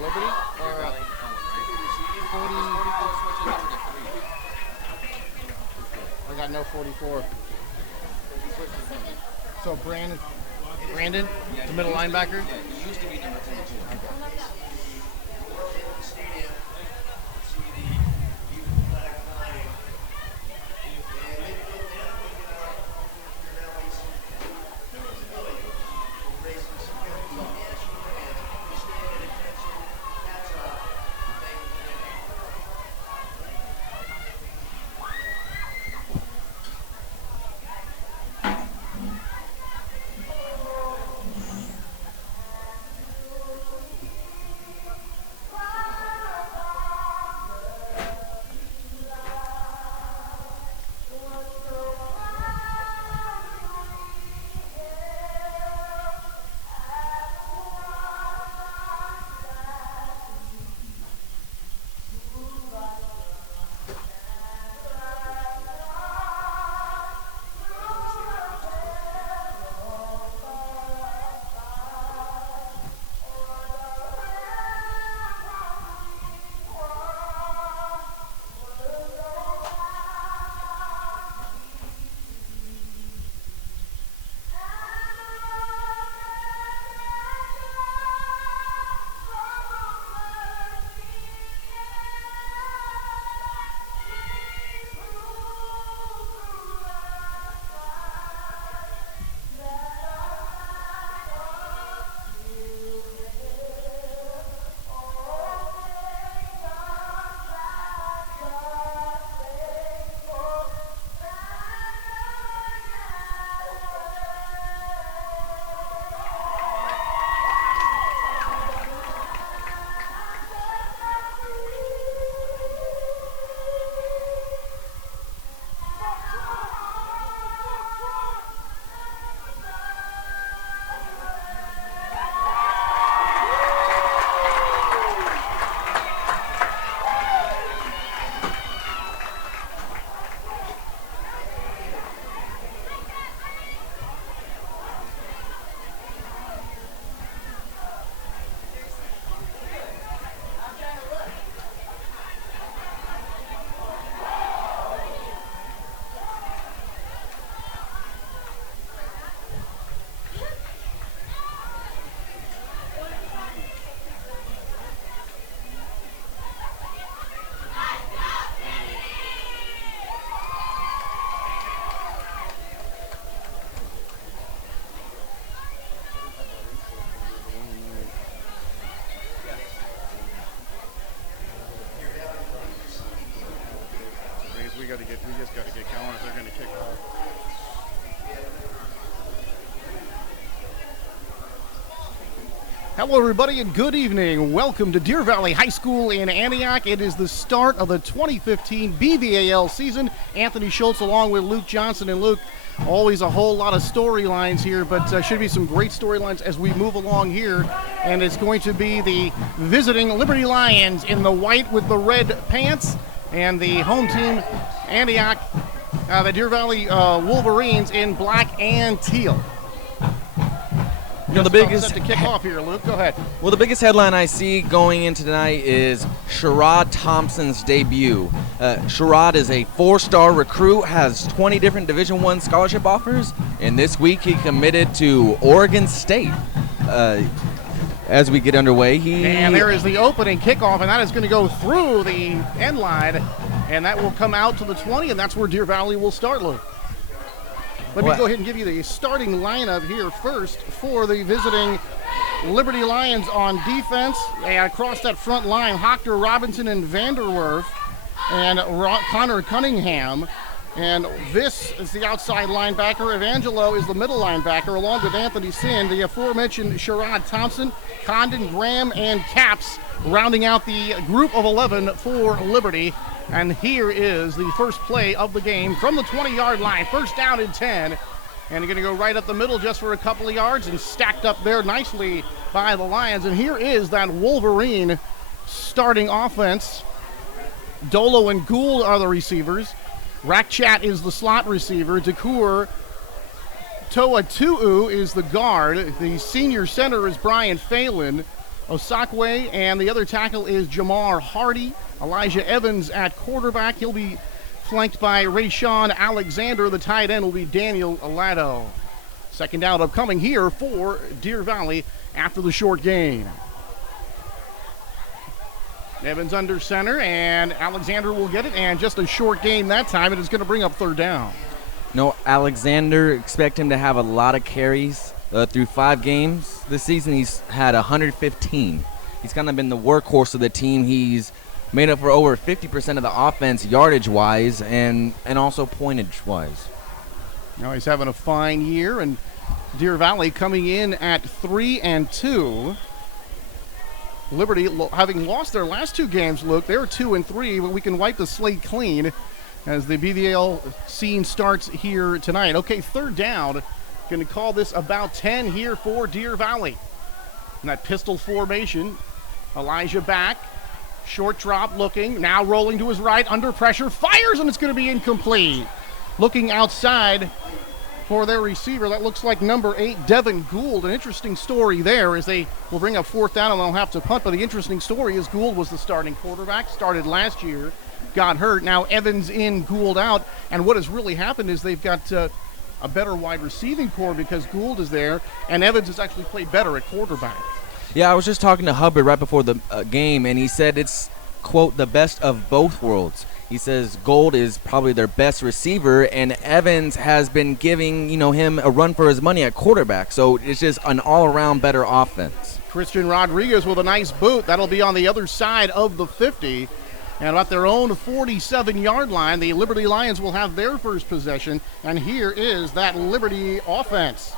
Liberty? Or 40? I got no 44. So Brandon, the middle linebacker? Yeah, he used to be number 22. We just got to get going if they're going to kick off. Hello, everybody, and good evening. Welcome to Deer Valley High School in Antioch. It is the start of the 2015 BVAL season. Anthony Schultz along with Luke Johnson. And Luke, always a whole lot of storylines here, but should be some great storylines as we move along here. And it's going to be the visiting Liberty Lions in the white with the red pants, and the home team, Antioch, the Deer Valley Wolverines in black and teal. You know, the biggest set to kick off here, Luke. Go ahead. Well, the biggest headline I see going into tonight is Sherrod Thompson's debut. Sherrod is a 4-star recruit, has 20 different Division I scholarship offers, and this week he committed to Oregon State. As we get underway, and there is the opening kickoff, and that is going to go through the end line, and that will come out to the 20, and that's where Deer Valley will start, Luke. Let me go ahead and give you the starting lineup here first for the visiting Liberty Lions on defense. And across that front line, Hochter, Robinson, and Vanderwerf, and Connor Cunningham. And this is the outside linebacker. Evangelo is the middle linebacker, along with Anthony Sin, the aforementioned Sherrod Thompson, Condon, Graham, and Capps, rounding out the group of 11 for Liberty. And here is the first play of the game from the 20-yard line. First down and 10. And you're going to go right up the middle just for a couple of yards and stacked up there nicely by the Lions. And here is that Wolverine starting offense. Dolo and Gould are the receivers. Rakchat is the slot receiver. Dakur Toa Tu'u is the guard. The senior center is Brian Phelan. Osakwe, and the other tackle is Jamar Hardy. Elijah Evans at quarterback. He'll be flanked by Rayshawn Alexander. The tight end will be Daniel Alado. Second down upcoming here for Deer Valley after the short gain. Evans under center, and Alexander will get it, and just a short gain that time. It is going to bring up third down. No, Alexander, expect him to have a lot of carries through 5 games this season. He's had 115. He's kind of been the workhorse of the team. He's made up for over 50% of the offense yardage-wise and also pointage-wise. Now he's having a fine year, and Deer Valley coming in at 3-2. Liberty, having lost their last 2 games, Luke, they're 2-3, but we can wipe the slate clean as the BVL scene starts here tonight. Okay, third down. Going to call this about 10 here for Deer Valley. In that pistol formation, Elijah back. Short drop looking, now rolling to his right, under pressure, fires, and it's going to be incomplete. Looking outside for their receiver, that looks like number 8, Devin Gould. An interesting story there as they will bring up fourth down and they'll have to punt, but the interesting story is Gould was the starting quarterback, started last year, got hurt. Now Evans in, Gould out, and what has really happened is they've got a better wide receiving core because Gould is there, and Evans has actually played better at quarterback. Yeah, I was just talking to Hubbard right before the game, and he said it's, quote, the best of both worlds. He says Gould is probably their best receiver, and Evans has been giving, him a run for his money at quarterback. So it's just an all-around better offense. Christian Rodriguez with a nice boot. That'll be on the other side of the 50. And at their own 47-yard line, the Liberty Lions will have their first possession. And here is that Liberty offense.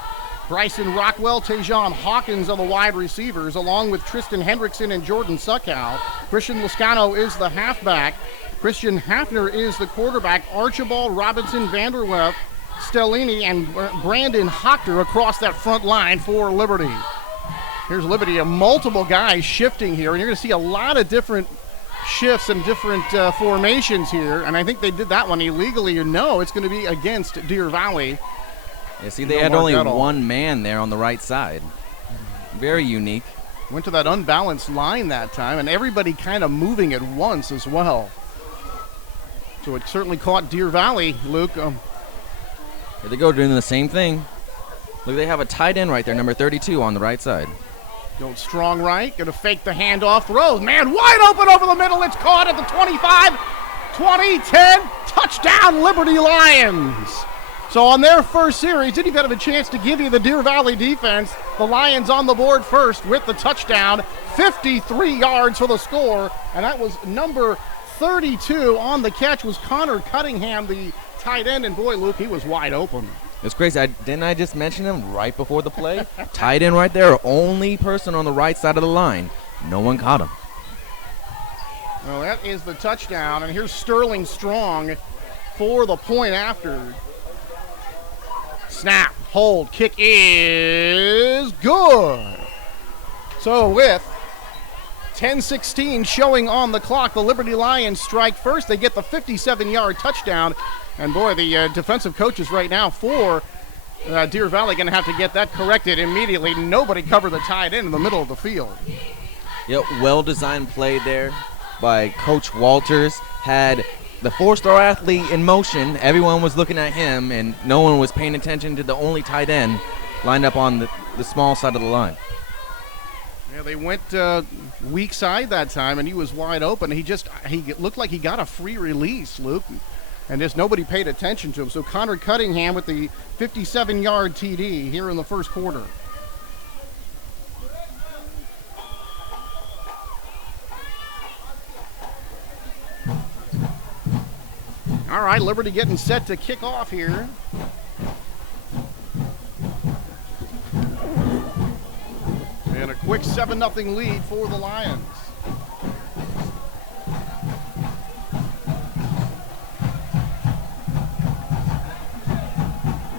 Bryson Rockwell, Tajon Hawkins are the wide receivers, along with Tristan Hendrickson and Jordan Suckow. Christian Lascano is the halfback. Christian Hafner is the quarterback. Archibald Robinson, Vanderwerf, Stellini, and Brandon Hochter across that front line for Liberty. Here's Liberty, multiple guys shifting here, and you're going to see a lot of different shifts and different formations here, and I think they did that one illegally. It's going to be against Deer Valley. Yeah, see, they had only one man there on the right side. Very unique. Went to that unbalanced line that time, and everybody kind of moving at once as well. So it certainly caught Deer Valley, Luke. Here they go, doing the same thing. Look, they have a tight end right there, number 32 on the right side. Going strong right, going to fake the handoff, throws. Man, wide open over the middle. It's caught at the 25, 20, 10. Touchdown, Liberty Lions. So on their first series, didn't even have a chance to give you the Deer Valley defense. The Lions on the board first with the touchdown. 53 yards for the score, and that was number 32 on the catch was Connor Cunningham, the tight end, and boy, Luke, he was wide open. It's crazy. Didn't I just mention him right before the play? Tight end right there, only person on the right side of the line. No one caught him. Well, that is the touchdown, and here's Sterling Strong for the point after. Snap, hold, kick is good. So with 10:16 showing on the clock, the Liberty Lions strike first. They get the 57-yard touchdown. And boy, the defensive coaches right now for Deer Valley going to have to get that corrected immediately. Nobody covered the tight end in the middle of the field. Yep, well-designed play there by Coach Walters. Had the 4-star athlete in motion. Everyone was looking at him, and no one was paying attention to the only tight end lined up on the small side of the line. Yeah, they went weak side that time, and he was wide open. He looked like he got a free release, Luke, and just nobody paid attention to him. So Connor Cunningham with the 57-yard TD here in the first quarter. All right, Liberty getting set to kick off here. And a quick 7-0 lead for the Lions.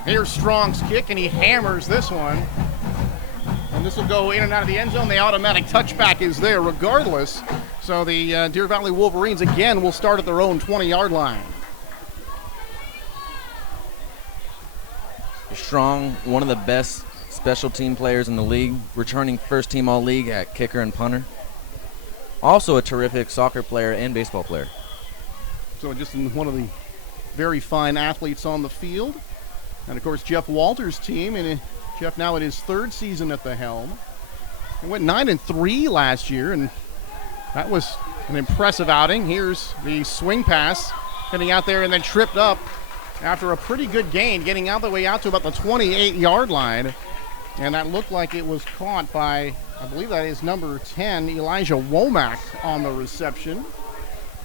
Here's Strong's kick, and he hammers this one. And this will go in and out of the end zone. The automatic touchback is there regardless. So the Deer Valley Wolverines again will start at their own 20-yard line. Strong, one of the best special team players in the league, returning first-team All-League at kicker and punter. Also a terrific soccer player and baseball player. So just one of the very fine athletes on the field. And, of course, Jeff Walters' team, and Jeff now in his third season at the helm. He went 9-3 last year, and that was an impressive outing. Here's the swing pass, getting out there and then tripped up after a pretty good gain, getting out the way out to about the 28-yard line. And that looked like it was caught by, I believe that is number 10, Elijah Womack on the reception.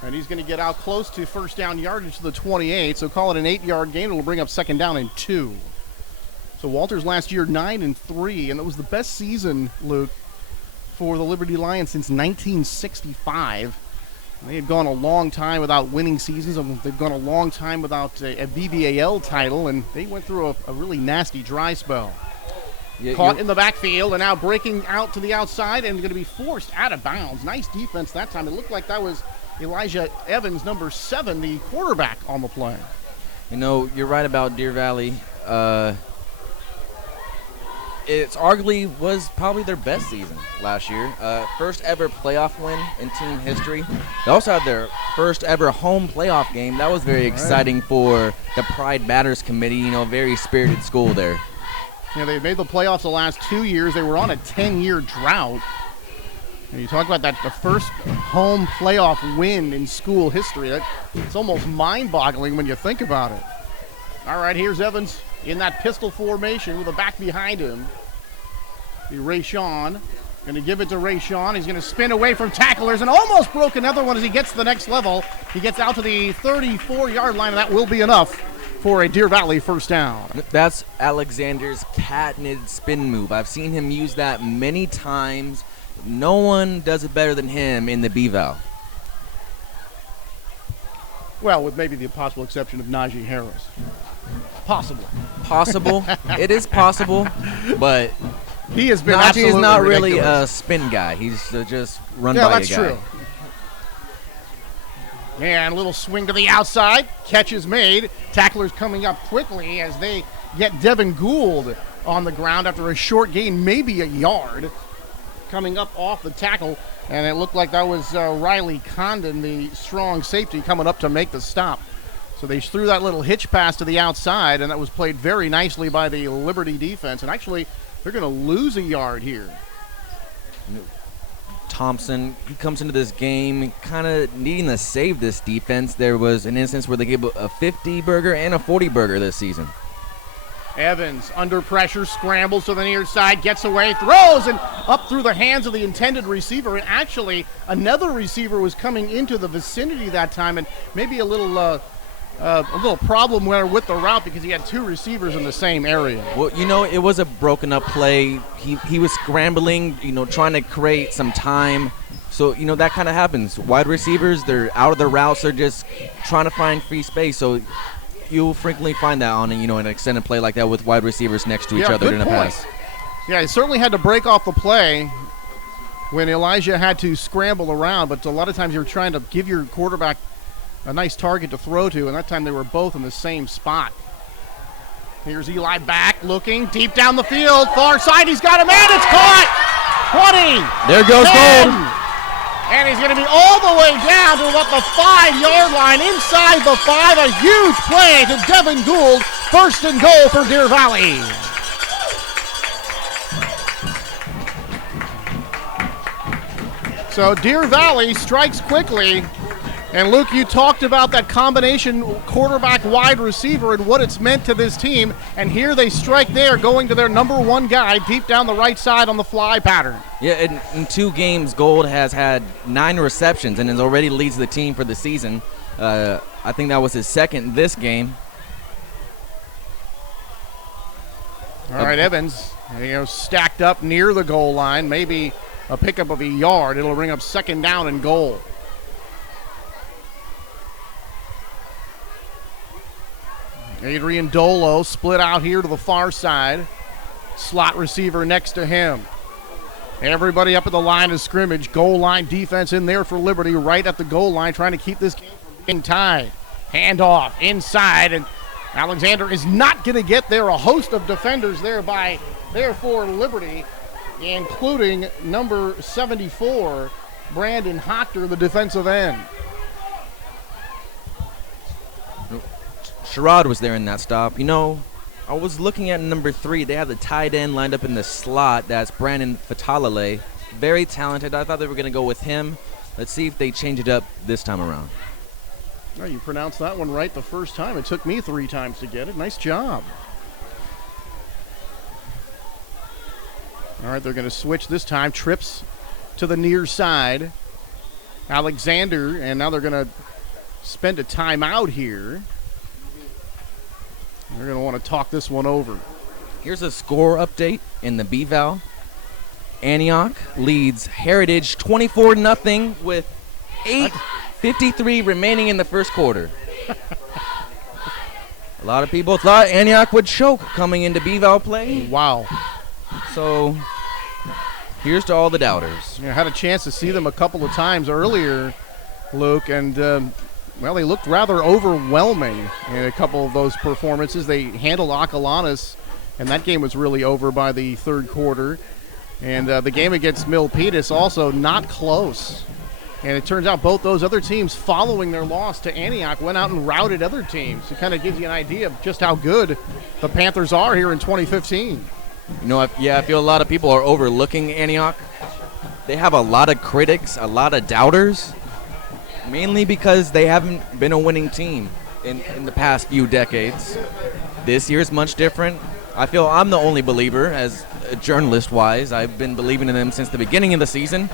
And he's going to get out close to first down yardage to the 28, so call it an 8-yard gain. It'll bring up second down and 2. So Walters last year 9-3, and it was the best season, Luke, for the Liberty Lions since 1965. They had gone a long time without winning seasons. They've gone a long time without a BBAL title, and they went through a really nasty dry spell. Yeah, caught in the backfield and now breaking out to the outside and going to be forced out of bounds. Nice defense that time. It looked like that was Elijah Evans, number 7, the quarterback on the play. You know, you're right about Deer Valley. It's arguably was probably their best season last year. First ever playoff win in team history. They also had their first ever home playoff game. That was very exciting for the Pride Batters Committee. You know, very spirited school there. Yeah, they made the playoffs the last 2 years. They were on a 10-year drought. And you talk about that, the first home playoff win in school history. It's almost mind-boggling when you think about it. All right, here's Evans in that pistol formation with a back behind him. Ray Sean going to give it to Ray Sean. He's going to spin away from tacklers and almost broke another one as he gets to the next level. He gets out to the 34-yard line, and that will be enough for a Deer Valley first down. That's Alexander's patented spin move. I've seen him use that many times. No one does it better than him in the B-Val. Well, with maybe the possible exception of Najee Harris. Possible. It is possible, but he has been Najee is not ridiculous. Really a spin guy. He's just run by a guy. Yeah, that's true. And a little swing to the outside. Catch is made. Tacklers coming up quickly as they get Devin Gould on the ground after a short gain, maybe a yard, coming up off the tackle. And it looked like that was Riley Condon, the strong safety, coming up to make the stop. So they threw that little hitch pass to the outside, and that was played very nicely by the Liberty defense. And actually, they're going to lose a yard here. Thompson, he comes into this game kind of needing to save this defense. There was an instance where they gave a 50-burger and a 40-burger this season. Evans, under pressure, scrambles to the near side, gets away, throws, and up through the hands of the intended receiver. And actually, another receiver was coming into the vicinity that time, and maybe a little problem with the route because he had two receivers in the same area. Well, you know, it was a broken up play. He was scrambling, you know, trying to create some time. So, you know, that kind of happens. Wide receivers, they're out of their routes. They're just trying to find free space. So you'll frequently find that on, an extended play like that with wide receivers next to each other in a pass. Yeah, he certainly had to break off the play when Elijah had to scramble around, but a lot of times you're trying to give your quarterback a nice target to throw to, and that time they were both in the same spot. Here's Eli back, looking deep down the field, far side, he's got a man, it's caught! 20! There goes 10, Gold! And he's going to be all the way down to about the 5-yard line, inside the 5, a huge play to Devin Gould, first and goal for Deer Valley. So Deer Valley strikes quickly. And Luke, you talked about that combination quarterback wide receiver and what it's meant to this team. And here they strike there, going to their number one guy deep down the right side on the fly pattern. Yeah, in 2 games, Gold has had 9 receptions and has already leads the team for the season. I think that was his second this game. All right, Evans, stacked up near the goal line, maybe a pickup of a yard. It'll bring up second down and goal. Adrian Dolo split out here to the far side. Slot receiver next to him. Everybody up at the line of scrimmage. Goal line defense in there for Liberty, right at the goal line, trying to keep this game from being tied. Handoff inside, and Alexander is not going to get there. A host of defenders there for Liberty, including number 74, Brandon Hochter, the defensive end. Sherrod was there in that stop. You know, I was looking at number 3. They have the tight end lined up in the slot. That's Brandon Fatalale. Very talented. I thought they were going to go with him. Let's see if they change it up this time around. Oh, you pronounced that one right the first time. It took me 3 times to get it. Nice job. All right, they're going to switch this time. Trips to the near side. Alexander, and now they're going to spend a timeout here. They're going to want to talk this one over. Here's a score update in the B-Val. Antioch leads Heritage 24-0 with 8:53 remaining in the first quarter. A lot of people thought Antioch would choke coming into B-Val play. Wow. So here's to all the doubters. I had a chance to see them a couple of times earlier, Luke, and they looked rather overwhelming in a couple of those performances. They handled Acalanes, and that game was really over by the third quarter. And the game against Milpitas also not close. And it turns out both those other teams following their loss to Antioch went out and routed other teams. It kind of gives you an idea of just how good the Panthers are here in 2015. You know, I feel a lot of people are overlooking Antioch. They have a lot of critics, a lot of doubters, mainly because they haven't been a winning team in the past few decades. This year's much different. I feel I'm the only believer, as journalist-wise. I've been believing in them since the beginning of the season.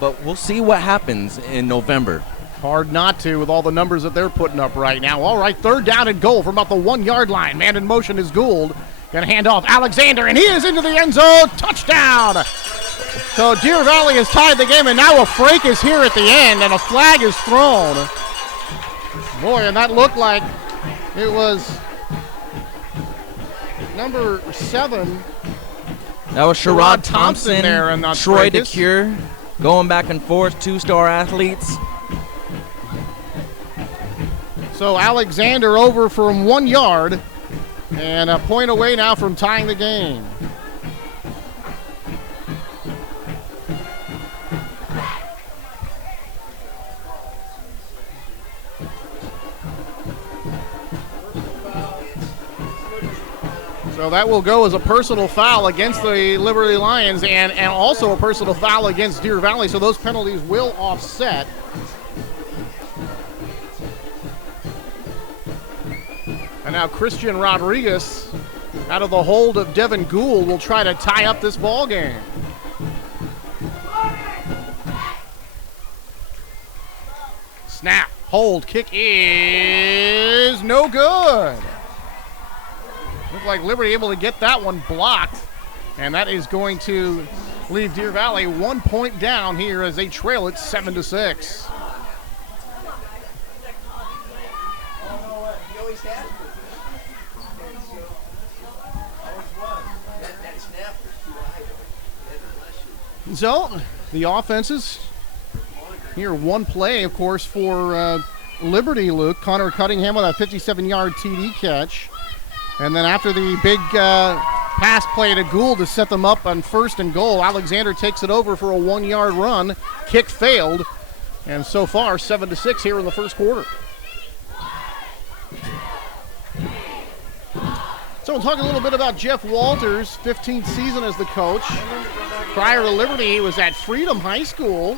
But we'll see what happens in November. Hard not to with all the numbers that they're putting up right now. All right, 3rd down and goal from about the 1-yard line. Man in motion is Gould. Going to hand off Alexander, and he is into the end zone. Touchdown! So Deer Valley has tied the game, and now a break is here at the end, and a flag is thrown. Boy, and that looked like it was number 7. That was Sherrod Thompson there, and Troy DeCure going back and forth, 2-star athletes. So Alexander over from 1 yard, and a point away now from tying the game. So that will go as a personal foul against the Liberty Lions and also a personal foul against Deer Valley. So those penalties will offset. And now Christian Rodriguez, out of the hold of Devin Gould, will try to tie up this ball game. Snap, hold, kick is no good. Looked like Liberty able to get that one blocked, and that is going to leave Deer Valley 1 point down here as they trail it 7-6. So the offenses here, one play, of course, for Liberty, Luke. Connor Cunningham with a 57-yard TD catch. And then after the big pass play to Gould to set them up on 1st and goal, Alexander takes it over for a 1-yard run. Kick failed. And so far, 7-6 here in the first quarter. So we'll talk a little bit about Jeff Walters' 15th season as the coach. Prior to Liberty, he was at Freedom High School.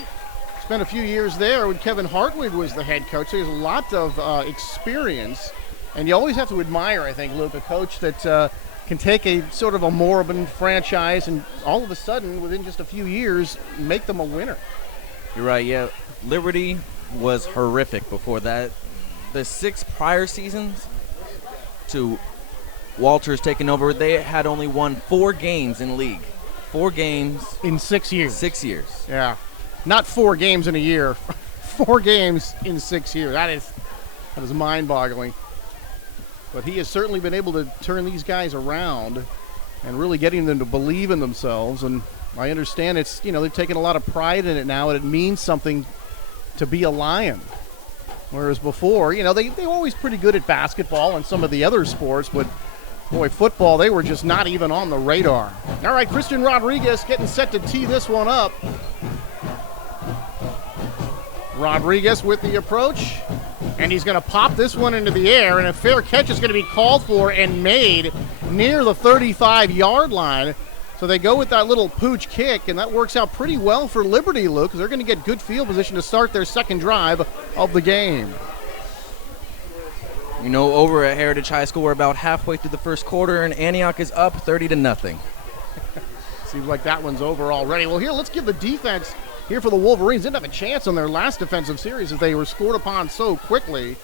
Spent a few years there when Kevin Hartwig was the head coach. So he has a lot of experience. And you always have to admire, I think, Luke, a coach that can take a sort of a moribund franchise and all of a sudden, within just a few years, make them a winner. You're right, yeah. Liberty was horrific before that. The 6 prior seasons to Walters taking over, they had only won 4 games in league. 4 games. In 6 years. 6 years. Yeah. Not 4 games in a year. 4 games in 6 years. That is mind-boggling. But he has certainly been able to turn these guys around and really getting them to believe in themselves. And I understand it's, they're taking a lot of pride in it now, and it means something to be a Lion. Whereas before, they were always pretty good at basketball and some of the other sports, but boy, football, they were just not even on the radar. All right, Christian Rodriguez getting set to tee this one up. Rodriguez with the approach, and he's going to pop this one into the air, and a fair catch is going to be called for and made near the 35-yard line. So they go with that little pooch kick, and that works out pretty well for Liberty, Luke, because they're going to get good field position to start their second drive of the game. Over at Heritage High School, we're about halfway through the first quarter, and Antioch is up 30-0. Seems like that one's over already. Well, here, let's give the defense here for the Wolverines. Didn't have a chance on their last defensive series as they were scored upon so quickly.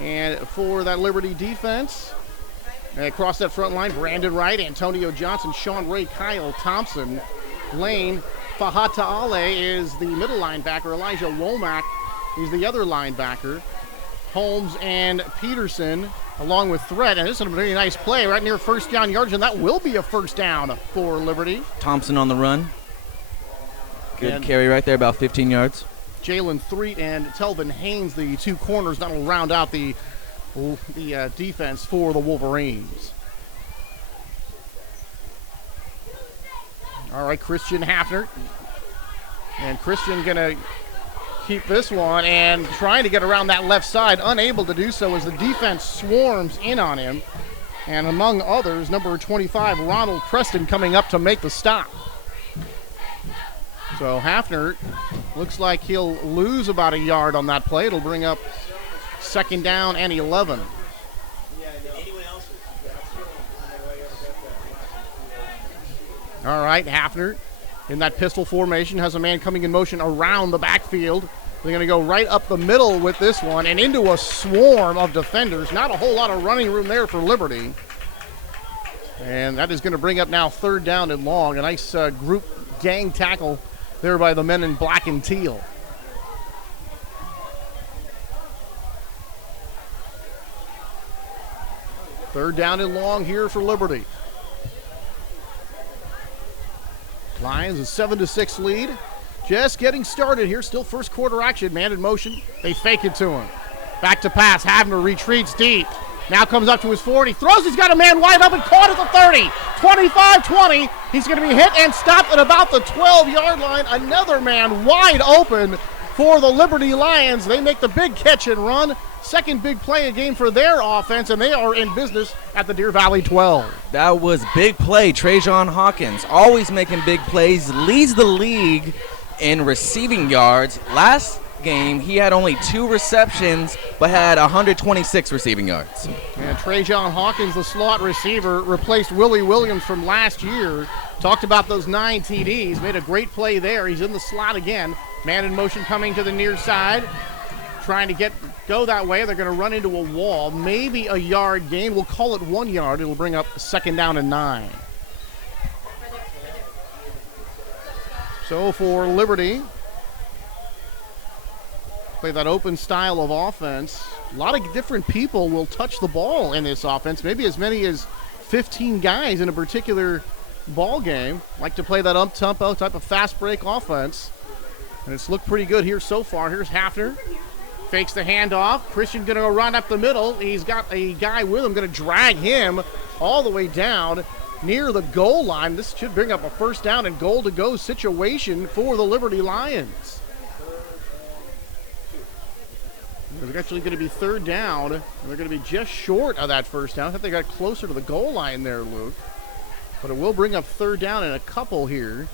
And for that Liberty defense, across that front line, Brandon Wright, Antonio Johnson, Sean Ray, Kyle Thompson, Lane Fahataale is the middle linebacker. Elijah Womack is the other linebacker. Holmes and Peterson along with Threat, and this is a very nice play right near first down yardage, and that will be a first down for Liberty. Thompson on the run. Good carry right there, about 15 yards. Jalen Threet and Telvin Haynes, the two corners, that'll round out the defense for the Wolverines. All right, Christian Hafner. And Christian going to keep this one and trying to get around that left side, unable to do so as the defense swarms in on him. And among others, number 25, Ronald Preston, coming up to make the stop. So Hafner looks like he'll lose about a yard on that play. It'll bring up second down and 11. All right, Hafner in that pistol formation has a man coming in motion around the backfield. They're going to go right up the middle with this one and into a swarm of defenders. Not a whole lot of running room there for Liberty. And that is going to bring up now third down and long. A nice group gang tackle there by the men in black and teal. Third down and long here for Liberty. Lions a 7-6 lead. Just getting started here. Still first quarter action. Man in motion. They fake it to him. Back to pass. Havner retreats deep. Now comes up to his 40. Throws. He's got a man wide open. Caught at the 30. 25-20. He's going to be hit and stopped at about the 12-yard line. Another man wide open for the Liberty Lions. They make the big catch and run. Second big play a game for their offense, and they are in business at the Deer Valley 12. That was big play. Trajan Hawkins, always making big plays, leads the league in receiving yards. Last game, he had only 2 receptions, but had 126 receiving yards. And Trajan Hawkins, the slot receiver, replaced Willie Williams from last year. Talked about those 9 TDs. Made a great play there. He's in the slot again. Man in motion coming to the near side. Trying to go that way. They're going to run into a wall. Maybe a yard gain. We'll call it 1 yard. It'll bring up second down and 9. So for Liberty, play that open style of offense. A lot of different people will touch the ball in this offense. Maybe as many as 15 guys in a particular ball game like to play that up-tempo type of fast break offense. And it's looked pretty good here so far. Here's Hafner. Fakes the handoff. Christian going to go run up the middle. He's got a guy with him, going to drag him all the way down near the goal line. This should bring up a first down and goal-to-go situation for the Liberty Lions. They're actually going to be third down. And they're going to be just short of that first down. I think they got closer to the goal line there, Luke. But it will bring up third down and a couple here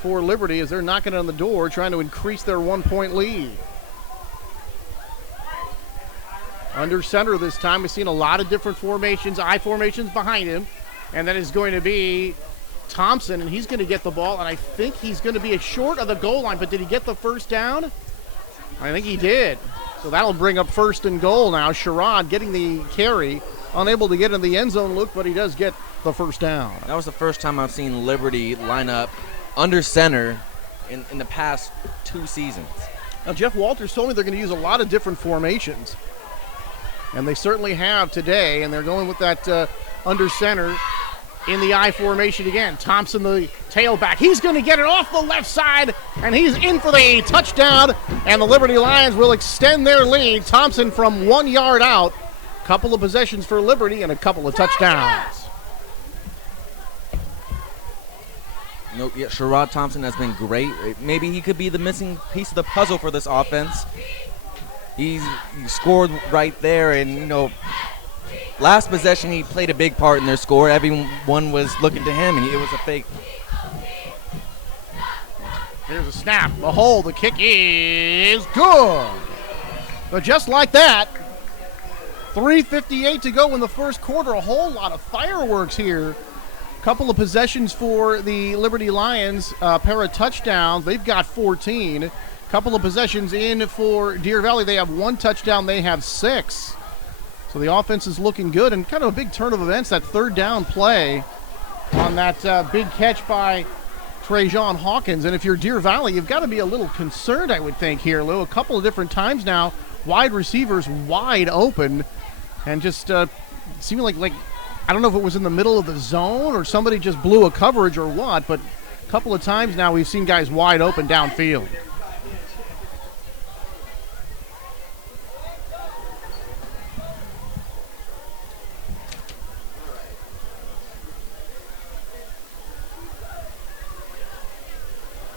for Liberty as they're knocking on the door, trying to increase their 1-point lead. Under center this time. We've seen a lot of different formations, I formations behind him. And that is going to be Thompson, and he's going to get the ball. And I think he's going to be short of the goal line. But did he get the first down? I think he did. So that'll bring up first and goal now. Sherrod getting the carry. Unable to get in the end zone, Luke, but he does get the first down. That was the first time I've seen Liberty line up under center in the past 2 seasons. Now, Jeff Walters told me they're going to use a lot of different formations. And they certainly have today, and they're going with that under center in the I formation again. Thompson, the tailback. He's going to get it off the left side, and he's in for the touchdown, and the Liberty Lions will extend their lead. Thompson from 1 yard out. Couple of possessions for Liberty and a couple of touchdowns. Sherrod Thompson has been great. Maybe he could be the missing piece of the puzzle for this offense. He scored right there, and last possession he played a big part in their score. Everyone was looking to him, and it was a fake. Here's a snap, a hold, the kick is good. But just like that, 3:58 to go in the first quarter. A whole lot of fireworks here. Couple of possessions for the Liberty Lions, pair of touchdowns. They've got 14. Couple of possessions in for Deer Valley. They have 1 touchdown. They have 6. So the offense is looking good, and kind of a big turn of events, that third down play on that big catch by Trajan Hawkins. And if you're Deer Valley, you've got to be a little concerned, I would think, here, Lou. A couple of different times now, wide receivers wide open, and just seeming like I don't know if it was in the middle of the zone or somebody just blew a coverage or what, but a couple of times now we've seen guys wide open downfield.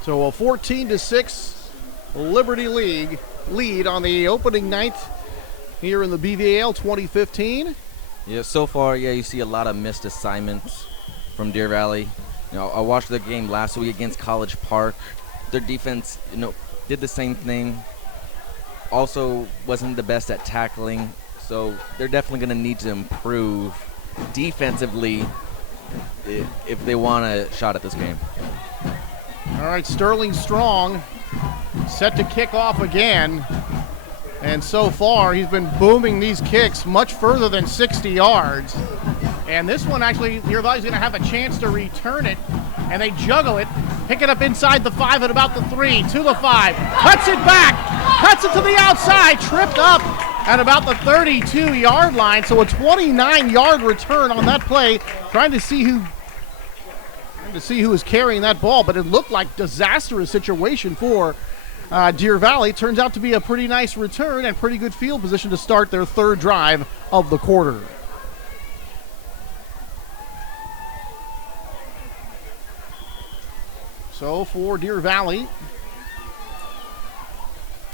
So a 14-6 Liberty League lead on the opening night here in the BVAL 2015. Yeah, so far, you see a lot of missed assignments from Deer Valley. I watched the game last week against College Park. Their defense, did the same thing. Also wasn't the best at tackling, so they're definitely going to need to improve defensively if they want a shot at this game. All right, Sterling Strong set to kick off again. And so far, he's been booming these kicks much further than 60 yards. And this one, actually, Deer Valley's going to have a chance to return it. And they juggle it, pick it up inside the 5 at about the 3, to the 5. Cuts it back, cuts it to the outside, tripped up at about the 32-yard line. So a 29-yard return on that play, trying to see who was carrying that ball. But it looked like disastrous situation for Deer Valley. Turns out to be a pretty nice return and pretty good field position to start their third drive of the quarter. So for Deer Valley,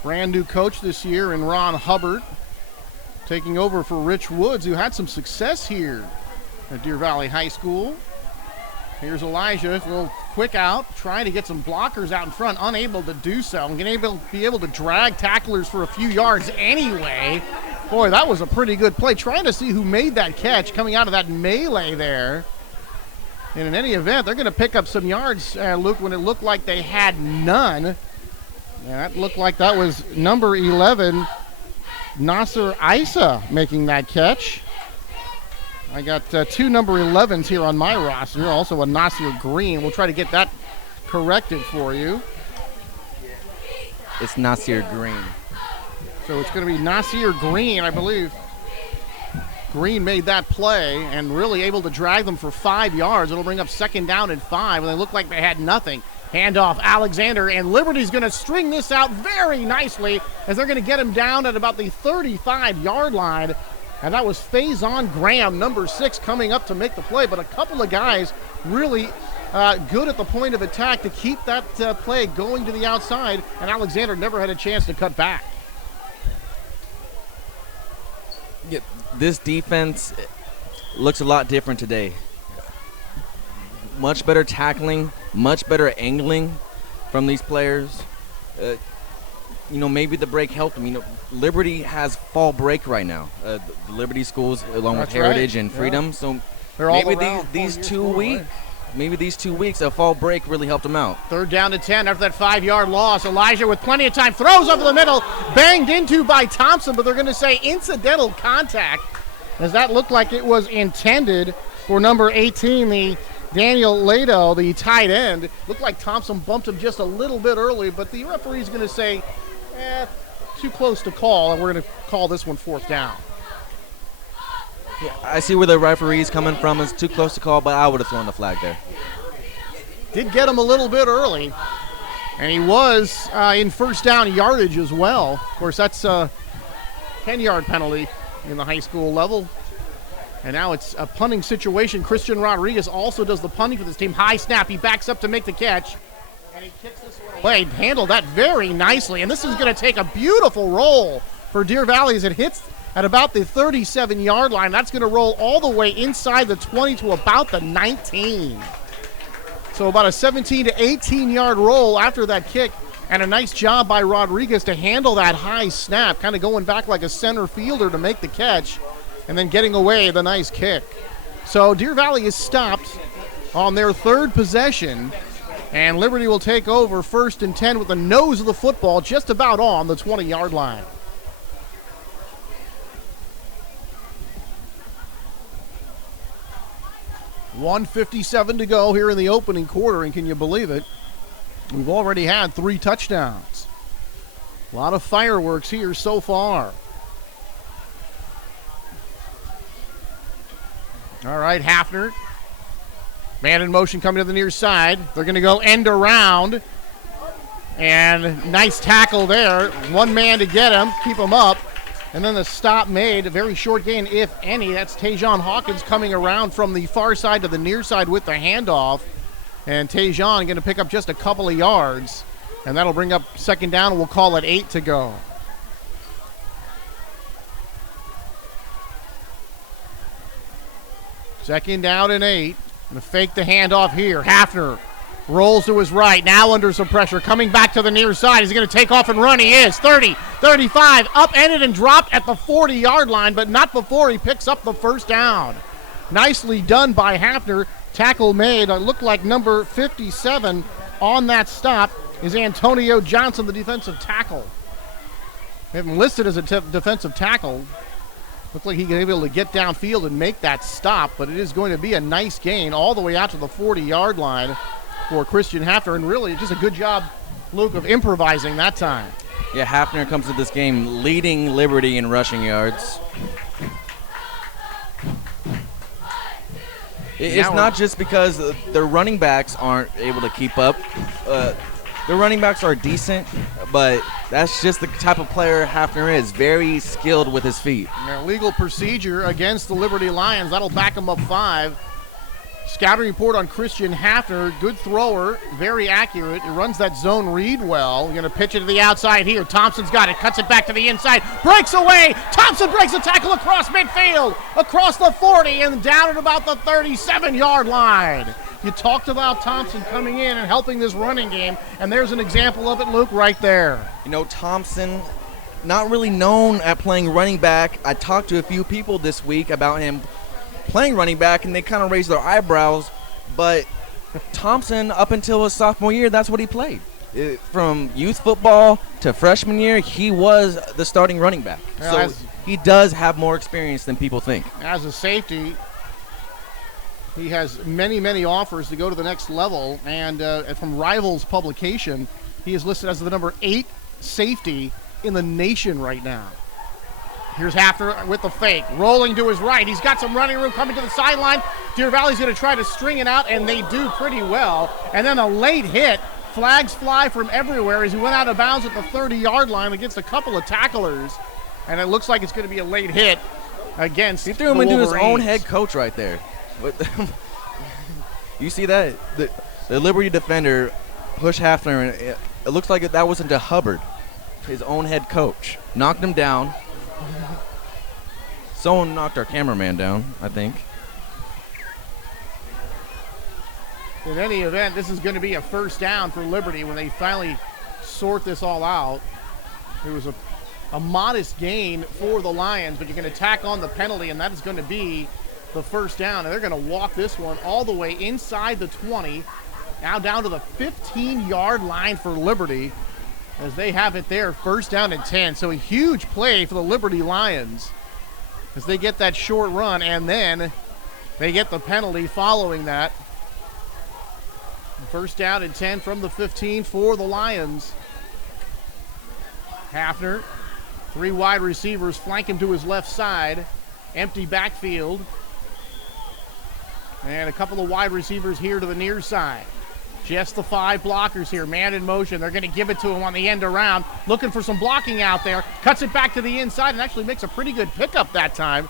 brand new coach this year in Ron Hubbard, taking over for Rich Woods, who had some success here at Deer Valley High School. Here's Elijah, a little quick out, trying to get some blockers out in front, unable to do so. And be able to drag tacklers for a few yards anyway. Boy, that was a pretty good play. Trying to see who made that catch coming out of that melee there. And in any event, they're going to pick up some yards, Luke, when it looked like they had none. And that looked like that was number 11, Nasser Isa, making that catch. I got 2 number 11s here on my roster, also a Nasir Green. We'll try to get that corrected for you. It's Nasir Green. So it's going to be Nasir Green, I believe. Green made that play and really able to drag them for 5 yards. It'll bring up second down and 5, and they look like they had nothing. Handoff, Alexander, and Liberty's going to string this out very nicely as they're going to get him down at about the 35-yard line. And that was Faison Graham, number 6, coming up to make the play. But a couple of guys really good at the point of attack to keep that play going to the outside. And Alexander never had a chance to cut back. Yeah, this defense looks a lot different today. Much better tackling, much better angling from these players. Maybe the break helped them. Liberty has fall break right now. The Liberty schools, along with Heritage and Freedom. Yeah. So maybe these 2 weeks, maybe these 2 weeks of fall break really helped them out. Third down to 10 after that 5-yard loss. Elijah with plenty of time throws over the middle, banged into by Thompson, but they're going to say incidental contact, as that looked like it was intended for number 18, the Daniel Lado, the tight end. Looked like Thompson bumped him just a little bit early, but the referee's going to say, too close to call, and we're going to call this one fourth down. I see where the referee's coming from. It's too close to call, but I would have thrown the flag there. Did get him a little bit early, and he was in first down yardage as well. Of course, that's a 10-yard penalty in the high school level. And now it's a punting situation. Christian Rodriguez also does the punting for this team. High snap. He backs up to make the catch. And he kicks this one away. Handled that very nicely. And this is going to take a beautiful roll for Deer Valley as it hits at about the 37-yard line. That's going to roll all the way inside the 20 to about the 19. So about a 17 to 18-yard roll after that kick. And a nice job by Rodriguez to handle that high snap, kind of going back like a center fielder to make the catch. And then getting away the nice kick. So Deer Valley is stopped on their third possession, and Liberty will take over 1st and 10 with the nose of the football just about on the 20-yard line. $1:57 to go here in the opening quarter, and can you believe it? We've already had 3 touchdowns. A lot of fireworks here so far. All right, Hafner. Man in motion coming to the near side. They're going to go end around. And nice tackle there. One man to get him, keep him up. And then the stop made, a very short gain, if any. That's Tajon Hawkins coming around from the far side to the near side with the handoff. And Tajon going to pick up just a couple of yards. And that'll bring up 2nd down, and we'll call it 8 to go. Second down and 8. Going to fake the handoff here. Hafner rolls to his right. Now under some pressure. Coming back to the near side. Is he going to take off and run? He is. 30, 35. Upended and dropped at the 40-yard line, but not before he picks up the 1st down. Nicely done by Hafner. Tackle made. It looked like number 57 on that stop is Antonio Johnson, the defensive tackle. They have him listed as a defensive tackle. Looked like he could be able to get downfield and make that stop, but it is going to be a nice gain all the way out to the 40-yard line for Christian Hafner, and really just a good job, Luke, of improvising that time. Yeah, Hafner comes to this game leading Liberty in rushing yards. It's not just because their running backs aren't able to keep up. Their running backs are decent, but that's just the type of player Hafner is, very skilled with his feet. Now, legal procedure against the Liberty Lions. That'll back them up 5. Scouting report on Christian Hafner. Good thrower, very accurate. He runs that zone read well. We're going to pitch it to the outside here. Thompson's got it, cuts it back to the inside, breaks away. Thompson breaks a tackle across midfield, across the 40, and down at about the 37-yard line. You talked about Thompson coming in and helping this running game, and there's an example of it, Luke, right there. You know, Thompson, not really known at playing running back. I talked to a few people this week about him playing running back, and they kind of raised their eyebrows. But Thompson, up until his sophomore year, that's what he played. From youth football to freshman year, he was the starting running back. So he does have more experience than people think. As a safety, he has many, many offers to go to the next level, and from Rivals publication, he is listed as the number 8 safety in the nation right now. Here's Hafner with the fake, rolling to his right. He's got some running room coming to the sideline. Deer Valley's going to try to string it out, and they do pretty well. And then a late hit. Flags fly from everywhere as he went out of bounds at the 30-yard line against a couple of tacklers. And it looks like it's going to be a late hit against He threw him into his own head coach right there. You see that? The Liberty defender pushed Hafner, and it looks like that was into Hubbard, his own head coach. Knocked him down. Someone knocked our cameraman down, I think. In any event, this is going to be a 1st down for Liberty when they finally sort this all out. It was a modest gain for the Lions, but you're going to tack on the penalty, and that is going to be the 1st down. And they're going to walk this one all the way inside the 20, now down to the 15-yard line for Liberty as they have it there, 1st down and 10. So a huge play for the Liberty Lions as they get that short run, and then they get the penalty following that. 1st down and 10 from the 15 for the Lions. Hafner, 3 wide receivers flank him to his left side. Empty backfield. And a couple of wide receivers here to the near side. Just the 5 blockers here, man in motion. They're going to give it to him on the end around. Looking for some blocking out there. Cuts it back to the inside and actually makes a pretty good pickup that time.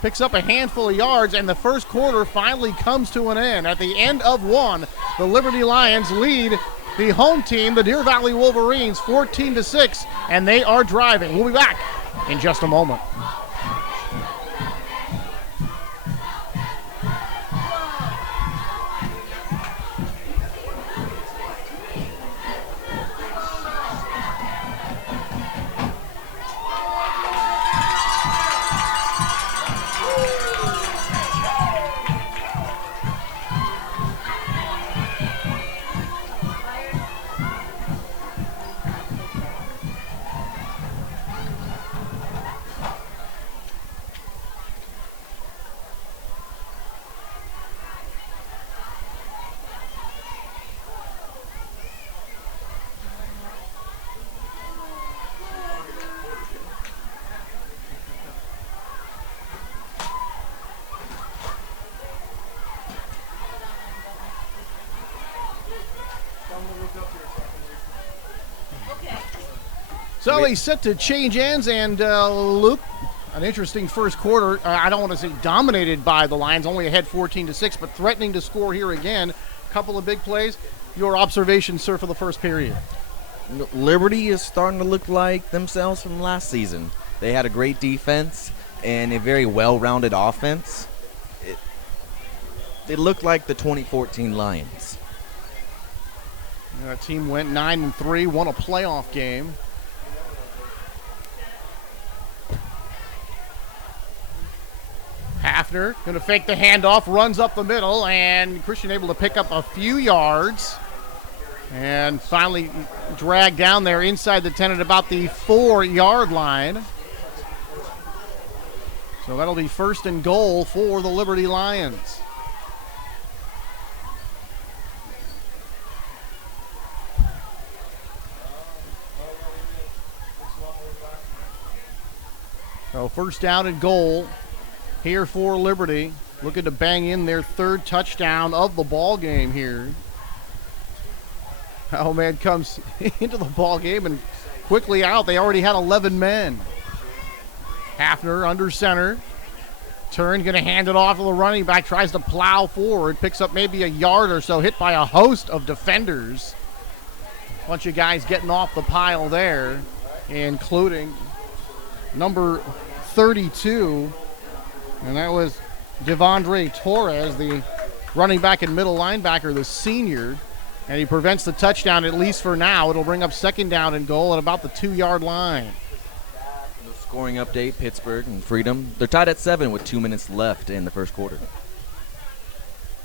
Picks up a handful of yards, and the first quarter finally comes to an end. At the end of one, the Liberty Lions lead the home team, the Deer Valley Wolverines, 14-6, and they are driving. We'll be back in just a moment. So he's set to change ends, and Luke, an interesting first quarter. I don't want to say dominated by the Lions, only ahead 14-6, but threatening to score here again. Couple of big plays. Your observations, sir, for the first period? Liberty is starting to look like themselves from last season. They had a great defense and a very well-rounded offense. They look like the 2014 Lions. The team went 9-3, won a playoff game. Hafner going to fake the handoff, runs up the middle, and Christian able to pick up a few yards. And finally dragged down there inside the 10 at about the 4-yard line. So that'll be first and goal for the Liberty Lions. So first down and goal here for Liberty, looking to bang in their 3rd touchdown of the ball game here. Man comes into the ball game and quickly out. They already had 11 men. Hafner under center. Turn, going to hand it off to the running back, tries to plow forward, picks up maybe a yard or so, hit by a host of defenders. Bunch of guys getting off the pile there, including number 32. And that was Devondre Torres, the running back and middle linebacker, the senior. And he prevents the touchdown, at least for now. It'll bring up second down and goal at about the 2-yard line. The scoring update, Pittsburgh and Freedom. They're tied at 7 with 2 minutes left in the first quarter.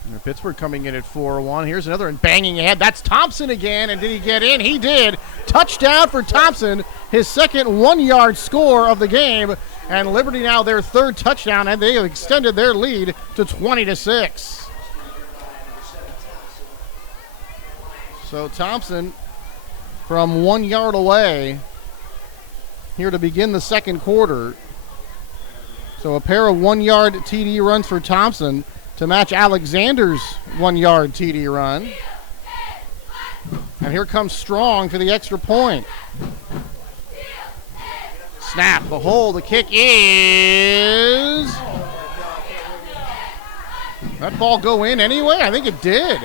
And Pittsburgh coming in at 4-1. Here's another and banging ahead. That's Thompson again. And did he get in? He did. Touchdown for Thompson. His second 1-yard score of the game. And Liberty now their 3rd touchdown, and they have extended their lead to 20-6. So Thompson from 1 yard away here to begin the second quarter. So a pair of 1-yard TD runs for Thompson to match Alexander's 1-yard TD run. And here comes Strong for the extra point. Snap, the hold, the kick is... That ball go in anyway? I think it did.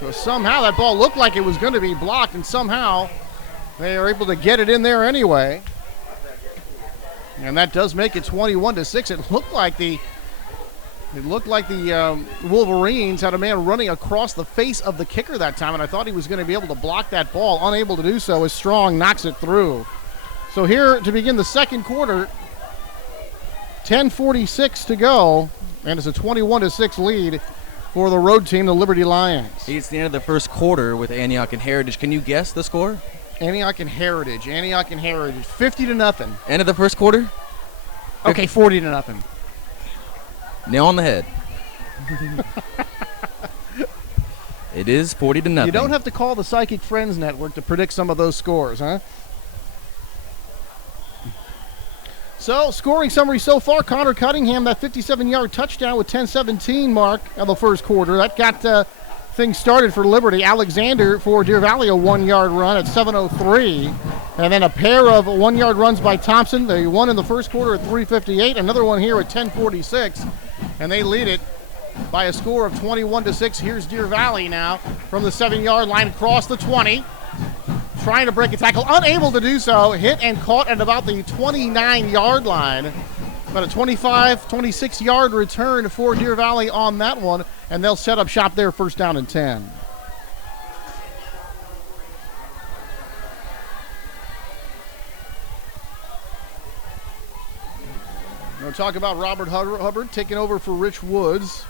So somehow that ball looked like it was going to be blocked, and somehow they are able to get it in there anyway. And that does make it 21-6. It looked like the Wolverines had a man running across the face of the kicker that time, and I thought he was going to be able to block that ball. Unable to do so as Strong knocks it through. So here to begin the second quarter, 10:46 to go, and it's a 21-6 lead for the road team, the Liberty Lions. It's the end of the first quarter with Antioch and Heritage. Can you guess the score? Antioch and Heritage, 50-0. End of the first quarter? Okay, 40-0. Nail on the head. It is 40-0. You don't have to call the Psychic Friends Network to predict some of those scores, huh? So, scoring summary so far, Connor Cunningham, that 57-yard touchdown with 10:17 mark of the first quarter. That got things started for Liberty. Alexander for Deer Valley, a 1-yard run at 7:03. And then a pair of 1-yard runs by Thompson. The one in the first quarter at 3:58, another one here at 10:46. And they lead it by a score of 21-6. Here's Deer Valley now from the 7-yard line across the 20. Trying to break a tackle, unable to do so. Hit and caught at about the 29-yard line. But a 26-yard return for Deer Valley on that one, and they'll set up shop there, first down and 10. We'll talk about Robert Hubbard taking over for Rich Woods.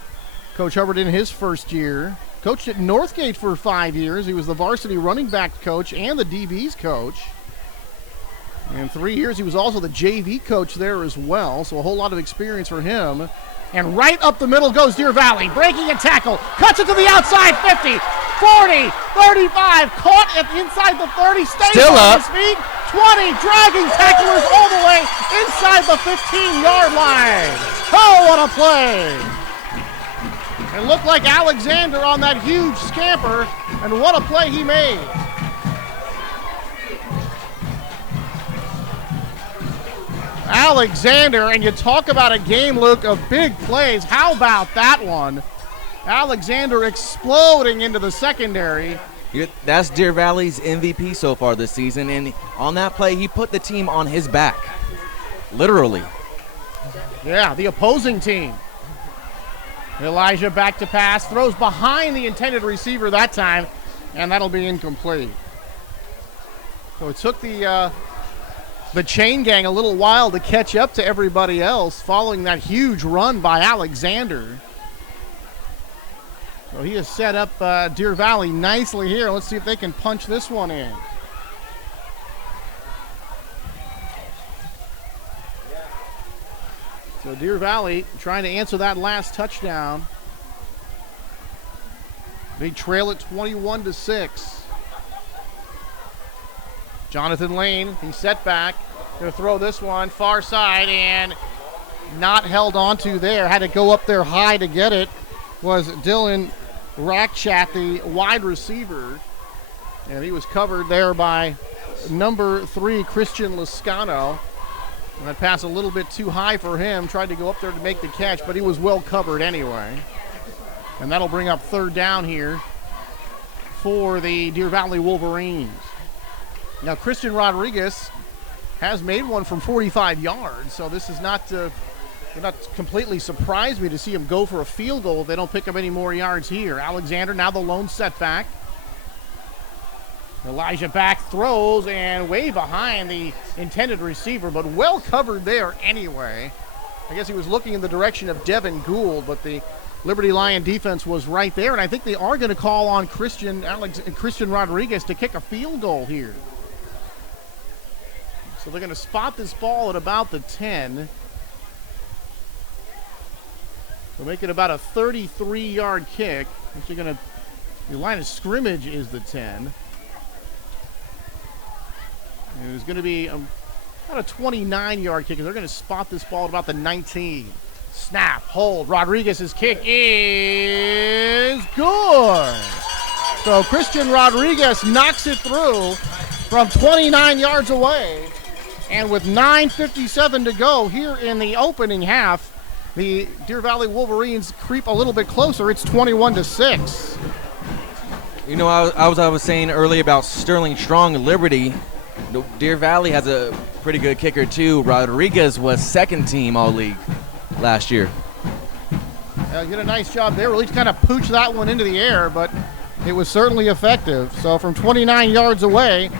Coach Hubbard in his first year. Coached at Northgate for 5 years. He was the varsity running back coach and the DB's coach. In 3 years, he was also the JV coach there as well, so a whole lot of experience for him. And right up the middle goes Deer Valley, breaking a tackle, cuts it to the outside, 50, 40, 35, caught at inside the 30, stays Still on up. his feet, 20, dragging tacklers all the way inside the 15-yard line. Oh, what a play! It looked like Alexander on that huge scamper, and what a play he made. Alexander, and you talk about a game, Luke, of big plays. How about that one? Alexander exploding into the secondary. That's Deer Valley's MVP so far this season, and on that play, he put the team on his back, literally. Yeah, the opposing team. Elijah back to pass, throws behind the intended receiver that time, and that'll be incomplete. So it took the chain gang a little while to catch up to everybody else following that huge run by Alexander. So he has set up Deer Valley nicely here. Let's see if they can punch this one in. So Deer Valley trying to answer that last touchdown. They trail it 21-6. Jonathan Lane, he's set back. Gonna throw this one far side and not held onto there. Had to go up there high to get it. Was Dylan Rackchat, the wide receiver. And he was covered there by number 3, Christian Lascano. And that pass a little bit too high for him. Tried to go up there to make the catch, but he was well covered anyway. And that'll bring up third down here for the Deer Valley Wolverines. Now, Christian Rodriguez has made one from 45 yards, so this is not completely surprised me to see him go for a field goal if they don't pick up any more yards here. Alexander now the lone setback. Elijah back throws and way behind the intended receiver, but well covered there anyway. I guess he was looking in the direction of Devin Gould, but the Liberty Lion defense was right there, and I think they are going to call on Christian Rodriguez to kick a field goal here. So they're going to spot this ball at about the 10. They'll make it about a 33-yard kick. The line of scrimmage is the 10. And it's going to be about a 29-yard kick. They're going to spot this ball at about the 19. Snap, hold. Rodriguez's kick is good. So Christian Rodriguez knocks it through from 29 yards away. And with 9:57 to go here in the opening half, the Deer Valley Wolverines creep a little bit closer. It's 21-6. You know, I was saying earlier about Sterling Strong and Liberty. Deer Valley has a pretty good kicker too. Rodriguez was second team all league last year. Did a nice job there. At least kind of pooched that one into the air, but it was certainly effective. So from 29 yards away,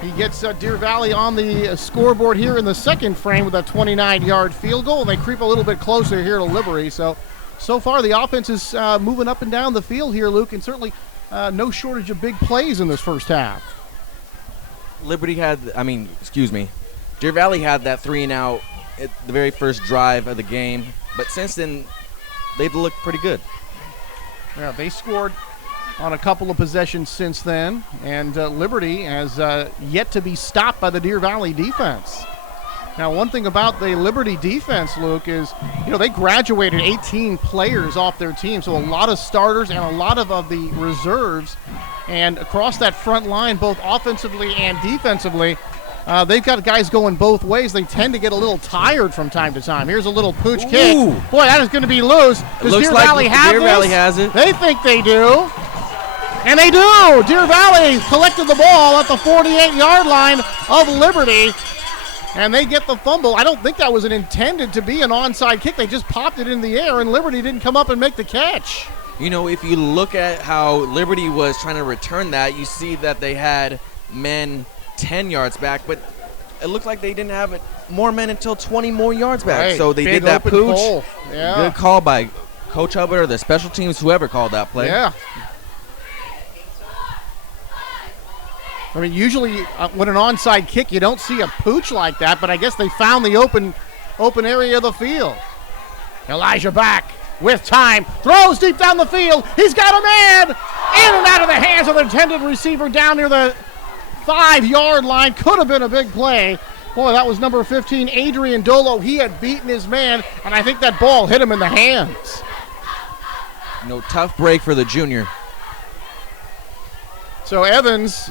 he gets Deer Valley on the scoreboard here in the second frame with a 29-yard field goal, and they creep a little bit closer here to Liberty. So far the offense is moving up and down the field here, Luke, and certainly no shortage of big plays in this first half. Deer Valley had that 3-and-out at the very first drive of the game, but since then, they've looked pretty good. Yeah, they scored on a couple of possessions since then, and Liberty has yet to be stopped by the Deer Valley defense. Now, one thing about the Liberty defense, Luke, is, they graduated 18 players off their team, so a lot of starters and a lot of the reserves. And across that front line, both offensively and defensively, they've got guys going both ways. They tend to get a little tired from time to time. Here's a little pooch kick. Boy, that is going to be loose. Does Deer Valley have this? Deer Valley has it. They think they do. And they do. Deer Valley collected the ball at the 48-yard line of Liberty. And they get the fumble. I don't think that was intended to be an onside kick. They just popped it in the air, and Liberty didn't come up and make the catch. If you look at how Liberty was trying to return that, you see that they had men 10 yards back, but it looked like they didn't have more men until 20 more yards back. Right. So they Big did that pooch. Pole. Yeah. Good call by Coach Hubbard or the special teams, whoever called that play. Yeah. I mean, usually when an onside kick, you don't see a pooch like that, but I guess they found the open area of the field. Elijah back with time, throws deep down the field. He's got a man in and out of the hands of the intended receiver down near the 5-yard line. Could have been a big play. Boy, that was number 15, Adrian Dolo. He had beaten his man, and I think that ball hit him in the hands. Tough break for the junior. So Evans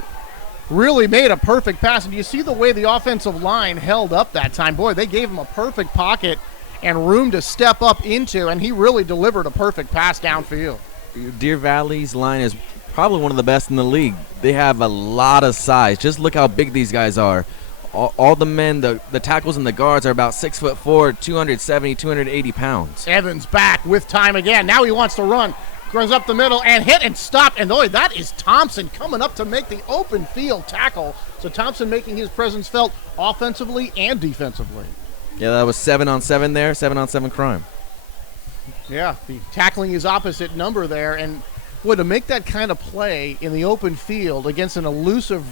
really made a perfect pass. And you see the way the offensive line held up that time. Boy, they gave him a perfect pocket and room to step up into, and he really delivered a perfect pass downfield. Deer Valley's line is probably one of the best in the league. They have a lot of size. Just look how big these guys are. All the men, the tackles and the guards are about 6'4", 270, 280 pounds. Evans back with time again. Now he wants to run. Runs up the middle and hit and stop. And boy, that is Thompson coming up to make the open field tackle. So Thompson making his presence felt offensively and defensively. Yeah, that was 7-on-7 there, 7-on-7 crime. Yeah, the tackling his opposite number there. And boy, to make that kind of play in the open field against an elusive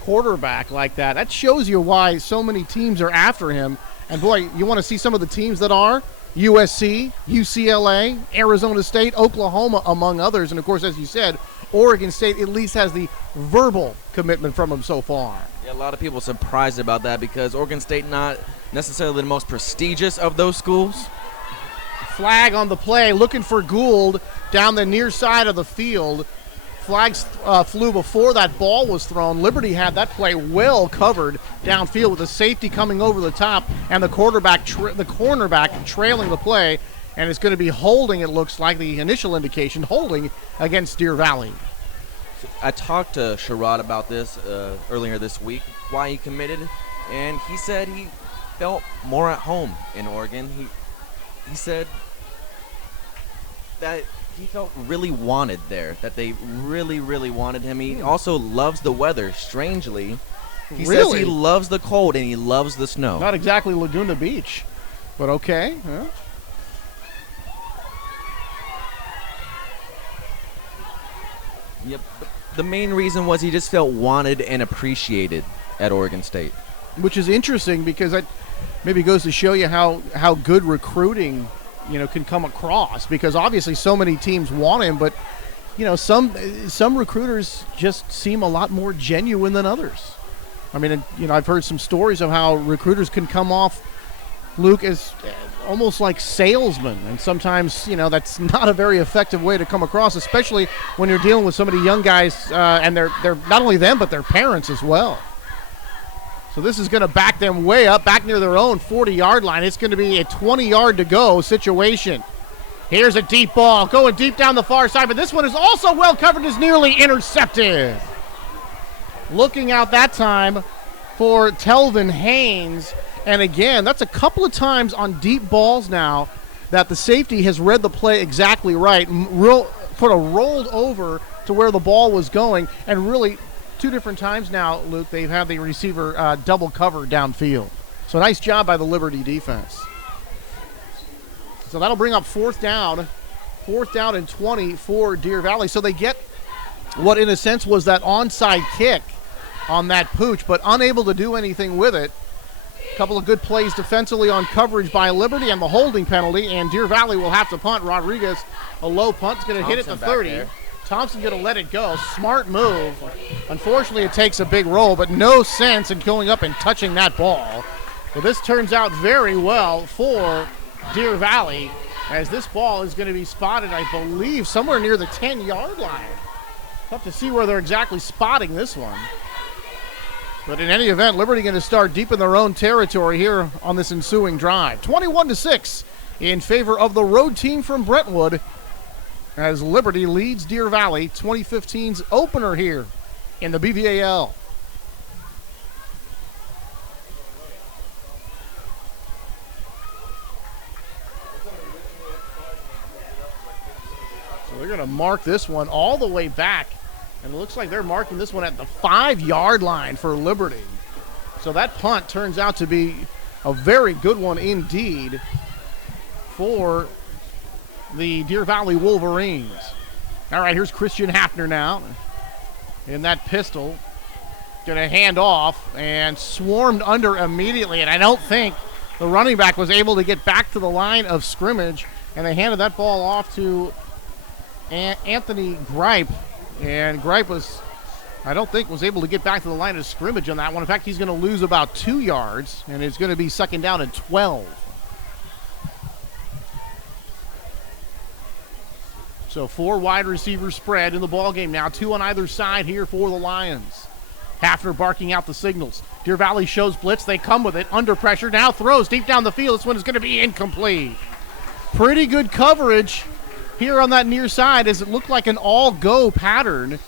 quarterback like that shows you why so many teams are after him. And boy, you want to see some of the teams that are? USC, UCLA, Arizona State, Oklahoma, among others. And, of course, as you said, Oregon State at least has the verbal commitment from him so far. Yeah, a lot of people surprised about that because Oregon State not necessarily the most prestigious of those schools. Flag on the play, looking for Gould down the near side of the field. Flags flew before that ball was thrown. Liberty had that play well covered downfield with the safety coming over the top and the cornerback trailing the play, and it's going to be holding, it looks like, the initial indication, holding against Deer Valley. I talked to Sherrod about this earlier this week, why he committed, and he said he felt more at home in Oregon. He said that he felt really wanted there, that they really, really wanted him. He also loves the weather, strangely. He says he loves the cold and he loves the snow. Not exactly Laguna Beach, but okay. Yeah. Yep. The main reason was he just felt wanted and appreciated at Oregon State. Which is interesting because that maybe goes to show you how good recruiting can come across, because obviously so many teams want him, but some recruiters just seem a lot more genuine than others. I mean, I've heard some stories of how recruiters can come off, Luke, as almost like salesmen, and sometimes that's not a very effective way to come across, especially when you're dealing with so many young guys, and they're not only them but their parents as well. So this is going to back them way up, back near their own 40-yard line. It's going to be a 20-yard to go situation. Here's a deep ball going deep down the far side, but this one is also well covered, is nearly intercepted. Looking out that time for Telvin Haynes. And again, that's a couple of times on deep balls now that the safety has read the play exactly right, rolled over to where the ball was going, and really two different times now, Luke, they've had the receiver double covered downfield. So nice job by the Liberty defense. So that'll bring up fourth down and 20 for Deer Valley. So they get what in a sense was that onside kick on that pooch, but unable to do anything with it. A couple of good plays defensively on coverage by Liberty and the holding penalty, and Deer Valley will have to punt. Rodriguez, a low punt, is going to hit at the 30. There. Thompson going to let it go. Smart move. Unfortunately, it takes a big roll, but no sense in going up and touching that ball. Well, this turns out very well for Deer Valley, as this ball is going to be spotted, I believe, somewhere near the 10-yard line. Tough to see where they're exactly spotting this one. But in any event, Liberty going to start deep in their own territory here on this ensuing drive. 21-6 in favor of the road team from Brentwood, as Liberty leads Deer Valley, 2015's opener here in the BVAL. So they're going to mark this one all the way back, and it looks like they're marking this one at the 5-yard line for Liberty. So that punt turns out to be a very good one indeed for the Deer Valley Wolverines. All right, here's Christian Hafner now in that pistol. Going to hand off and swarmed under immediately, and I don't think the running back was able to get back to the line of scrimmage, and they handed that ball off to Anthony Gripe, and Gripe I don't think was able to get back to the line of scrimmage on that one. In fact, he's going to lose about 2 yards, and it's going to be second down and 12. So 4 wide receiver spread in the ball game now, 2 on either side here for the Lions. Hafner barking out the signals. Deer Valley shows blitz. They come with it under pressure. Now throws deep down the field. This one is going to be incomplete. Pretty good coverage here on that near side, as it looked like an all-go pattern.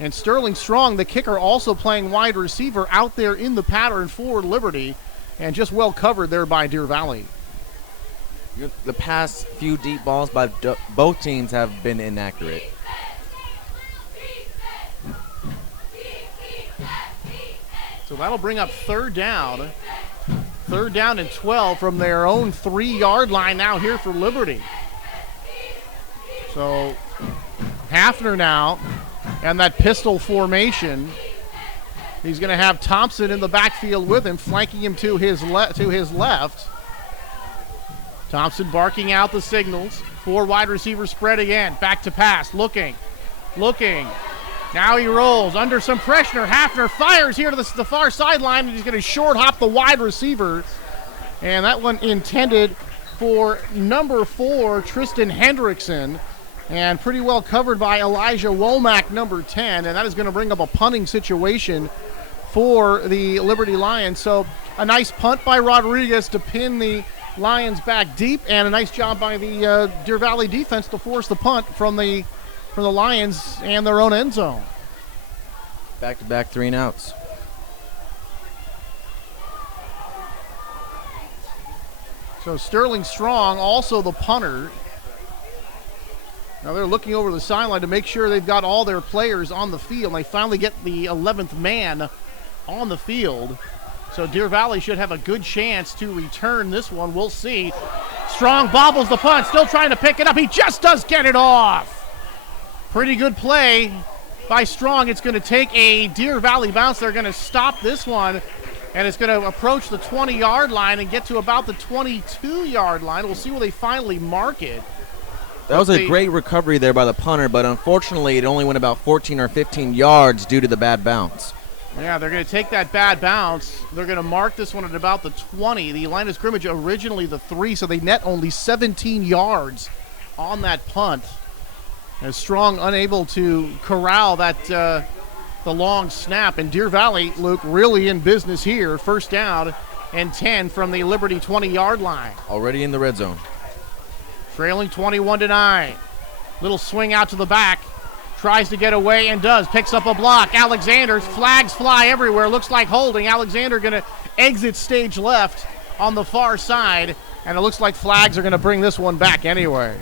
And Sterling Strong, the kicker, also playing wide receiver out there in the pattern for Liberty, and just well covered there by Deer Valley. The past few deep balls by both teams have been inaccurate. So that'll bring up third down. Third down and 12 from their own 3-yard line now here for Liberty. So Hafner now, and that pistol formation. He's going to have Thompson in the backfield with him, flanking him to his left. Thompson barking out the signals. 4 wide receiver spread again. Back to pass. Looking. Now he rolls under some pressure. Hafner fires here to the far sideline, and he's going to short hop the wide receiver. And that one intended for number 4, Tristan Hendrickson. And pretty well covered by Elijah Womack, number 10. And that is going to bring up a punting situation for the Liberty Lions. So a nice punt by Rodriguez to pin the Lions back deep, and a nice job by the Deer Valley defense to force the punt from the Lions and their own end zone. Back-to-back 3 and outs. So Sterling Strong, also the punter. Now they're looking over the sideline to make sure they've got all their players on the field. They finally get the 11th man on the field. So Deer Valley should have a good chance to return this one. We'll see. Strong bobbles the punt, still trying to pick it up. He just does get it off. Pretty good play by Strong. It's going to take a Deer Valley bounce. They're going to stop this one, and it's going to approach the 20-yard line and get to about the 22-yard line. We'll see where they finally mark it. That was a great recovery there by the punter, but unfortunately it only went about 14 or 15 yards due to the bad bounce. Yeah, they're going to take that bad bounce. They're going to mark this one at about the 20. The line of scrimmage originally the 3, so they net only 17 yards on that punt. And Strong unable to corral that the long snap. And Deer Valley, Luke, really in business here. First down and 10 from the Liberty 20-yard line. Already in the red zone. Trailing 21-9. Little swing out to the back. Tries to get away and does. Picks up a block. Alexander's flags fly everywhere. Looks like holding. Alexander going to exit stage left on the far side. And it looks like flags are going to bring this one back anyway.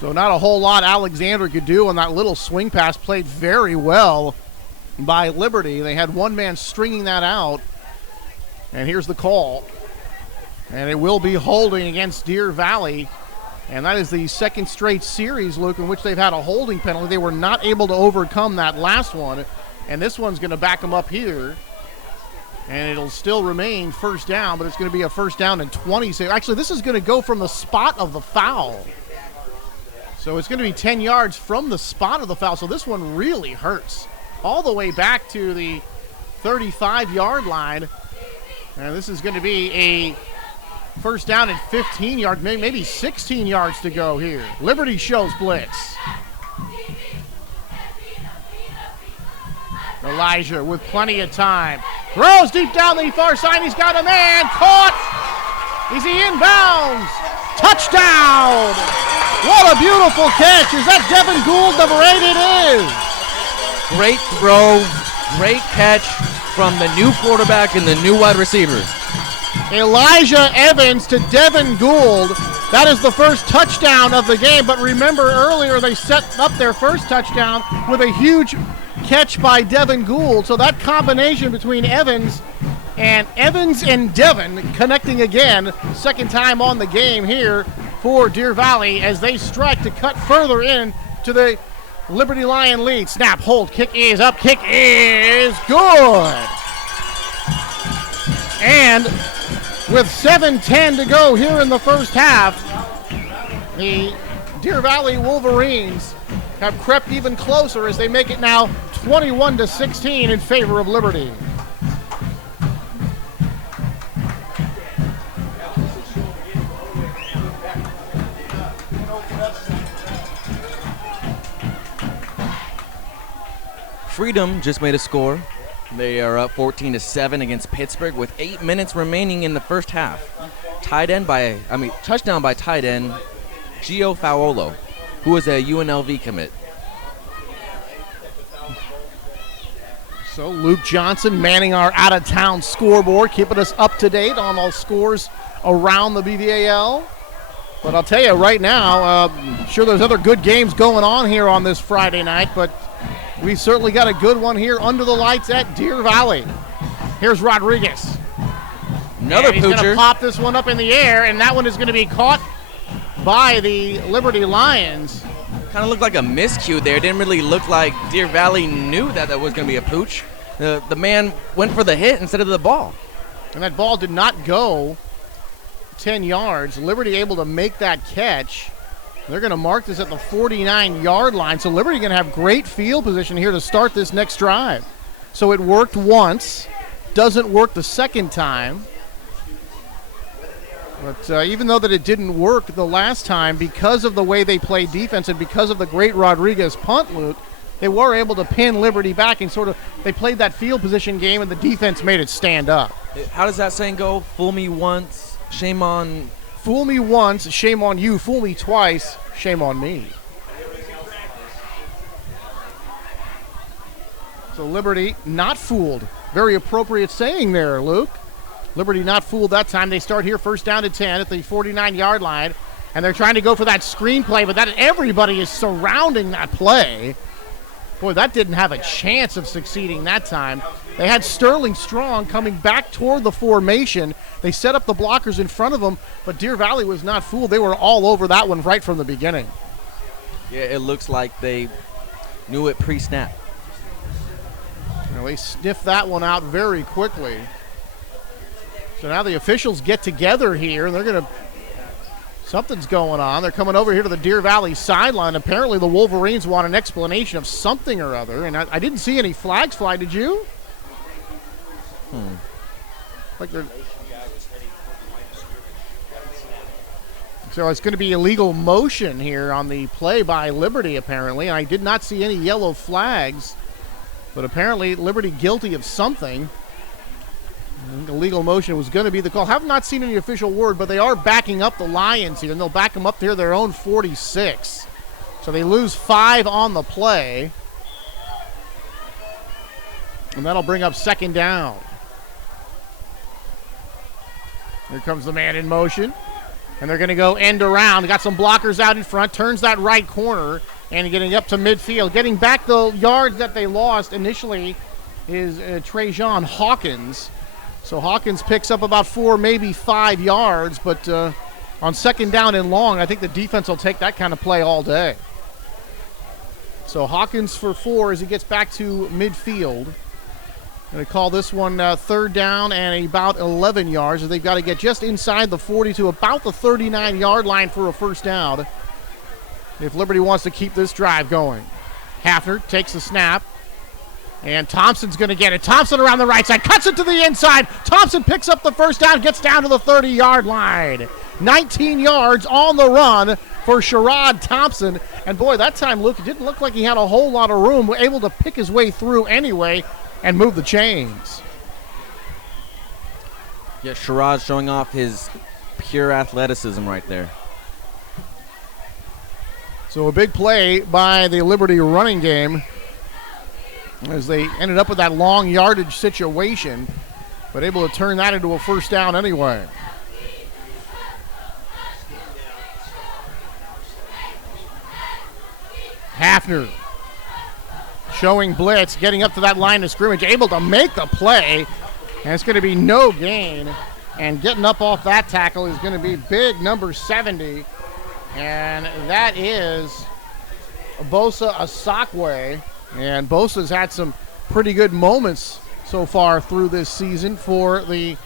So not a whole lot Alexander could do on that little swing pass. Played very well by Liberty. They had one man stringing that out. And here's the call. And it will be holding against Deer Valley. And that is the second straight series, Luke, in which they've had a holding penalty. They were not able to overcome that last one. And this one's going to back them up here. And it'll still remain first down, but it's going to be a first down and 20. So actually, this is going to go from the spot of the foul. So it's going to be 10 yards from the spot of the foul. So this one really hurts. All the way back to the 35-yard line. And this is going to be a first down at 15 yards, maybe 16 yards to go here. Liberty shows blitz. Elijah with plenty of time. Throws deep down the far side. He's got a man. Caught. Is he inbounds? Touchdown. What a beautiful catch. Is that Devin Gould, number 8? It is. Great throw. Great catch from the new quarterback and the new wide receiver. Elijah Evans to Devin Gould. That is the first touchdown of the game. But remember earlier they set up their first touchdown with a huge catch by Devin Gould. So that combination between Evans and Devin connecting again. Second time on the game here for Deer Valley as they strike to cut further in to the Liberty Lion lead. Snap, hold, kick is up, kick is good. And with 7:10 to go here in the first half, the Deer Valley Wolverines have crept even closer as they make it now 21-16 in favor of Liberty. Freedom just made a score. They are up 14-7 against Pittsburgh with 8 minutes remaining in the first half. Touchdown by tight end Gio Faolo, who is a UNLV commit. So Luke Johnson manning our out-of-town scoreboard, keeping us up to date on all scores around the BVAL. But I'll tell you right now, sure there's other good games going on here on this Friday night, but we certainly got a good one here under the lights at Deer Valley. Here's Rodriguez. Another He's going to poocher. pop this one up in the air, and that one is going to be caught by the Liberty Lions. Kind of looked like a miscue there. Didn't really look like Deer Valley knew that was going to be a pooch. The man went for the hit instead of the ball. And that ball did not go 10 yards. Liberty able to make that catch. They're going to mark this at the 49-yard line. So Liberty going to have great field position here to start this next drive. So it worked once. Doesn't work the second time. But even though that it didn't work the last time, because of the way they played defense and because of the great Rodriguez punt, Luke, they were able to pin Liberty back and they played that field position game and the defense made it stand up. How does that saying go? Fool me once, shame on... Fool me once, shame on you. Fool me twice, shame on me. So Liberty not fooled. Very appropriate saying there, Luke. Liberty not fooled that time. They start here first down to 10 at the 49-yard line. And they're trying to go for that screen play, but everybody is surrounding that play. Boy, that didn't have a chance of succeeding that time. They had Sterling Strong coming back toward the formation. They set up the blockers in front of them, but Deer Valley was not fooled. They were all over that one right from the beginning. Yeah, it looks like they knew it pre-snap. They sniffed that one out very quickly. So now the officials get together here, and they're going to – something's going on. They're coming over here to the Deer Valley sideline. Apparently the Wolverines want an explanation of something or other, and I didn't see any flags fly. Did you? Like they're – so it's going to be illegal motion here on the play by Liberty, apparently. I did not see any yellow flags, but apparently Liberty guilty of something. Illegal motion was going to be the call. Have not seen any official word, but they are backing up the Lions here, and they'll back them up to their own 46. So they lose 5 on the play. And that'll bring up second down. Here comes the man in motion. And they're going to go end around. Got some blockers out in front. Turns that right corner. And getting up to midfield. Getting back the yards that they lost initially is Trajan Hawkins. So Hawkins picks up about 4, maybe 5 yards. But on second down and long, I think the defense will take that kind of play all day. So Hawkins for 4 as he gets back to midfield. Going to call this one third down and about 11 yards. They've got to get just inside the 40 to about the 39-yard line for a first down. if Liberty wants to keep this drive going. Hafner takes the snap, and Thompson's going to get it. Thompson around the right side, cuts it to the inside. Thompson picks up the first down, gets down to the 30-yard line. 19 yards on the run for Sherrod Thompson. And boy, that time, Luke, it didn't look like he had a whole lot of room, able to pick his way through anyway and move the chains. Yeah, Sherrod showing off his pure athleticism right there. So a big play by the Liberty running game as they ended up with that long yardage situation, but able to turn that into a first down anyway. Hafner showing blitz, getting up to that line of scrimmage, able to make the play, and it's going to be no gain. And getting up off that tackle is going to be big number 70, and that is Bosa Asakwe. And Bosa's had some pretty good moments so far through this season for the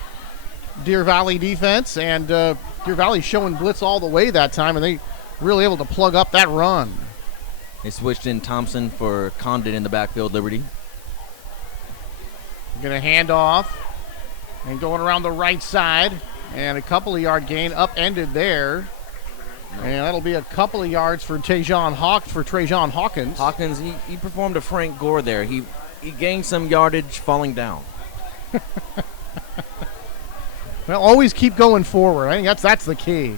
Deer Valley defense, and Deer Valley showing blitz all the way that time, and they really able to plug up that run. They switched in Thompson for Condon in the backfield, Liberty. Going to hand off and going around the right side, and a couple of yard gain upended there. And that'll be a couple of yards for Trajan Hawkins. Hawkins, he performed a Frank Gore there. He gained some yardage falling down. Well, always keep going forward. I think that's the key.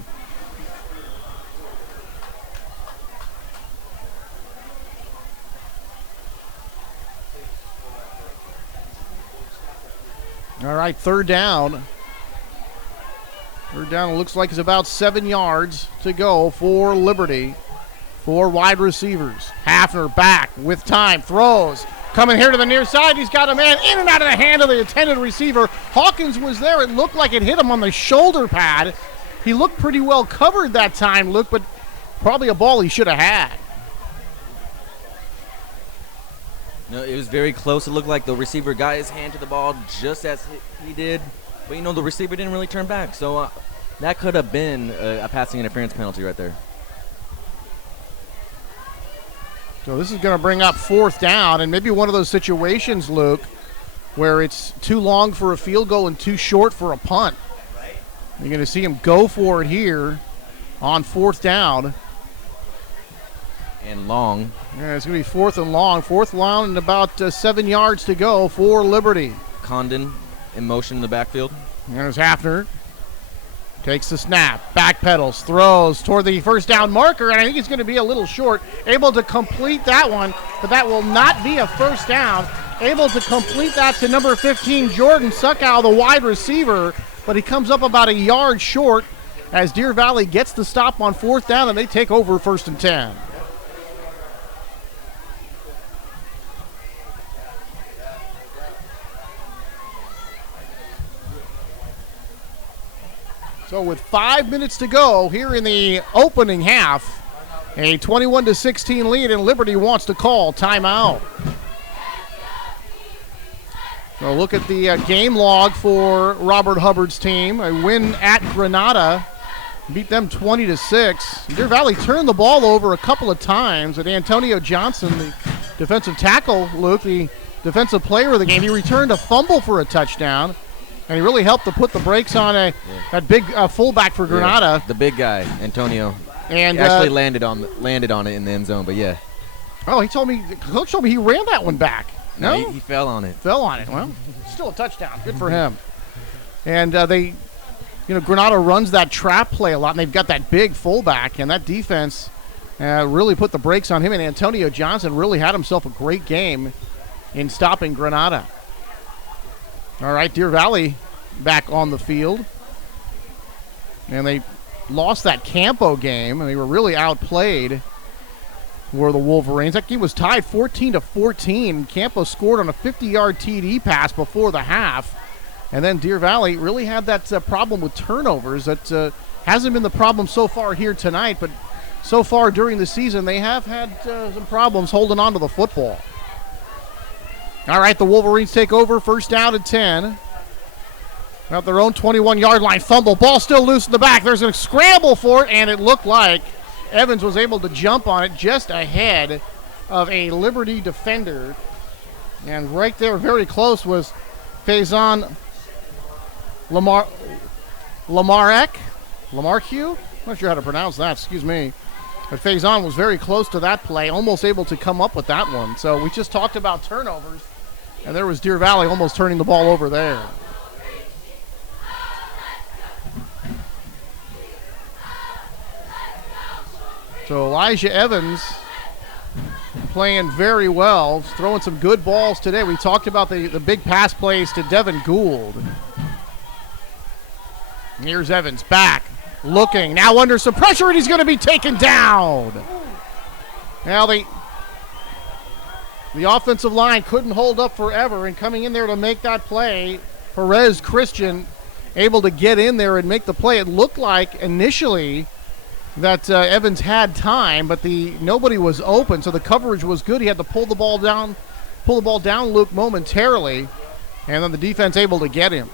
All right, third down. Third down, it looks like it's about 7 yards to go for Liberty. 4 wide receivers. Hafner back with time, throws. Coming here to the near side, he's got a man in and out of the hand of the intended receiver. Hawkins was there. It looked like it hit him on the shoulder pad. He looked pretty well covered that time, Luke, but probably a ball he should have had. No, it was very close. It looked like the receiver got his hand to the ball just as he did. But, the receiver didn't really turn back. So that could have been a passing interference penalty right there. So this is going to bring up fourth down, and maybe one of those situations, Luke, where it's too long for a field goal and too short for a punt. You're going to see him go for it here on fourth down. And long. Yeah, it's going to be fourth and long. Fourth down and about 7 yards to go for Liberty. Condon in motion in the backfield. There's Hafner. Takes the snap, backpedals, throws toward the first down marker, and I think it's going to be a little short. Able to complete that one, but that will not be a first down. Able to complete that to number 15, Jordan Suckow, the wide receiver, but he comes up about a yard short as Deer Valley gets the stop on fourth down, and they take over first and 10. So with 5 minutes to go here in the opening half, a 21-16 lead, and Liberty wants to call timeout. So look at the game log for Robert Hubbard's team. A win at Granada, beat them 20-6. Deer Valley turned the ball over a couple of times, and Antonio Johnson, the defensive tackle, Luke, the defensive player of the game, he returned a fumble for a touchdown. And he really helped to put the brakes on that big fullback for Granada. Yeah, the big guy, Antonio. And he actually landed on it in the end zone, but yeah. Oh, Coach told me he ran that one back. No, he fell on it. Fell on it. Well, still a touchdown. Good for him. And Granada runs that trap play a lot, and they've got that big fullback, and that defense really put the brakes on him. And Antonio Johnson really had himself a great game in stopping Granada. All right, Deer Valley back on the field. And they lost that Campo game, and they were really outplayed for the Wolverines. That game was tied 14-14. Campo scored on a 50-yard TD pass before the half. And then Deer Valley really had that problem with turnovers that hasn't been the problem so far here tonight, but so far during the season they have had some problems holding on to the football. All right, the Wolverines take over, first down at 10. At their own 21-yard line, fumble, ball still loose in the back. There's a scramble for it, and it looked like Evans was able to jump on it just ahead of a Liberty defender. And right there, very close, was Faison Lamarque? I'm not sure how to pronounce that, excuse me. But Faison was very close to that play, almost able to come up with that one. So we just talked about turnovers, and there was Deer Valley almost turning the ball over there. So Elijah Evans playing very well, throwing some good balls today. We talked about the big pass plays to Devin Gould. And here's Evans back, looking, now under some pressure, and he's going to be taken down. Now the offensive line couldn't hold up forever, and coming in there to make that play, Perez Christian able to get in there and make the play. It looked like initially that Evans had time, but nobody was open, so the coverage was good. He had to pull the ball down, Luke, momentarily, and then the defense able to get him.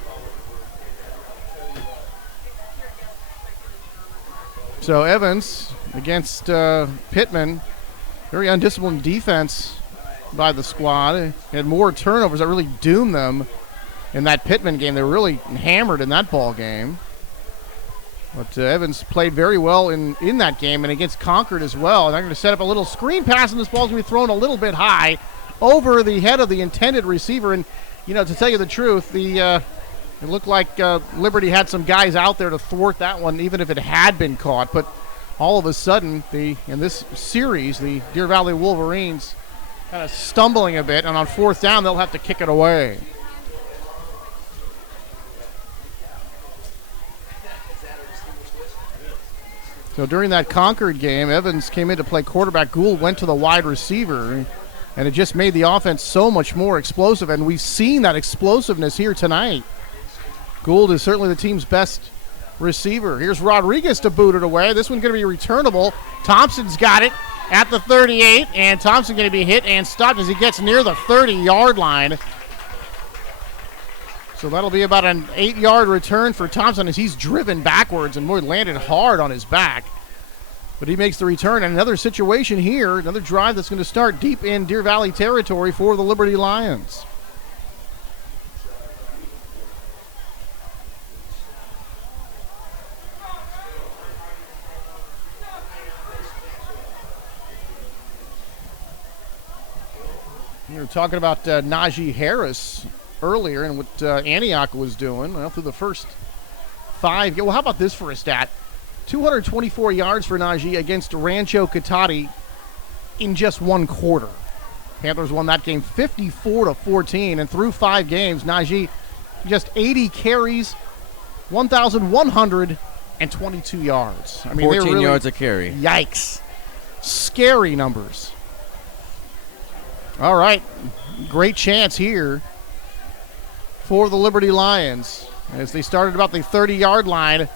So Evans against Pittman, very undisciplined defense by the squad. He had more turnovers that really doomed them in that Pittman game. They were really hammered in that ball game. But Evans played very well in that game and against Concord as well. And they're going to set up a little screen pass, and this ball's going to be thrown a little bit high over the head of the intended receiver. And, to tell you the truth, it looked like Liberty had some guys out there to thwart that one, even if it had been caught. But all of a sudden, in this series, the Deer Valley Wolverines kind of stumbling a bit, and on fourth down, they'll have to kick it away. So during that Concord game, Evans came in to play quarterback. Gould went to the wide receiver, and it just made the offense so much more explosive, and we've seen that explosiveness here tonight. Gould is certainly the team's best receiver. Here's Rodriguez to boot it away. This one's going to be returnable. Thompson's got it at the 38, and Thompson going to be hit and stopped as he gets near the 30-yard line. So that'll be about an 8-yard return for Thompson as he's driven backwards and more landed hard on his back. But he makes the return. And another situation here, another drive that's going to start deep in Deer Valley territory for the Liberty Lions. We were talking about Najee Harris earlier and what Antioch was doing. Well, through the first 5. Well, how about this for a stat? 224 yards for Najee against Rancho Cotati in just one quarter. Panthers won that game 54-14, and through 5 games, Najee just 80 carries, 1,122 yards. I mean, 14 really, yards a carry. Yikes. Scary numbers. All right, great chance here for the Liberty Lions as they started about the 30-yard line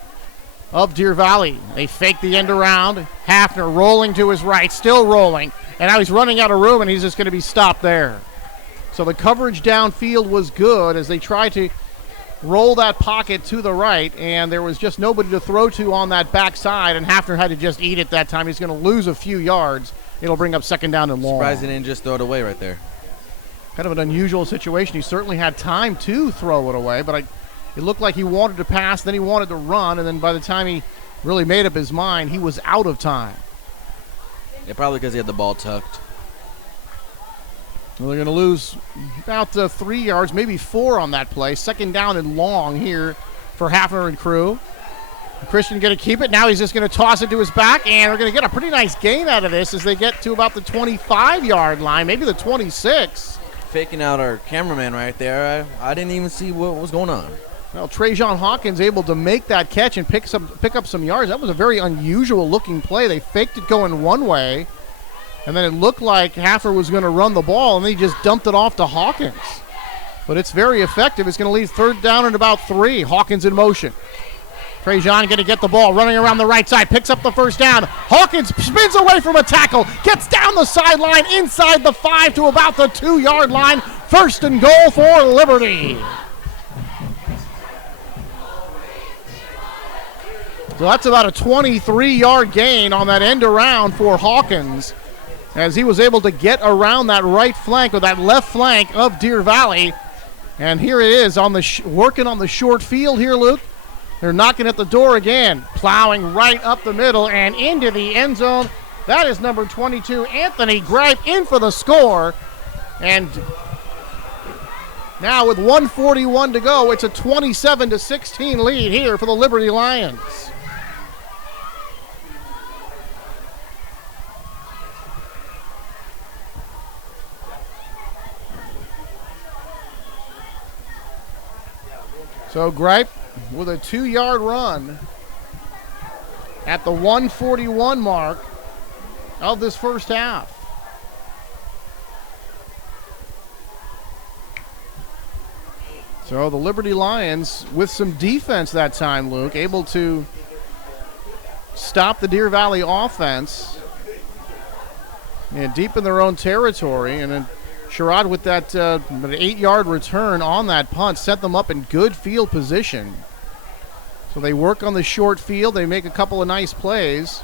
of Deer Valley. They fake the end around. Hafner rolling to his right, still rolling. And now he's running out of room, and he's just going to be stopped there. So the coverage downfield was good as they tried to roll that pocket to the right, and there was just nobody to throw to on that backside, and Hafner had to just eat it that time. He's going to lose a few yards. It'll bring up second down and long. Surprised he didn't just throw it away right there. Kind of an unusual situation. He certainly had time to throw it away, but it looked like he wanted to pass, then he wanted to run, and then by the time he really made up his mind, he was out of time. Yeah, probably because he had the ball tucked. Well, they're going to lose about 3 yards, maybe 4 on that play. Second down and long here for Hafner and crew. Christian going to keep it. Now he's just going to toss it to his back, and they're going to get a pretty nice gain out of this as they get to about the 25-yard line, maybe the 26. Faking out our cameraman right there. I didn't even see what was going on. Well, Trajan Hawkins able to make that catch and pick up some yards. That was a very unusual-looking play. They faked it going one way, and then it looked like Hafner was going to run the ball, and they just dumped it off to Hawkins. But it's very effective. It's going to leave third down and about 3. Hawkins in motion. Trajan going to get the ball, running around the right side, picks up the first down. Hawkins spins away from a tackle, gets down the sideline, inside the 5 to about the 2-yard line. First and goal for Liberty. So that's about a 23-yard gain on that end around for Hawkins, as he was able to get around that right flank or that left flank of Deer Valley. And here it is on the working on the short field here, Luke. They're knocking at the door again, plowing right up the middle and into the end zone. That is number 22, Anthony Gripe, in for the score. And now with 1:41 to go, it's a 27-16 lead here for the Liberty Lions. So Gripe with a 2-yard run at the 1:41 mark of this first half. So the Liberty Lions, with some defense that time, Luke, able to stop the Deer Valley offense and deep in their own territory. And then Sherrod with that an 8-yard return on that punt set them up in good field position. So they work on the short field. They make a couple of nice plays.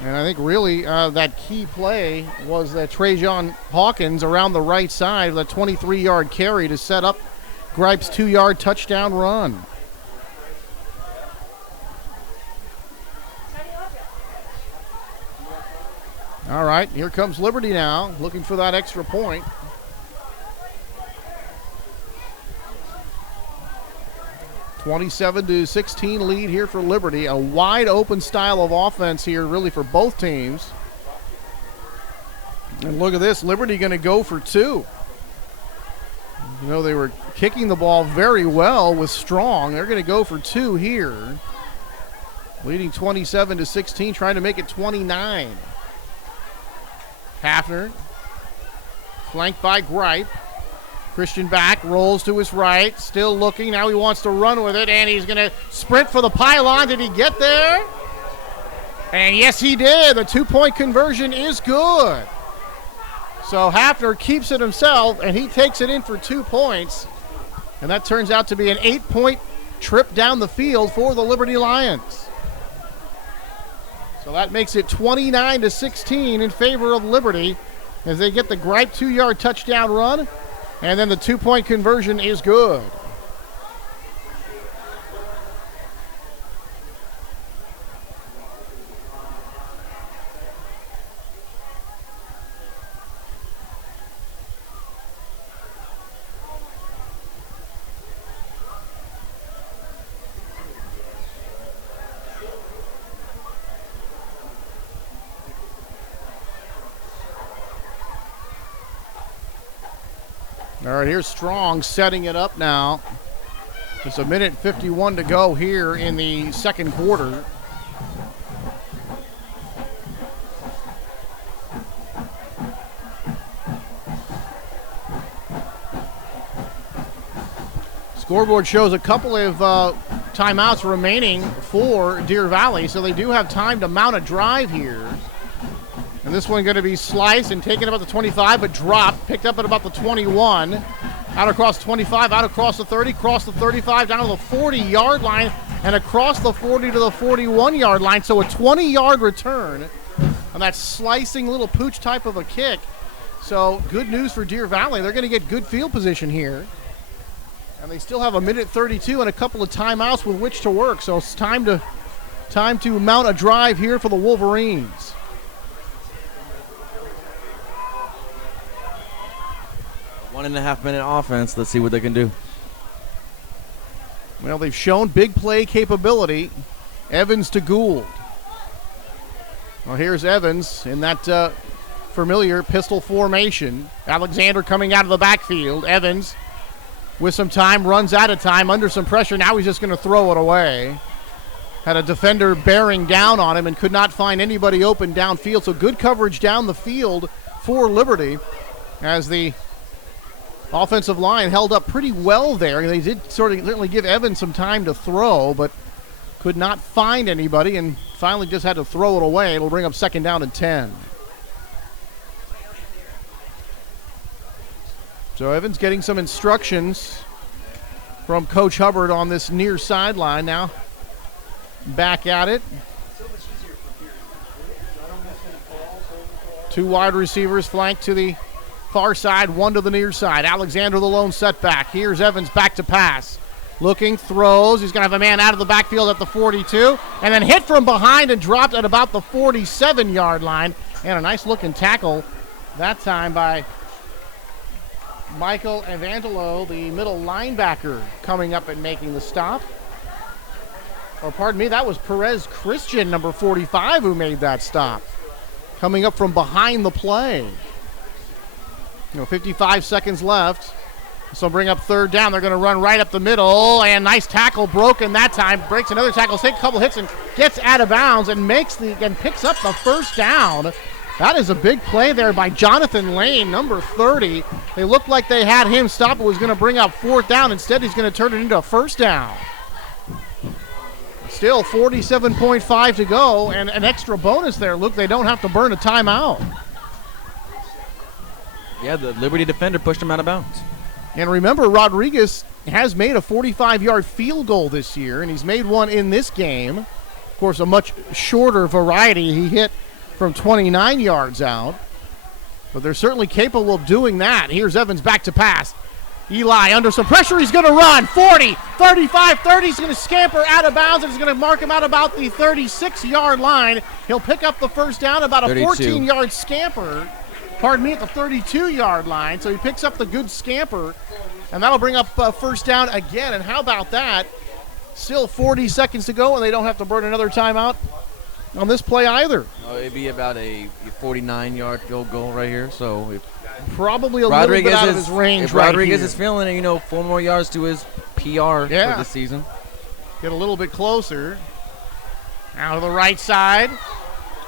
And I think really that key play was that Trajan Hawkins around the right side with a 23-yard carry to set up Gripe's 2-yard touchdown run. All right, here comes Liberty now, looking for that extra point. (27-16) lead here for Liberty. A wide open style of offense here really for both teams. And look at this, Liberty going to go for 2. You know, they were kicking the ball very well with Strong. They're going to go for 2 here. Leading 27-16, trying to make it 29. Hafner, flanked by Gripe. Christian back, rolls to his right, still looking. Now he wants to run with it, and he's going to sprint for the pylon. Did he get there? And yes, he did. The 2-point conversion is good. So Hafner keeps it himself, and he takes it in for 2 points. And that turns out to be an 8-point trip down the field for the Liberty Lions. So that makes it 29-16 in favor of Liberty as they get the Gripe 2-yard touchdown run, and then the 2-point conversion is good. All right, here's Strong setting it up now. It's a minute 51 to go here in the second quarter. Scoreboard shows a couple of timeouts remaining for Deer Valley, so they do have time to mount a drive here. And this one going to be sliced and taken about the 25, but dropped, picked up at about the 21. Out across 25, out across the 30, across the 35, down to the 40-yard line, and across the 40 to the 41-yard line. So a 20-yard return on that slicing little pooch type of a kick. So good news for Deer Valley. They're going to get good field position here. And they still have a minute 32 and a couple of timeouts with which to work. So it's time to mount a drive here for the Wolverines. One and a half minute offense. Let's see what they can do. Well, they've shown big play capability. Evans to Gould. Well, here's Evans in that familiar pistol formation. Alexander coming out of the backfield. Evans with some time, runs out of time, under some pressure. Now he's just going to throw it away. Had a defender bearing down on him and could not find anybody open downfield. So good coverage down the field for Liberty as the offensive line held up pretty well there. They did certainly give Evans some time to throw, but could not find anybody and finally just had to throw it away. It'll bring up second down and 10. So Evans getting some instructions from Coach Hubbard on this near sideline now. back at it. Two wide receivers flanked to the far side, one to the near side. Alexander the lone setback. Here's Evans back to pass. Looking, throws. He's going to have a man out of the backfield at the 42. And then hit from behind and dropped at about the 47-yard line. And a nice-looking tackle that time by Michael Evangelo, the middle linebacker, coming up and making the stop. Or pardon me, that was Perez Christian, number 45, who made that stop. Coming up from behind the play. 55 seconds left. So bring up third down. They're going to run right up the middle. And nice tackle broken that time. Breaks another tackle. Takes a couple hits and gets out of bounds and picks up the first down. That is a big play there by Jonathan Lane, number 30. They looked like they had him stop. It was going to bring up fourth down. Instead, he's going to turn it into a first down. Still 47.5 to go, and an extra bonus there, Luke. They don't have to burn a timeout. Yeah, the Liberty defender pushed him out of bounds. And remember, Rodriguez has made a 45-yard field goal this year, and he's made one in this game. Of course, a much shorter variety. He hit from 29 yards out. But they're certainly capable of doing that. Here's Evans back to pass. Eli under some pressure. He's going to run. 40, 35, 30. He's going to scamper out of bounds, and he's going to mark him out about the 36-yard line. He'll pick up the first down, about a 14-yard scamper. Pardon me, at the 32-yard line. So he picks up the good scamper, and that'll bring up first down again. And how about that? Still 40 seconds to go, and they don't have to burn another timeout on this play either. Oh, it'd be about a 49-yard field goal right here. So if probably a little bit out of his range if right Rodriguez here. is feeling it, 4 more yards to his PR for this season. Get a little bit closer. Out to the right side.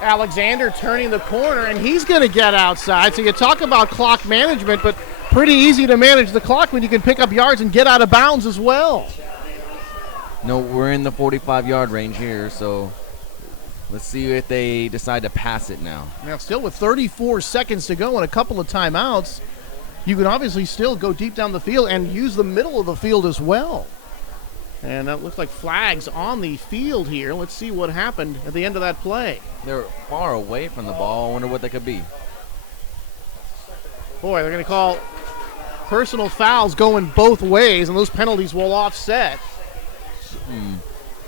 Alexander turning the corner, and he's going to get outside. So you talk about clock management, but pretty easy to manage the clock when you can pick up yards and get out of bounds as well. No, we're in the 45-yard range here, so let's see if they decide to pass it now. Now, still with 34 seconds to go and a couple of timeouts, you can obviously still go deep down the field and use the middle of the field as well. And that looks like flags on the field here. Let's see what happened at the end of that play. They're far away from the ball. I wonder what they could be. Boy, they're going to call personal fouls going both ways, and those penalties will offset.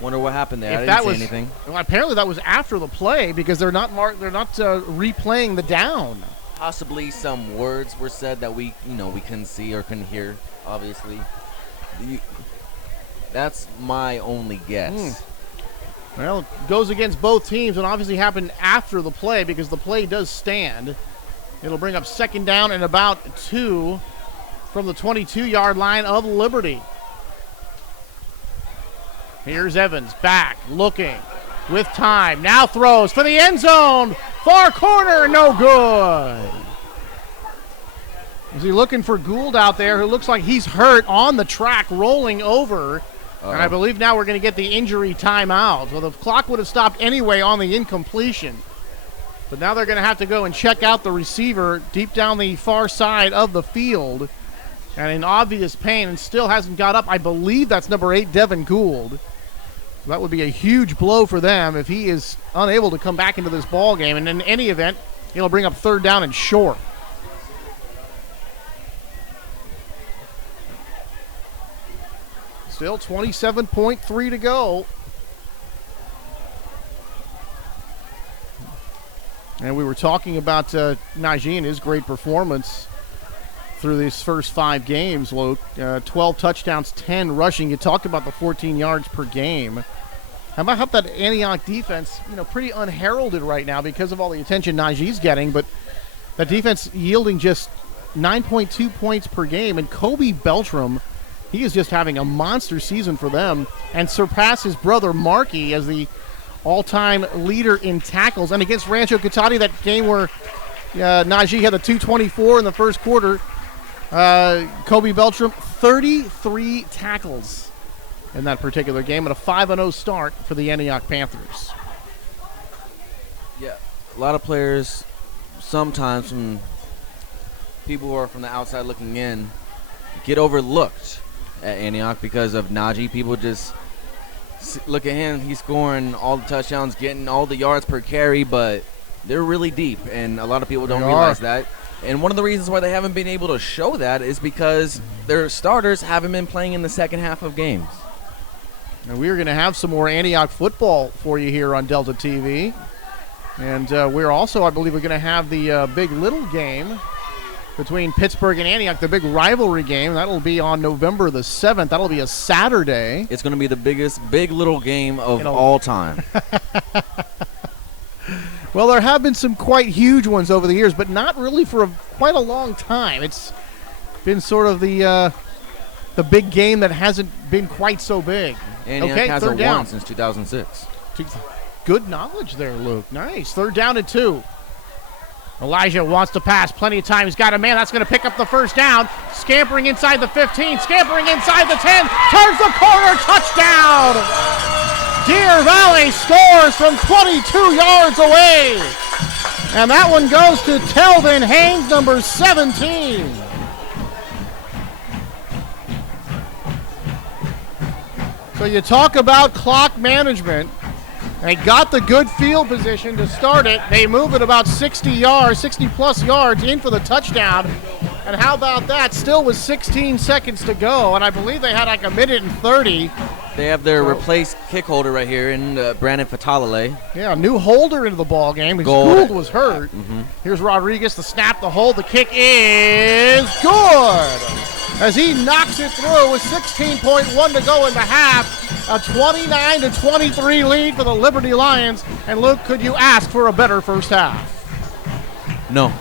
Wonder what happened there. If I that didn't see anything. Well, apparently that was after the play because they're not replaying the down. Possibly some words were said that we couldn't see or couldn't hear. Obviously, that's my only guess. Well, it goes against both teams and obviously happened after the play because the play does stand. It'll bring up second down and about 2 from the 22-yard line of Liberty. Here's Evans back, looking, with time. Now throws for the end zone. Far corner, no good. Is he looking for Gould out there, who looks like he's hurt on the track, rolling over. And I believe now we're going to get the injury timeout. Well, the clock would have stopped anyway on the incompletion. But now they're going to have to go and check out the receiver deep down the far side of the field. And in obvious pain, and still hasn't got up. I believe that's number 8, Devin Gould. That would be a huge blow for them if he is unable to come back into this ball game. And in any event, it'll bring up third down and short. Still 27.3 to go. And we were talking about Najee and his great performance through these first 5 games, Luke. 12 touchdowns, 10 rushing. You talked about the 14 yards per game. How about that Antioch defense, pretty unheralded right now because of all the attention Najee's getting, but that defense yielding just 9.2 points per game. And Kobe Beltram, he is just having a monster season for them and surpassed his brother Markey as the all-time leader in tackles. And against Rancho Cotati, that game where Najee had the 224 in the first quarter, Kobe Beltram, 33 tackles in that particular game, and a 5-0 start for the Antioch Panthers. Yeah, a lot of players, sometimes from people who are from the outside looking in, get overlooked at Antioch because of Najee. People just Look at him. He's scoring all the touchdowns, getting all the yards per carry, but they're really deep, and a lot of people don't realize that. And one of the reasons why they haven't been able to show that is because their starters haven't been playing in the second half of games. And we're going to have some more Antioch football for you here on Delta TV. And we're also, I believe, we're going to have the Big Little game between Pittsburgh and Antioch, the big rivalry game. That'll be on November the 7th. That'll be a Saturday. It's going to be the biggest Big Little game of all time. Well, there have been some quite huge ones over the years, but not really for quite a long time. It's been sort of the big game that hasn't been quite so big. Antioch hasn't won since 2006. Good knowledge there, Luke. Nice. 3rd down and 2. Elijah wants to pass. Plenty of time. He's got a man. That's going to pick up the first down. Scampering inside the 15. Scampering inside the 10. Turns the corner. Touchdown. Deer Valley scores from 22 yards away. And that one goes to Telvin Haynes, number 17. So you talk about clock management. They got the good field position to start it. They move it about 60-plus yards in for the touchdown. And how about that? Still with 16 seconds to go. And I believe they had like a minute and 30. They have their replaced kick holder right here in Brandon Fatalale. Yeah, a new holder into the ball game. Gould was hurt. Here's Rodriguez, the snap, the hold. The kick is good as he knocks it through with 16.1 to go in the half. A 29-23 lead for the Liberty Lions. And Luke, could you ask for a better first half? No.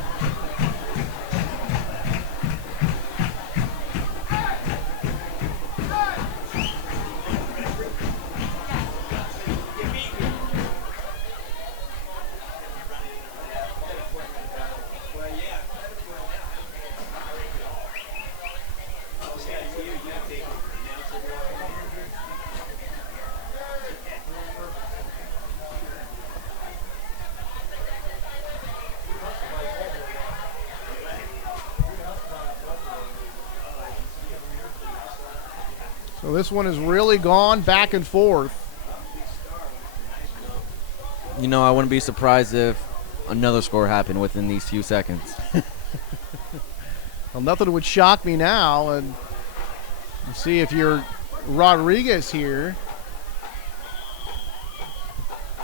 So this one has really gone back and forth. You know, I wouldn't be surprised if another score happened within these few seconds. Well, nothing would shock me now. And see if you're Rodriguez here.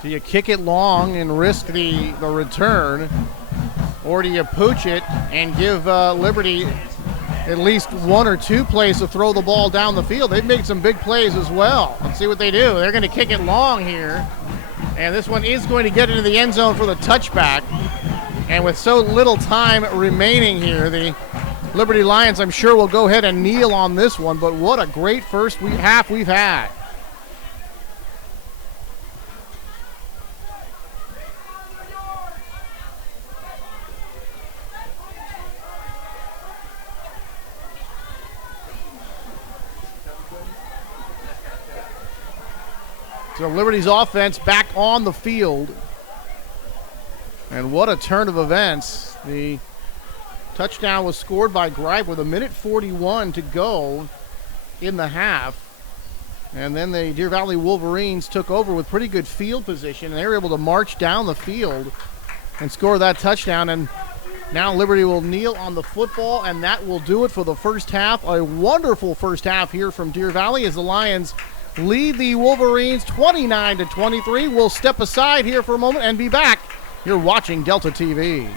Do you kick it long and risk the return? Or do you pooch it and give Liberty at least one or two plays to throw the ball down the field? They've made some big plays as well. Let's see what they do. They're going to kick it long here. And this one is going to get into the end zone for the touchback. And with so little time remaining here, the Liberty Lions, I'm sure, will go ahead and kneel on this one. But what a great first half we've had. So Liberty's offense back on the field. And what a turn of events. The touchdown was scored by Gripe with 1:41 to go in the half. And then the Deer Valley Wolverines took over with pretty good field position. They were able to march down the field and score that touchdown. And now Liberty will kneel on the football, and that will do it for the first half. A wonderful first half here from Deer Valley as the Lions lead the Wolverines 29-23. We'll step aside here for a moment and be back. You're watching Delta TV.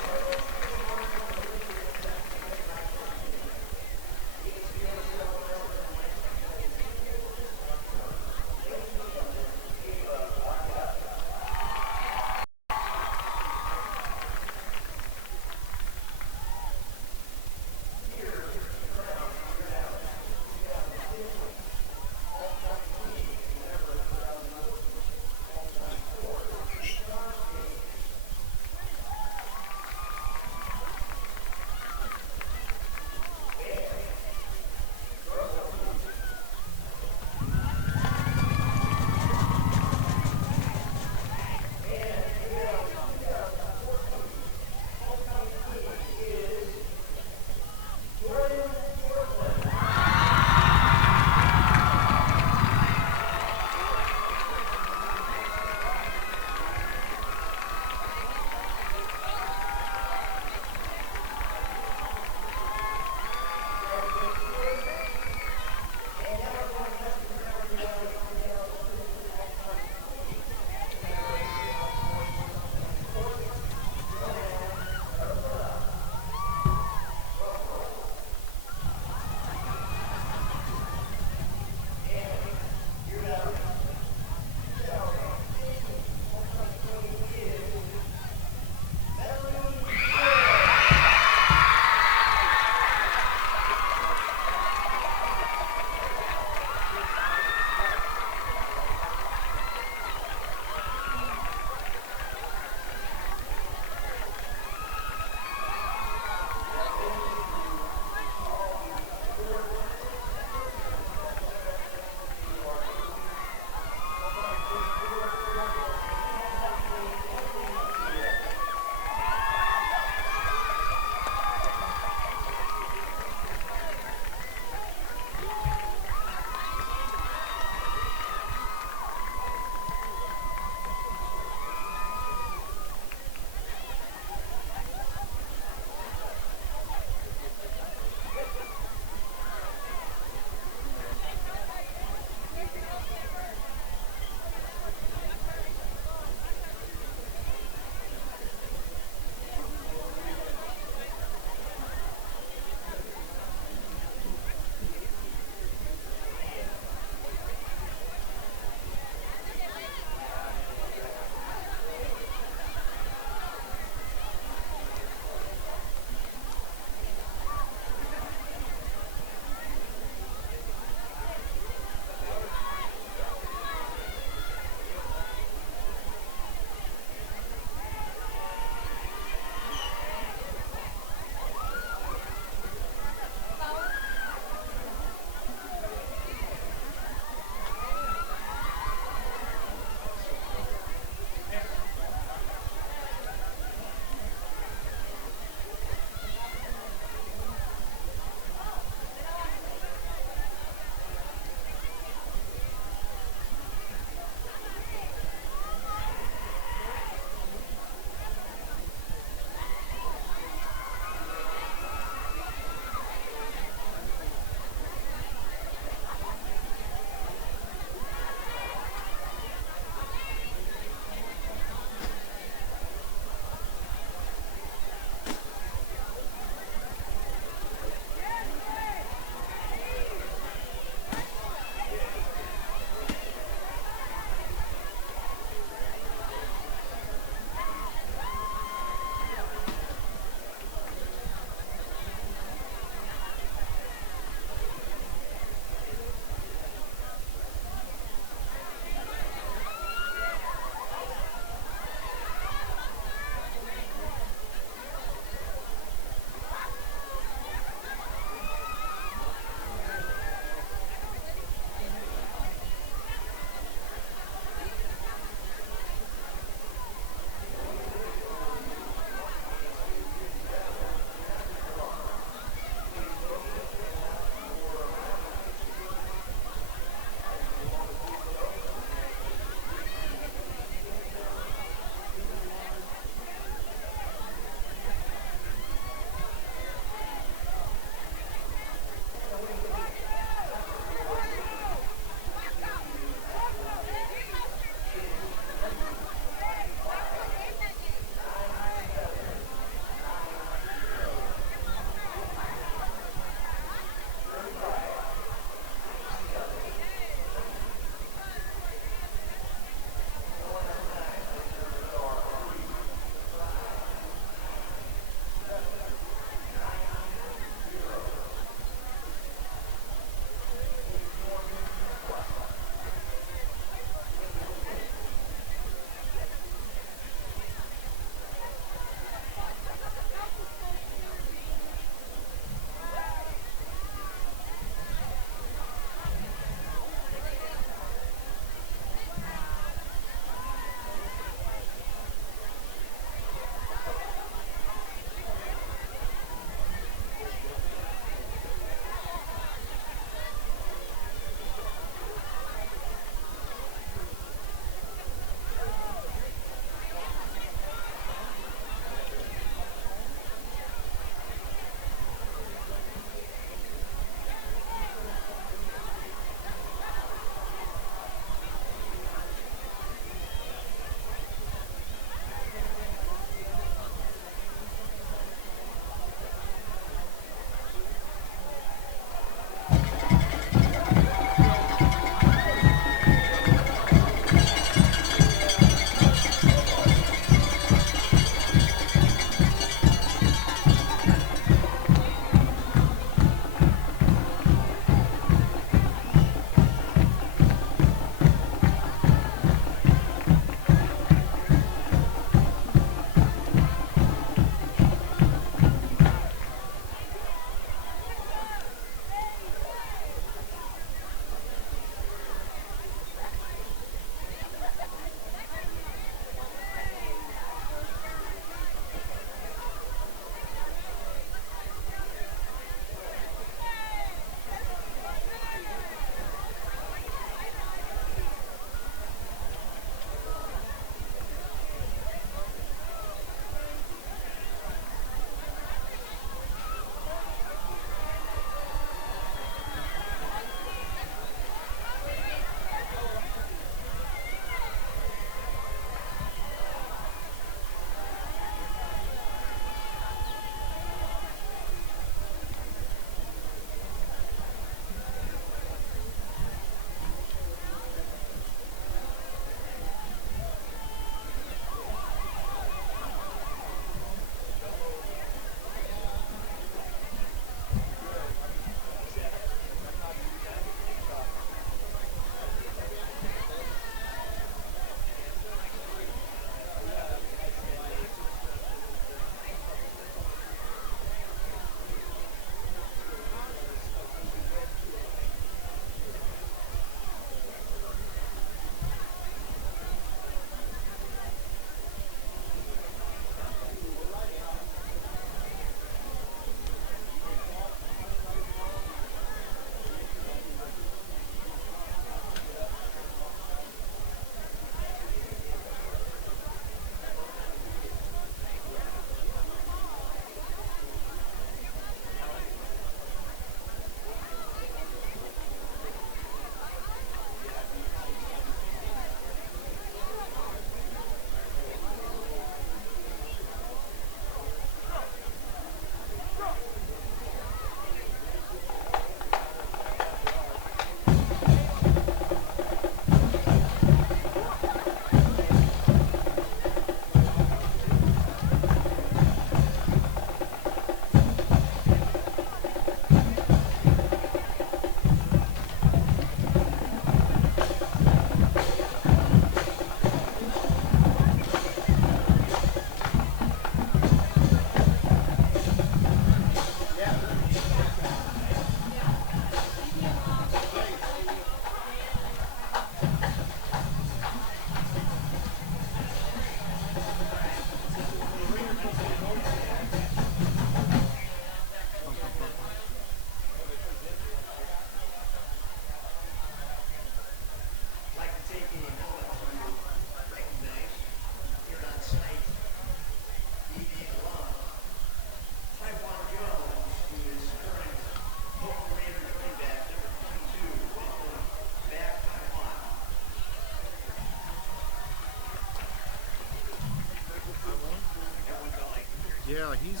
Yeah, he's,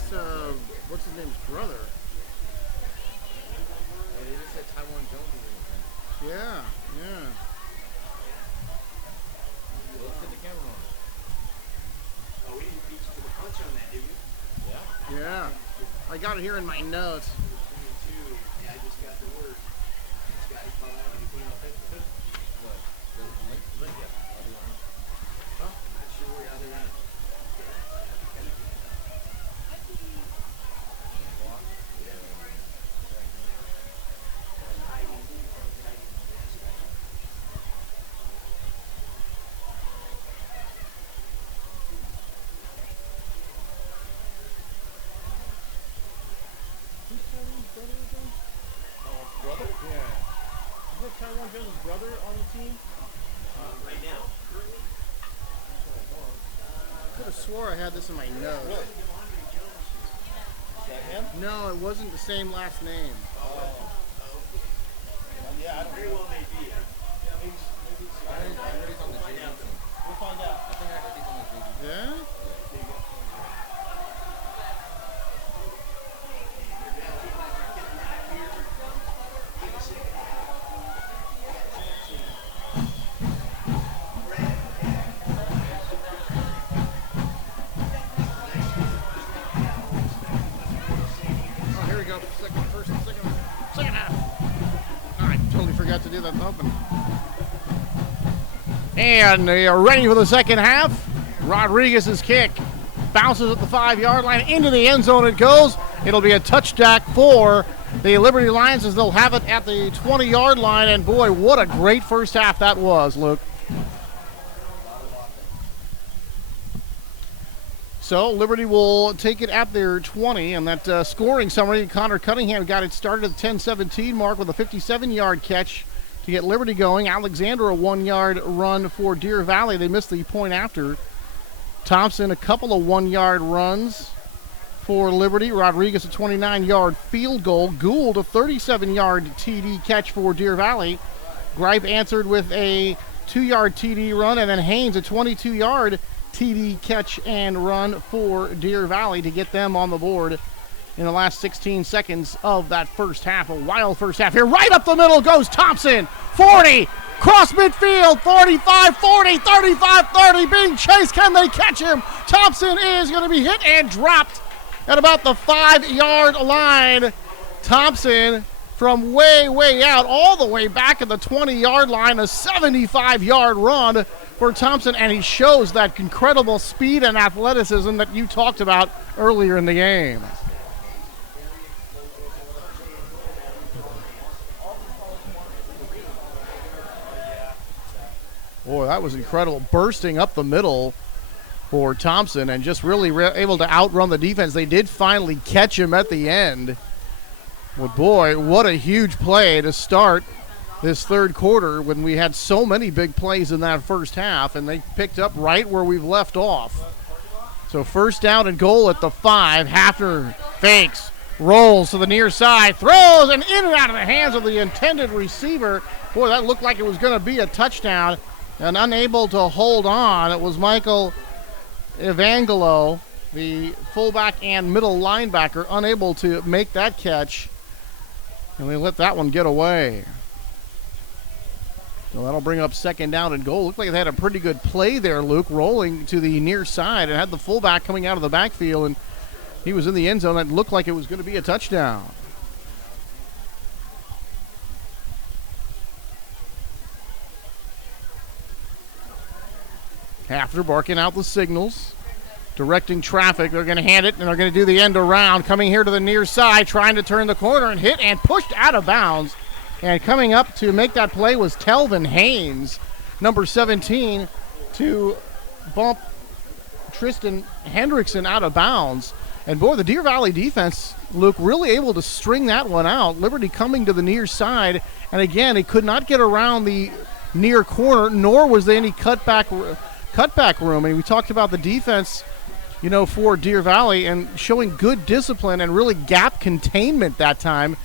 what's his name's brother? Yeah, they just said Taiwan Jones is in the Yeah, yeah. Let's get the camera on. Oh, we didn't beat you to the punch on that, did we? Yeah. Yeah. I got it here in my notes. Yeah, I just got the word. Scotty Pie. You put it on Facebook? What? The link? Yeah. I'll do it. Huh? Not sure how they're at. Brother? Yeah. Is that Taiwan Jones' brother on the team? Right now, currently, I could have swore I had this in my notes. DeAndre Jones. Is that him? No, it wasn't the same last name. Yeah, I don't Very well may be. I heard he's on the JV team. We'll find out. I think I heard he's on the JV team. Yeah? Oh, here we go. Second half. Oh, I totally forgot to do that in the open. And they are ready for the second half. Rodriguez's kick bounces at the 5-yard line. Into the end zone it goes. It'll be a touchdown for the Liberty Lions as they'll have it at the 20-yard line. And boy, what a great first half that was, Luke. So Liberty will take it at their 20, and that scoring summary, Connor Cunningham got it started at the 10-17 mark with a 57-yard catch to get Liberty going. Alexander, a 1-yard run for Deer Valley. They missed the point after. Thompson, a couple of 1-yard runs for Liberty. Rodriguez, a 29-yard field goal. Gould, a 37-yard TD catch for Deer Valley. Gripe answered with a 2-yard TD run, and then Haynes, a 22-yard TD catch and run for Deer Valley to get them on the board in the last 16 seconds of that first half. A wild first half here. Right up the middle goes Thompson. 40. Cross midfield. 45, 40, 35, 30. Being chased. Can they catch him? Thompson is going to be hit and dropped at about the 5-yard line. Thompson from way, way out all the way back at the 20-yard line. A 75-yard run for Thompson, and he shows that incredible speed and athleticism that you talked about earlier in the game. Boy, that was incredible. Bursting up the middle for Thompson and just really able to outrun the defense. They did finally catch him at the end. But boy, what a huge play to start this third quarter when we had so many big plays in that first half, and they picked up right where we've left off. So first down and goal at the 5. Hafner fakes, rolls to the near side, throws, and in and out of the hands of the intended receiver. Boy, that looked like it was going to be a touchdown, and unable to hold on. It was Michael Evangelo, the fullback and middle linebacker, unable to make that catch, and they let that one get away. So that'll bring up second down and goal. Looked like they had a pretty good play there, Luke, rolling to the near side and had the fullback coming out of the backfield, and he was in the end zone. It looked like it was going to be a touchdown. After barking out the signals, directing traffic, they're going to hand it, and they're going to do the end around, coming here to the near side, trying to turn the corner and hit and pushed out of bounds. And coming up to make that play was Telvin Haynes, number 17, to bump Tristan Hendrickson out of bounds. And boy, the Deer Valley defense, Luke, really able to string that one out. Liberty coming to the near side, and again, he could not get around the near corner, nor was there any cutback room. And we talked about the defense, for Deer Valley and showing good discipline and really gap containment that time,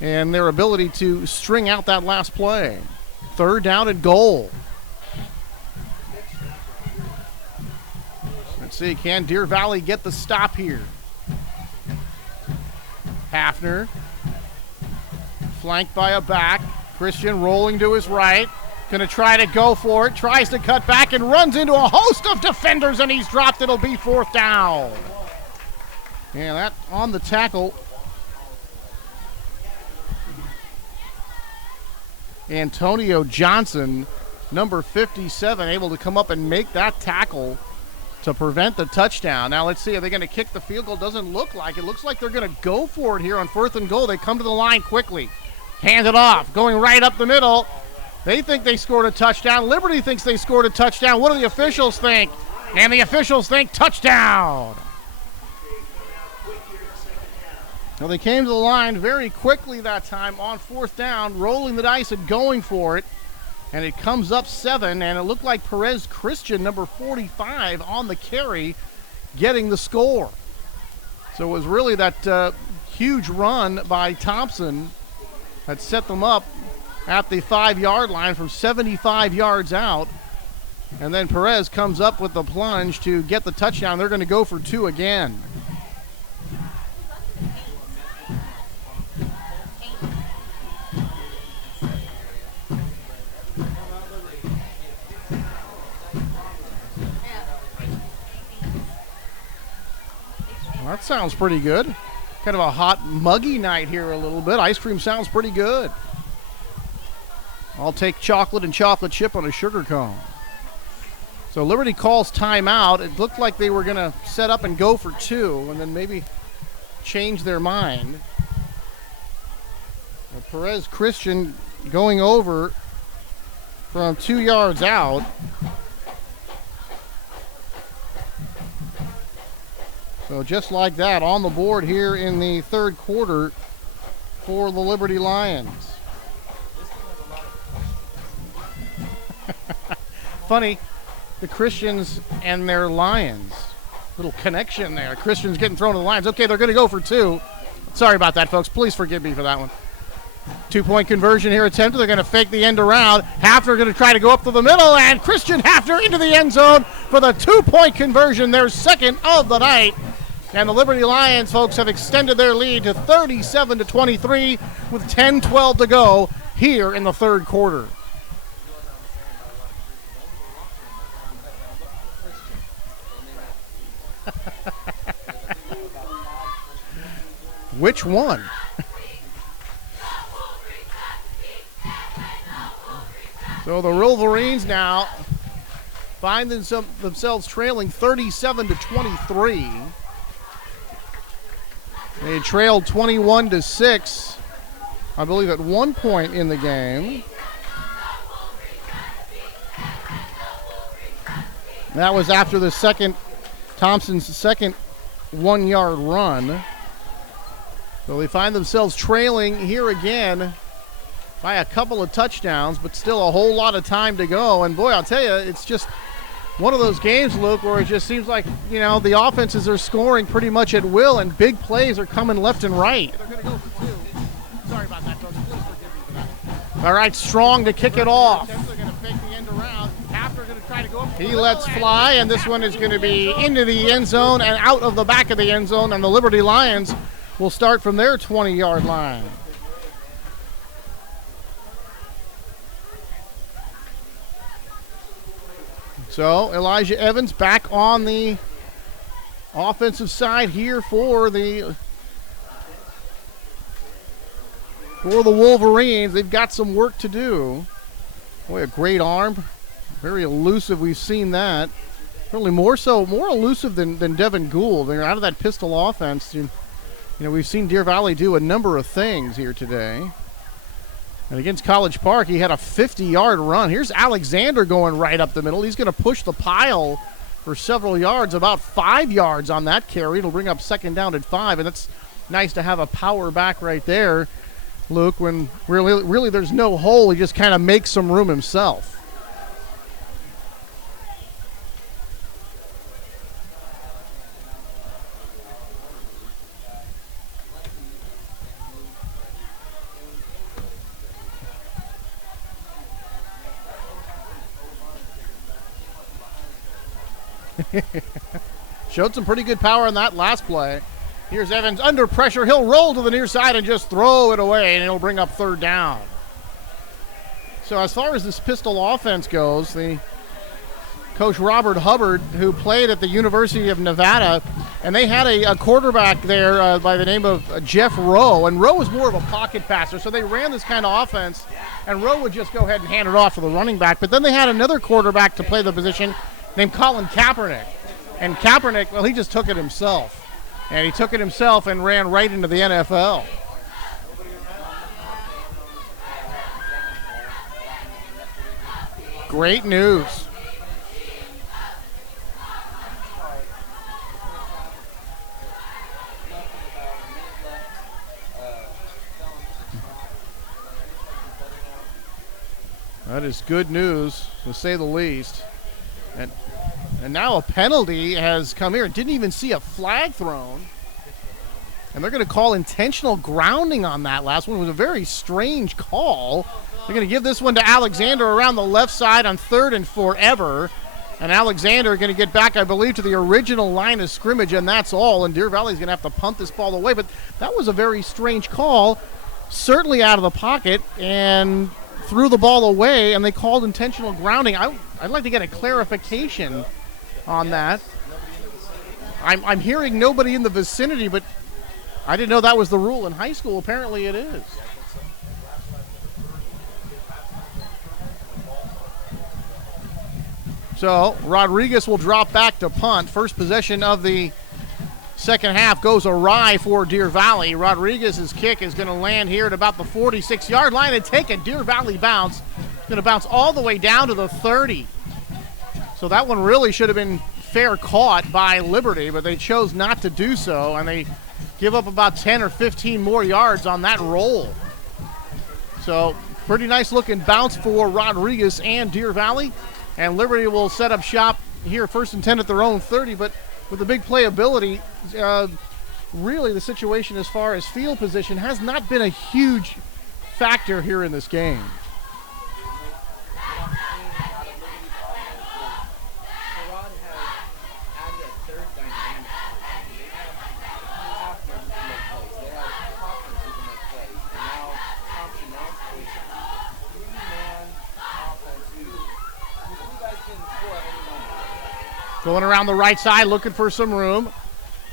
and their ability to string out that last play. Third down and goal. Let's see, can Deer Valley get the stop here? Hafner, flanked by a back. Christian rolling to his right. Gonna try to go for it. Tries to cut back and runs into a host of defenders, and he's dropped. It'll be 4th down. And that on the tackle. Antonio Johnson, number 57, able to come up and make that tackle to prevent the touchdown. Now let's see, are they going to kick the field goal? Doesn't look like it. Looks like they're going to go for it here on 4th and goal. They come to the line quickly. Hand it off, going right up the middle. They think they scored a touchdown. Liberty thinks they scored a touchdown. What do the officials think? And the officials think touchdown. Well, they came to the line very quickly that time on 4th down, rolling the dice and going for it. And it comes up 7, and it looked like Perez Christian, number 45, on the carry, getting the score. So it was really that huge run by Thompson that set them up at the 5-yard line from 75 yards out. And then Perez comes up with the plunge to get the touchdown. They're going to go for 2 again. Well, that sounds pretty good. Kind of a hot, muggy night here a little bit. Ice cream sounds pretty good. I'll take chocolate and chocolate chip on a sugar cone. So Liberty calls timeout. It looked like they were going to set up and go for 2 and then maybe change their mind. And Perez Christian going over from 2 yards out. So just like that, on the board here in the 3rd quarter for the Liberty Lions. Funny, the Christians and their Lions. Little connection there. Christians getting thrown to the Lions. Okay, they're going to go for 2. Sorry about that, folks. Please forgive me for that one. 2-point conversion here attempted. They're going to fake the end around. Hafner going to try to go up to the middle, and Christian Hafner into the end zone for the 2-point conversion, their 2nd of the night. And the Liberty Lions, folks, have extended their lead to 37-23 with 10-12 to go here in the 3rd quarter. Which one? So the Wolverines now find themselves trailing 37-23. They trailed 21-6, I believe, at one point in the game. That was after Thompson's second 1-yard run. So they find themselves trailing here again by a couple of touchdowns, but still a whole lot of time to go. And boy, I'll tell you, it's just one of those games, Luke, where it just seems like, the offenses are scoring pretty much at will, and big plays are coming left and right. They're going to go for 2. Sorry about that, folks. Please forgive me for that. All right, Strong to kick it off. They're going to fake the end around. Hafner going to try to go up. He lets fly, and this one is going to be into the end zone and out of the back of the end zone, and the Liberty Lions will start from their 20-yard line. So Elijah Evans back on the offensive side here for the Wolverines. They've got some work to do. Boy, a great arm. Very elusive. We've seen that. Certainly more elusive than Devin Gould. They're out of that pistol offense. We've seen Deer Valley do a number of things here today. And against College Park, he had a 50-yard run. Here's Alexander going right up the middle. He's going to push the pile for several yards, about 5 yards on that carry. It'll bring up 2nd down at 5, and it's nice to have a power back right there, Luke, when really there's no hole. He just kind of makes some room himself. Showed some pretty good power in that last play. Here's Evans under pressure. He'll roll to the near side and just throw it away, and it'll bring up third down. So as far as this pistol offense goes, the coach Robert Hubbard, who played at the University of Nevada, and they had a quarterback there by the name of Jeff Rowe, and Rowe was more of a pocket passer, so they ran this kind of offense, and Rowe would just go ahead and hand it off to the running back. But then they had another quarterback to play the position named Colin Kaepernick, and Kaepernick, well, he just took it himself. And he took it himself and ran right into the NFL. Great news. That is good news, to say the least. And now a penalty has come here. Didn't even see a flag thrown. And they're going to call intentional grounding on that last one. It was a very strange call. They're going to give this one to Alexander around the left side on 3rd and forever. And Alexander going to get back, I believe, to the original line of scrimmage, and that's all. And Deer Valley's going to have to punt this ball away. But that was a very strange call, certainly out of the pocket, and threw the ball away, and they called intentional grounding. I'd like to get a clarification on that. I'm hearing nobody in the vicinity, but I didn't know that was the rule in high school. Apparently it is. So Rodriguez will drop back to punt. First possession of the second half goes awry for Deer Valley. Rodriguez's kick is going to land here at about the 46-yard line and take a Deer Valley bounce. It's going to bounce all the way down to the 30. So that one really should have been fair caught by Liberty, but they chose not to do so, and they give up about 10 or 15 more yards on that roll. So pretty nice looking bounce for Rodriguez and Deer Valley, and Liberty will set up shop here, 1st and 10 at their own 30, but with the big playability, really the situation as far as field position has not been a huge factor here in this game. Going around the right side, looking for some room.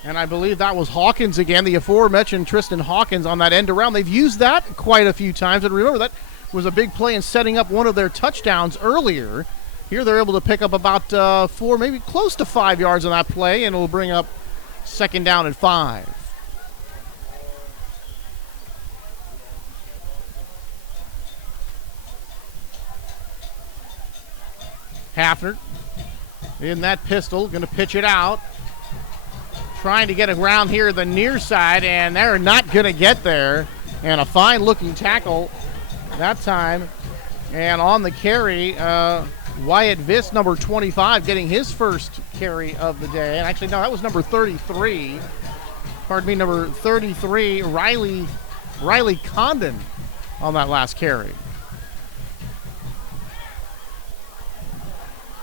And I believe that was Hawkins again, the aforementioned Tristan Hawkins on that end around. They've used that quite a few times. And remember, that was a big play in setting up one of their touchdowns earlier. Here they're able to pick up about 4, maybe close to 5 yards on that play, and it'll bring up 2nd down and 5. Hafner in that pistol, going to pitch it out. Trying to get around here the near side, and they're not going to get there. And a fine-looking tackle that time. And on the carry, Wyatt Viss, number 25, getting his first carry of the day. And actually, no, that was number 33. Pardon me, number 33, Riley Condon on that last carry.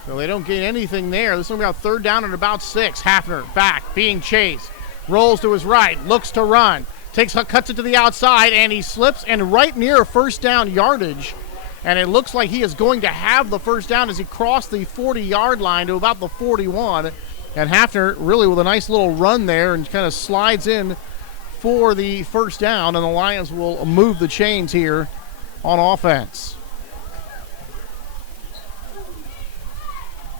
So they don't gain anything there. This is going to be about 3rd down and about 6. Hafner back, being chased. Rolls to his right, looks to run. Cuts it to the outside, and he slips and right near 1st down yardage. And it looks like he is going to have the 1st down as he crossed the 40-yard line to about the 41. And Hafner really with a nice little run there and kind of slides in for the 1st down. And the Lions will move the chains here on offense.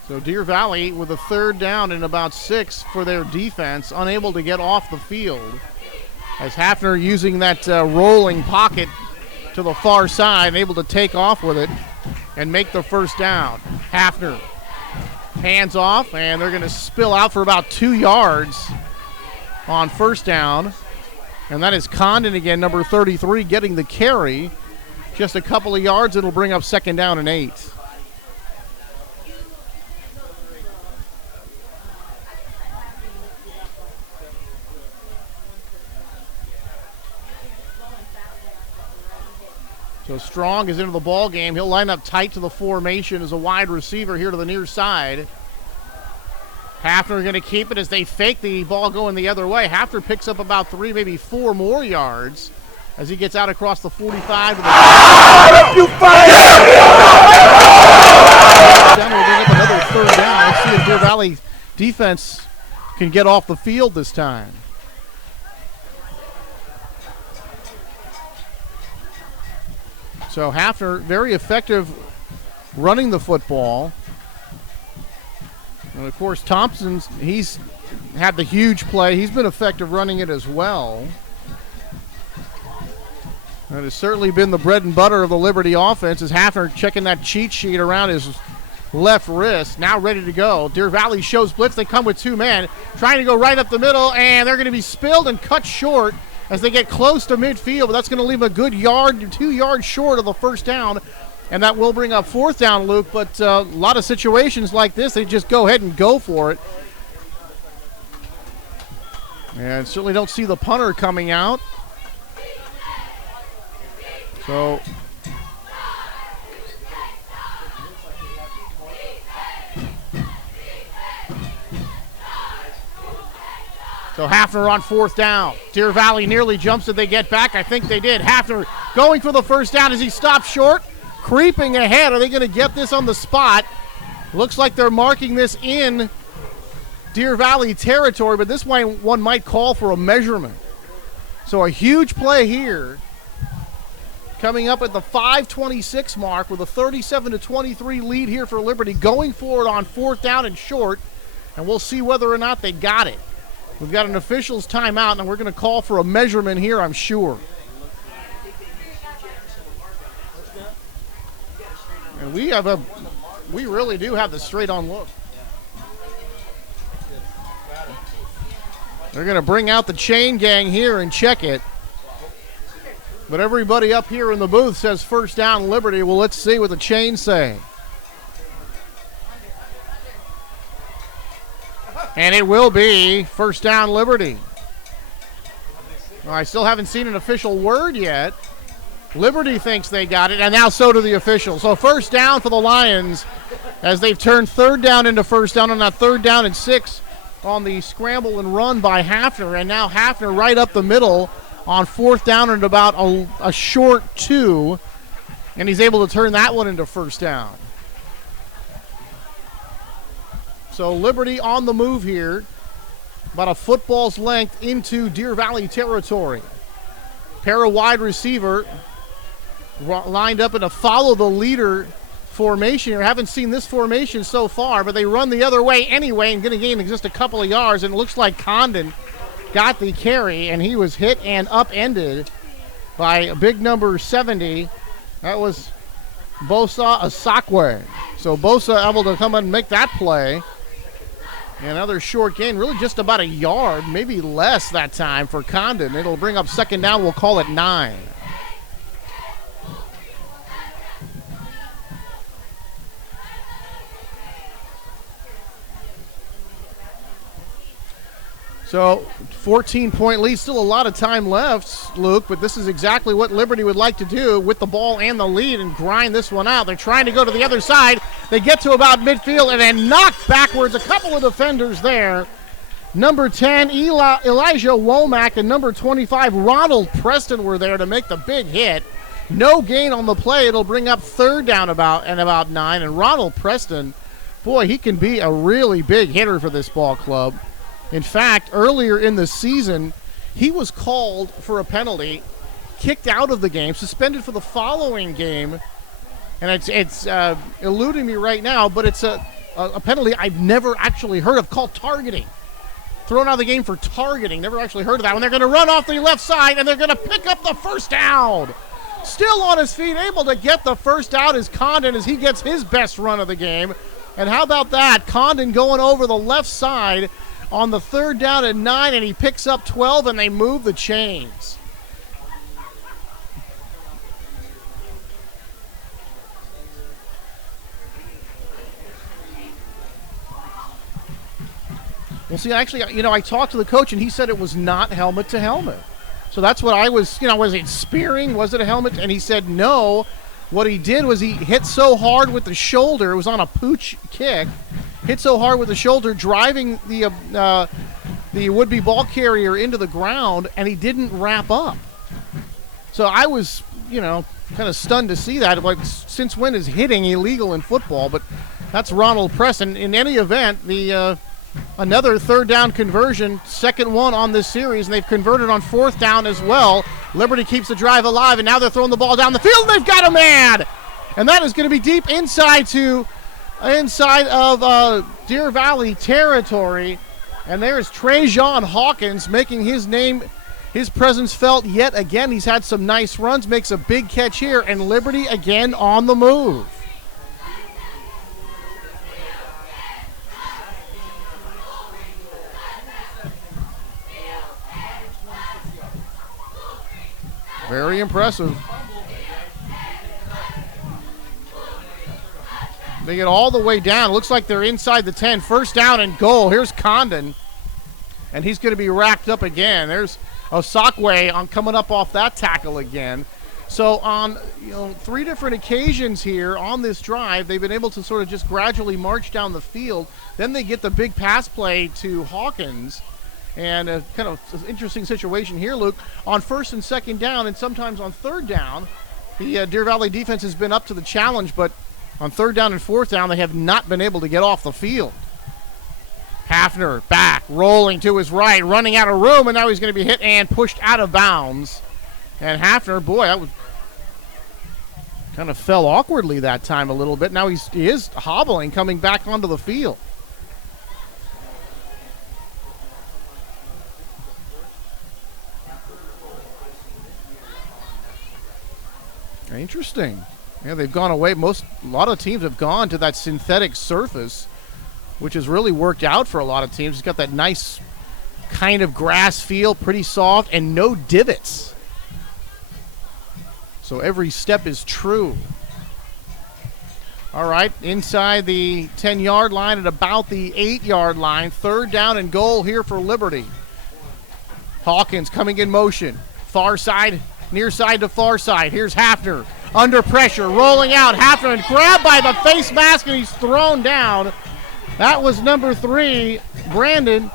So Deer Valley with a 3rd down and about 6 for their defense, unable to get off the field. As Hafner using that rolling pocket to the far side, able to take off with it and make the 1st down. Hafner hands off, and they're going to spill out for about 2 yards on 1st down. And that is Condon again, number 33, getting the carry. Just a couple of yards, it'll bring up 2nd down and 8. So Strong is into the ball game. He'll line up tight to the formation as a wide receiver here to the near side. Hafner going to keep it as they fake the ball going the other way. Hafner picks up about 3, maybe 4 more yards as he gets out across the 45. To the down, we'll bring up another third down. Let's see if Deer Valley defense can get off the field this time. So Hafner, very effective running the football. And of course, he's had the huge play. He's been effective running it as well. That has certainly been the bread and butter of the Liberty offense, as Hafner checking that cheat sheet around his left wrist, now ready to go. Deer Valley shows blitz. They come with 2 men, trying to go right up the middle, and they're going to be spilled and cut short as they get close to midfield, but that's going to leave a good 2 yards short of the first down, and that will bring up 4th down, Luke, but a lot of situations like this, they just go ahead and go for it. And certainly don't see the punter coming out. So Hafner on 4th down. Deer Valley nearly jumps it. They get back. I think they did. Hafner going for the first down as he stops short. Creeping ahead. Are they going to get this on the spot? Looks like they're marking this in Deer Valley territory, but this one might call for a measurement. So a huge play here. Coming up at the 5:26 mark with a 37-23 lead here for Liberty. Going for it on 4th down and short. And we'll see whether or not they got it. We've got an official's timeout, and we're going to call for a measurement here, I'm sure. And we really do have the straight-on look. They're going to bring out the chain gang here and check it. But everybody up here in the booth says first down Liberty. Well, let's see what the chains say. And it will be first down Liberty. Well, I still haven't seen an official word yet. Liberty thinks they got it, and now so do the officials. So first down for the Lions as they've turned 3rd down into first down on that 3rd down and 6 on the scramble and run by Hafner. And now Hafner right up the middle on 4th down and about a short 2, and he's able to turn that one into first down. So Liberty on the move here, about a football's length into Deer Valley territory. Pair of wide receiver lined up in a follow the leader formation here. Haven't seen this formation so far, but they run the other way anyway and going to gain just a couple of yards, and it looks like Condon got the carry, and he was hit and upended by a big number 70. That was Bosa Asakwe. So Bosa able to come and make that play. Another short gain, really just about a yard, maybe less that time for Condon. It'll bring up 2nd down. We'll call it 9. So 14-point lead, still a lot of time left, Luke, but this is exactly what Liberty would like to do with the ball and the lead and grind this one out. They're trying to go to the other side. They get to about midfield and then knock backwards. A couple of defenders there. Number 10, Elijah Womack, and number 25, Ronald Preston were there to make the big hit. No gain on the play. It'll bring up 3rd down about 9, and Ronald Preston, boy, he can be a really big hitter for this ball club. In fact, earlier in the season, he was called for a penalty, kicked out of the game, suspended for the following game, and it's eluding me right now, but it's a penalty I've never actually heard of called targeting. Thrown out of the game for targeting. Never actually heard of that one. They're going to run off the left side, and they're going to pick up the first down. Still on his feet, able to get the first out is Condon as he gets his best run of the game. And how about that? Condon going over the left side on the 3rd down and 9, and he picks up 12, and they move the chains. Well, see, actually, I talked to the coach, and he said it was not helmet to helmet. So that's what I was, was it spearing? Was it a helmet? And he said no. What he did was he hit so hard with the shoulder, it was on a pooch kick, hit so hard with the shoulder, driving the would-be ball carrier into the ground, and he didn't wrap up. So I was, kind of stunned to see that. Like, since when is hitting illegal in football? But that's Ronald Preston. In any event, another third down conversion, second one on this series, and they've converted on fourth down as well. Liberty keeps the drive alive, and now they're throwing the ball down the field, and they've got a man! And that is going to be deep inside of Deer Valley territory. And there's Trajan Hawkins making his presence felt yet again. He's had some nice runs, makes a big catch here, and Liberty again on the move. Very impressive. They get all the way down. Looks like they're inside the 10. First down and goal. Here's Condon. And he's going to be racked up again. There's Osakwe coming up off that tackle again. So on 3 different occasions here on this drive, they've been able to sort of just gradually march down the field. Then they get the big pass play to Hawkins. And a kind of interesting situation here, Luke. On first and second down, and sometimes on third down, the Deer Valley defense has been up to the challenge, but on third down and fourth down, they have not been able to get off the field. Hafner back, rolling to his right, running out of room, and now he's going to be hit and pushed out of bounds. And Hafner, boy, that was kind of fell awkwardly that time a little bit. Now he is hobbling, coming back onto the field. Interesting. Yeah, they've gone away. A lot of teams have gone to that synthetic surface, which has really worked out for a lot of teams. It's got that nice kind of grass feel, pretty soft, and no divots. So every step is true. All right, inside the 10-yard line at about the 8-yard line. Third down and goal here for Liberty. Hawkins coming in motion. Far side, near side to far side. Here's Hafner. Under pressure, rolling out. Hafner and grabbed by the face mask, and he's thrown down. That was number 3, Brandon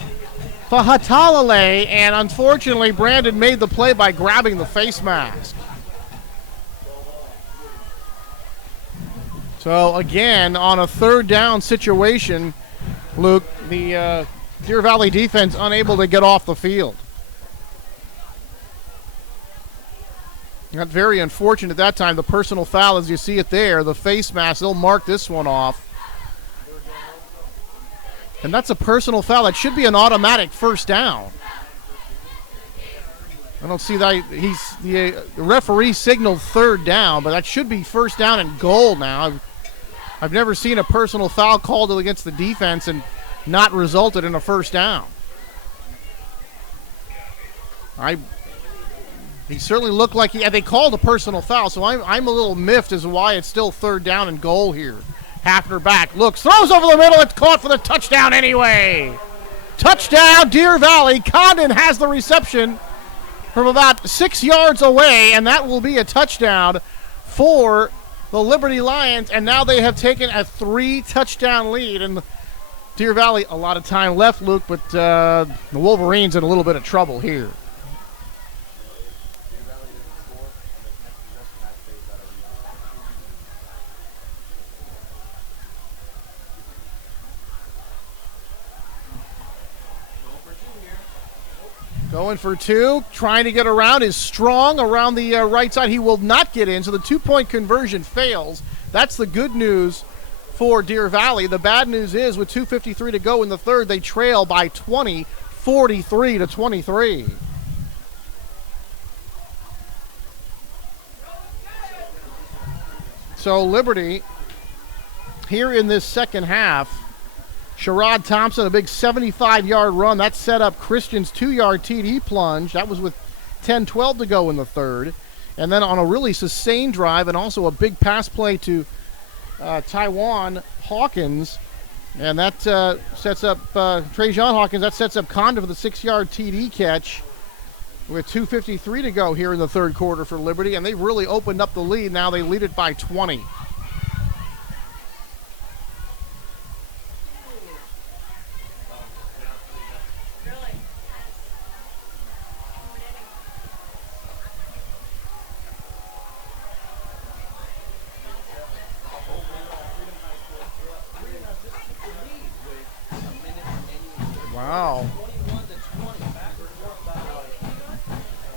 Fahatalale, and unfortunately, Brandon made the play by grabbing the face mask. So again, on a third down situation, Luke, the Deer Valley defense unable to get off the field. Not very unfortunate at that time. The personal foul, as you see it there, the face mask, they'll mark this one off. And that's a personal foul. That should be an automatic first down. I don't see that. The referee signaled third down, but that should be first down and goal now. I've never seen a personal foul called against the defense and not resulted in a first down. He certainly looked like they called a personal foul, so I'm a little miffed as to why it's still third down and goal here. Hafner back, looks, throws over the middle, it's caught for the touchdown anyway. Touchdown, Deer Valley. Condon has the reception from about 6 yards away, and that will be a touchdown for the Liberty Lions, and now they have taken a 3-touchdown lead. And Deer Valley, a lot of time left, Luke, but the Wolverines in a little bit of trouble here. Going for 2, trying to get around, is strong around the right side. He will not get in, so the 2-point conversion fails. That's the good news for Deer Valley. The bad news is with 2:53 to go in the third, they trail by 20, 43-23. So Liberty, here in this second half, Sherrod Thompson, a big 75-yard run. That set up Christian's 2-yard TD plunge. That was with 10-12 to go in the third. And then on a really sustained drive and also a big pass play to Taiwan Hawkins. And that sets up Trajan Hawkins. That sets up Condon for the 6-yard TD catch with 2:53 to go here in the third quarter for Liberty. And they've really opened up the lead. Now they lead it by 20.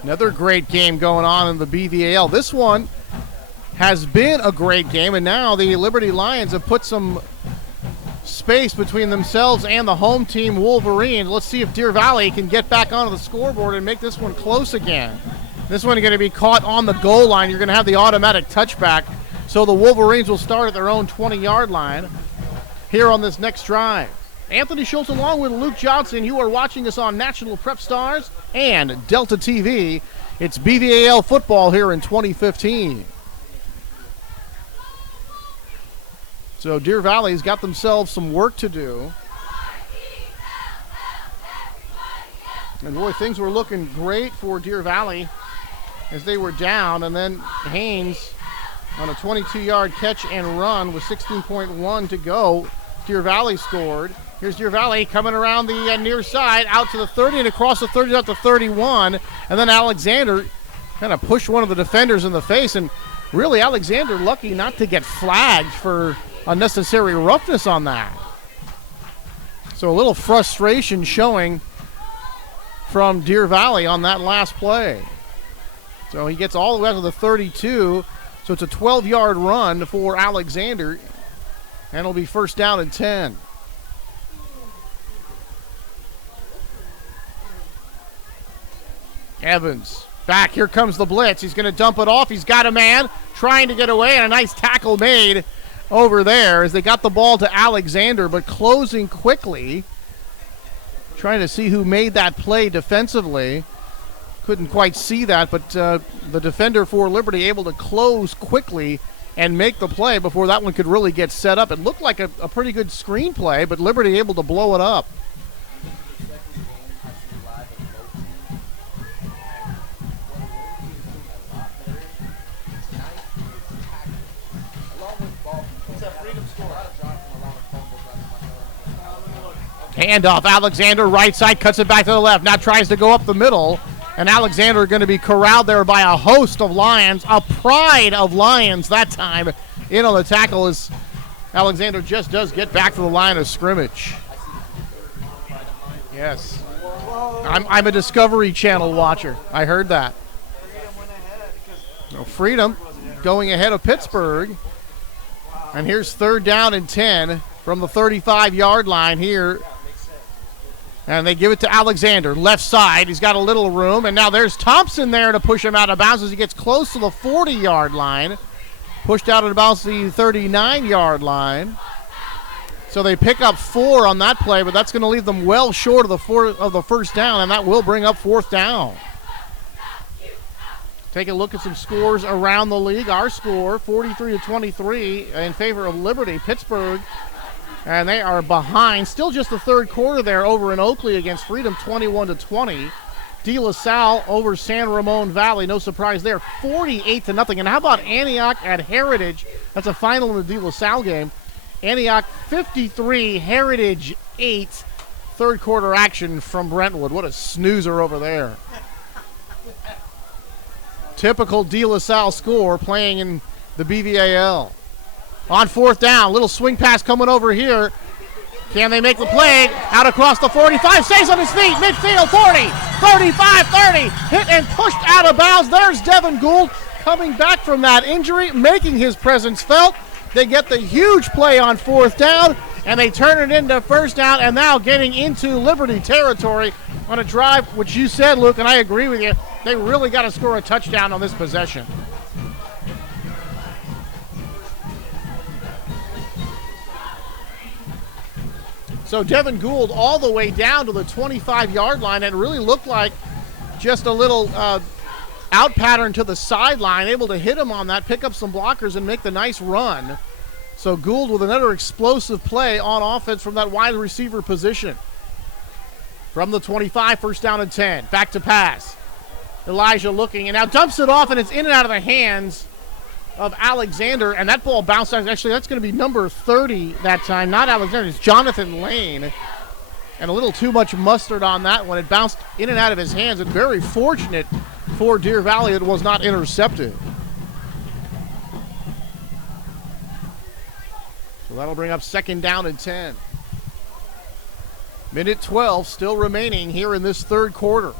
Another great game going on in the BVAL. This one has been a great game, and now the Liberty Lions have put some space between themselves and the home team Wolverines. Let's see if Deer Valley can get back onto the scoreboard and make this one close again. This one is going to be caught on the goal line. You're going to have the automatic touchback, so the Wolverines will start at their own 20-yard line here on this next drive. Anthony Schultz along with Luke Johnson. You are watching us on National Prep Stars and Delta TV. It's BVAL football here in 2015. So Deer Valley's got themselves some work to do. And boy, things were looking great for Deer Valley as they were down. And then Haynes on a 22-yard catch and run with 16.1 to go. Deer Valley scored. Here's Deer Valley coming around the near side, out to the 30 and across the 30 out to 31. And then Alexander kind of pushed one of the defenders in the face. And really, Alexander lucky not to get flagged for unnecessary roughness on that. So a little frustration showing from Deer Valley on that last play. So he gets all the way out to the 32. So it's a 12-yard run for Alexander. And it'll be first down and 10. Evans back. Here comes the blitz. He's going to dump it off. He's got a man trying to get away, and a nice tackle made over there as they got the ball to Alexander, but closing quickly. Trying to see who made that play defensively. Couldn't quite see that, but the defender for Liberty able to close quickly and make the play before that one could really get set up. It looked like a pretty good screen play, but Liberty able to blow it up. Handoff, Alexander, right side, cuts it back to the left. Now tries to go up the middle. And Alexander going to be corralled there by a host of Lions, a pride of Lions that time. In on the tackle as Alexander just does get back to the line of scrimmage. Yes. I'm a Discovery Channel watcher. I heard that. So Freedom going ahead of Pittsburgh. And here's third down and 10 from the 35-yard line here. And they give it to Alexander, left side. He's got a little room. And now there's Thompson there to push him out of bounds as he gets close to the 40-yard line. Pushed out at about the 39-yard line. So they pick up 4 on that play, but that's going to leave them well short of the first down, and that will bring up fourth down. Take a look at some scores around the league. Our score, 43-23 in favor of Liberty. Pittsburgh, and they are behind. Still just the third quarter there over in Oakley against Freedom, 21-20. De La Salle over San Ramon Valley. No surprise there, 48-0. And how about Antioch at Heritage? That's a final in the De La Salle game. Antioch 53, Heritage 8. Third quarter action from Brentwood. What a snoozer over there. Typical De La Salle score playing in the BVAL. On fourth down, little swing pass coming over here. Can they make the play? Out across the 45, stays on his feet, midfield 40, 35, 30, hit and pushed out of bounds. There's Devin Gould coming back from that injury, making his presence felt. They get the huge play on fourth down, and they turn it into first down, and now getting into Liberty territory on a drive, which you said, Luke, and I agree with you, they really got to score a touchdown on this possession. So Devin Gould all the way down to the 25-yard line, and it really looked like just a little out pattern to the sideline, able to hit him on that, pick up some blockers, and make the nice run. So Gould with another explosive play on offense from that wide receiver position. From the 25, first down and 10. Back to pass. Elijah looking, and now dumps it off, and it's in and out of the hands of Alexander, and that ball bounced out. Actually, that's going to be number 30 that time. Not Alexander, it's Jonathan Lane. And a little too much mustard on that one. It bounced in and out of his hands, and very fortunate for Deer Valley it was not intercepted. So that'll bring up second down and 10. Minute 12 still remaining here in this third quarter.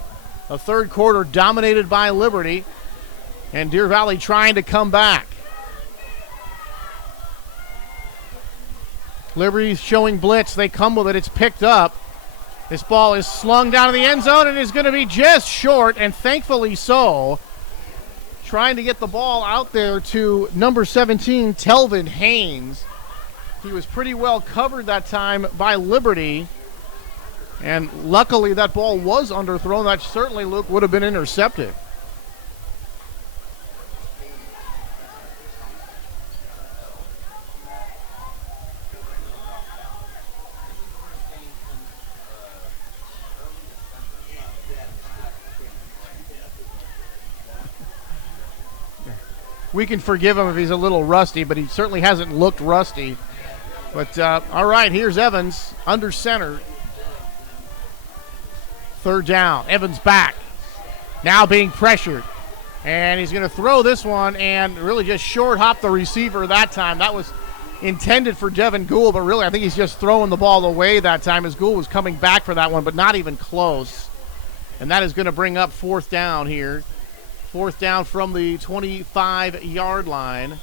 A third quarter dominated by Liberty, and Deer Valley trying to come back. Liberty's showing blitz. They come with it. It's picked up. This ball is slung down to the end zone and is going to be just short, and thankfully so. Trying to get the ball out there to number 17, Telvin Haynes. He was pretty well covered that time by Liberty. And luckily that ball was underthrown. That certainly, Luke, would have been intercepted. We can forgive him if he's a little rusty, but he certainly hasn't looked rusty. But, all right, here's Evans under center. Third down. Evans back. Now being pressured. And he's going to throw this one and really just short hop the receiver that time. That was intended for Devin Gould, but really I think he's just throwing the ball away that time as Gould was coming back for that one, but not even close. And that is going to bring up fourth down here. Fourth down from the 25-yard line.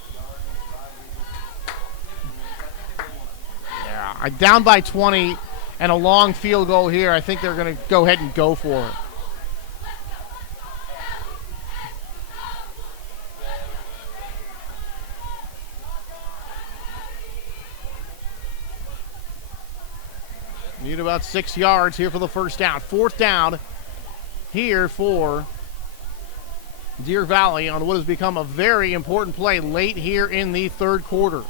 Yeah, down by 20 and a long field goal here. I think they're going to go ahead and go for it. Need about 6 yards here for the first down. Fourth down here for Deer Valley on what has become a very important play late here in the third quarter.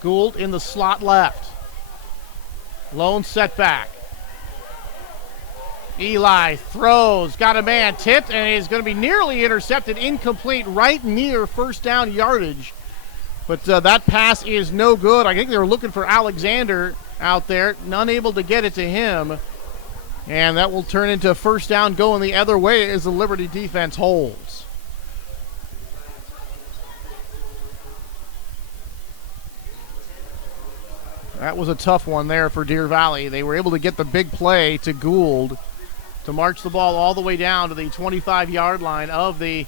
Gould in the slot left. Lone setback. Eli throws, got a man tipped, and is going to be nearly intercepted, incomplete, right near first down yardage. But that pass is no good. I think they were looking for Alexander out there, unable to get it to him. And that will turn into first down going the other way as the Liberty defense holds. That was a tough one there for Deer Valley. They were able to get the big play to Gould to march the ball all the way down to the 25-yard line of the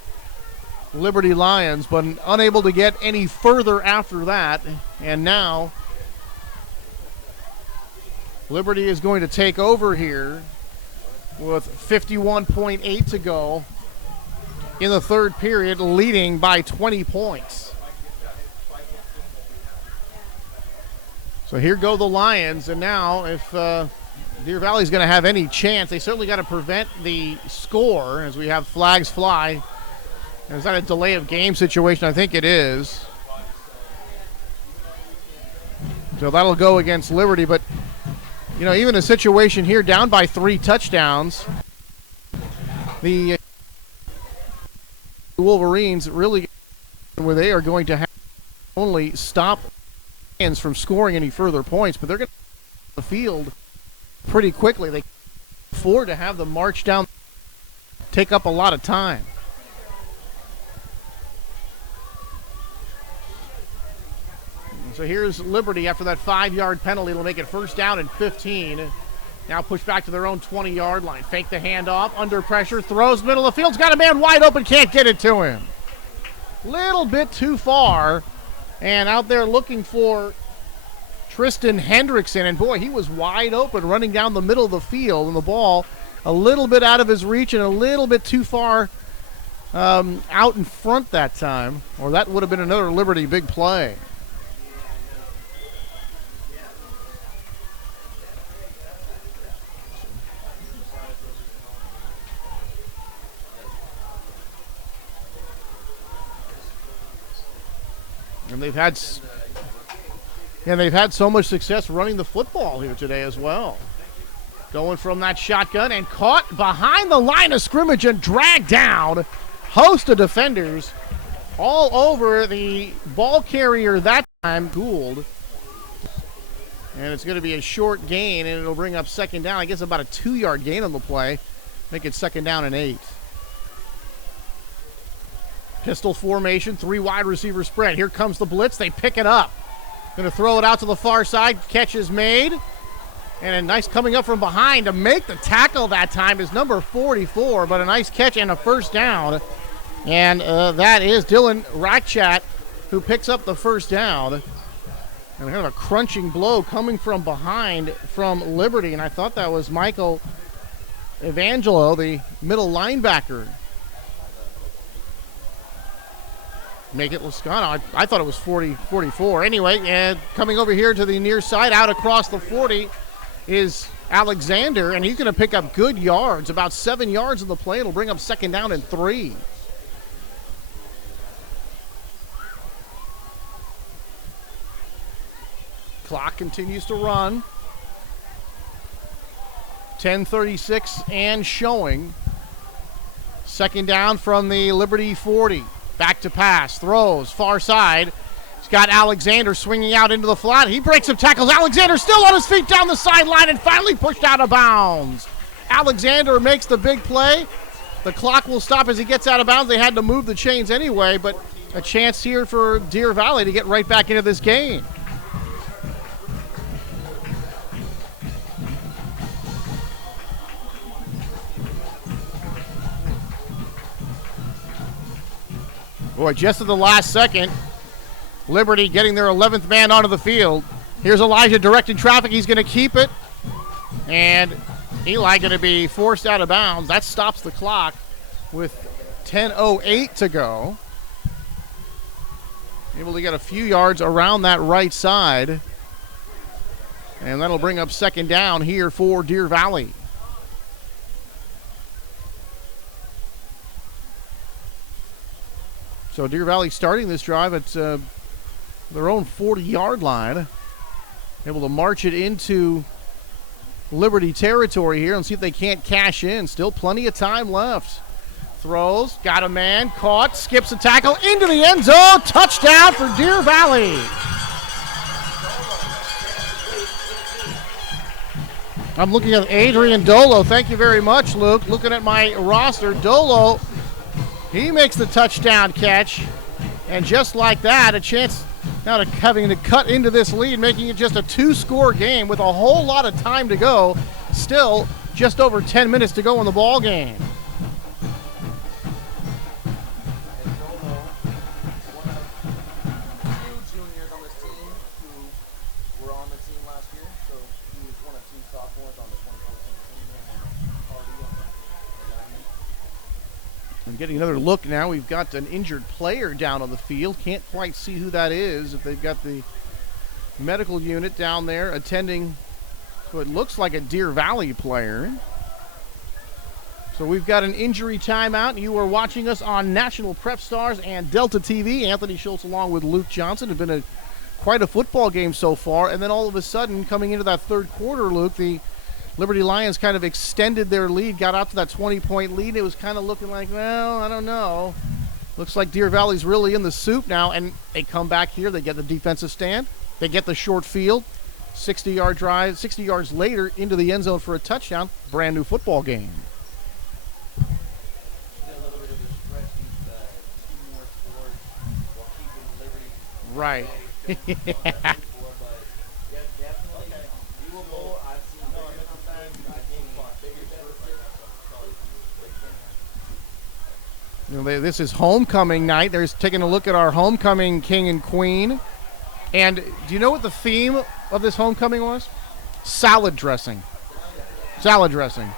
Liberty Lions, but unable to get any further after that. And now Liberty is going to take over here with 51.8 to go in the third period, leading by 20 points. So here go the Lions, and now if Deer Valley's going to have any chance, they certainly got to prevent the score as we have flags fly. Is that a delay of game situation? I think it is. So that'll go against Liberty, but you know, even a situation here down by 3 touchdowns, the Wolverines really where they are going to have only stop Lions from scoring any further points, but they're going to the field pretty quickly. They can afford to have them march down, take up a lot of time. So here's Liberty after that 5-yard penalty. It'll make it first down and 15. Now push back to their own 20-yard line. Fake the handoff, under pressure, throws middle of the field's got a man wide open, can't get it to him. Little bit too far. And out there looking for Tristan Hendrickson. And boy, he was wide open running down the middle of the field. And the ball a little bit out of his reach and a little bit too far out in front that time. Or that would have been another Liberty big play. And they've had so much success running the football here today as well. Going from that shotgun and caught behind the line of scrimmage and dragged down. Host of defenders all over the ball carrier that time, Gould. And it's going to be a short gain, and it'll bring up second down. I guess about a 2-yard gain on the play. Make it second down and 8. Pistol formation, 3 wide receiver spread. Here comes the blitz. They pick it up. Going to throw it out to the far side. Catch is made. And a nice coming up from behind to make the tackle that time is number 44, but a nice catch and a first down. And that is Dylan Rackchat who picks up the first down. And kind of a crunching blow coming from behind from Liberty. And I thought that was Michael Evangelo, the middle linebacker. Make it Lascano. I thought it was 44. Anyway, and coming over here to the near side, out across the 40 is Alexander, and he's going to pick up good yards, about 7 yards of the play. It'll bring up second down and 3. Clock continues to run. 10:36 and showing. Second down from the Liberty 40. Back to pass, throws, far side. He's got Alexander swinging out into the flat. He breaks some tackles. Alexander still on his feet down the sideline and finally pushed out of bounds. Alexander makes the big play. The clock will stop as he gets out of bounds. They had to move the chains anyway, but a chance here for Deer Valley to get right back into this game. Boy, just at the last second, Liberty getting their 11th man onto the field. Here's Elijah directing traffic. He's going to keep it. And Eli going to be forced out of bounds. That stops the clock with 10:08 to go. Able to get a few yards around that right side. And that'll bring up second down here for Deer Valley. So Deer Valley starting this drive at their own 40-yard line. Able to march it into Liberty territory here and see if they can't cash in. Still plenty of time left. Throws, got a man, caught, skips a tackle, into the end zone. Touchdown for Deer Valley. I'm looking at Adrian Dolo. Thank you very much, Luke. Looking at my roster, Dolo, he makes the touchdown catch. And just like that, a chance now to having to cut into this lead, making it just a 2-score game with a whole lot of time to go. Still just over 10 minutes to go in the ball game. And getting another look now, we've got an injured player down on the field. Can't quite see who that is. If they've got the medical unit down there attending what looks like a Deer Valley player. So we've got an injury timeout. You are watching us on National Prep Stars and Delta TV. Anthony Schultz along with Luke Johnson. It's been quite a football game so far. And then all of a sudden, coming into that third quarter, Luke, the Liberty Lions kind of extended their lead, got out to that 20-point lead. It was kind of looking like, well, I don't know. Looks like Deer Valley's really in the soup now, and they come back here. They get the defensive stand. They get the short field. 60-yard drive, 60 yards later into the end zone for a touchdown. Brand new football game. Right. Yeah. You know, this is homecoming night. They're taking a look at our homecoming king and queen. And do you know what the theme of this homecoming was? Salad dressing. Salad dressing.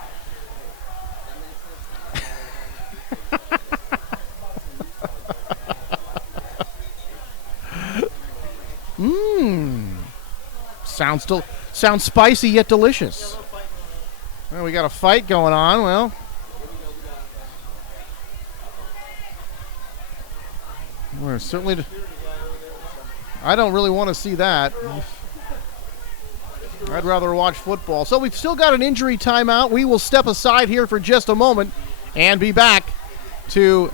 Sounds spicy yet delicious. Well, we got a fight going on. Well, we're certainly. I don't really want to see that. I'd rather watch football. So we've still got an injury timeout. We will step aside here for just a moment and be back to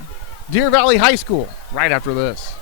Deer Valley High School right after this.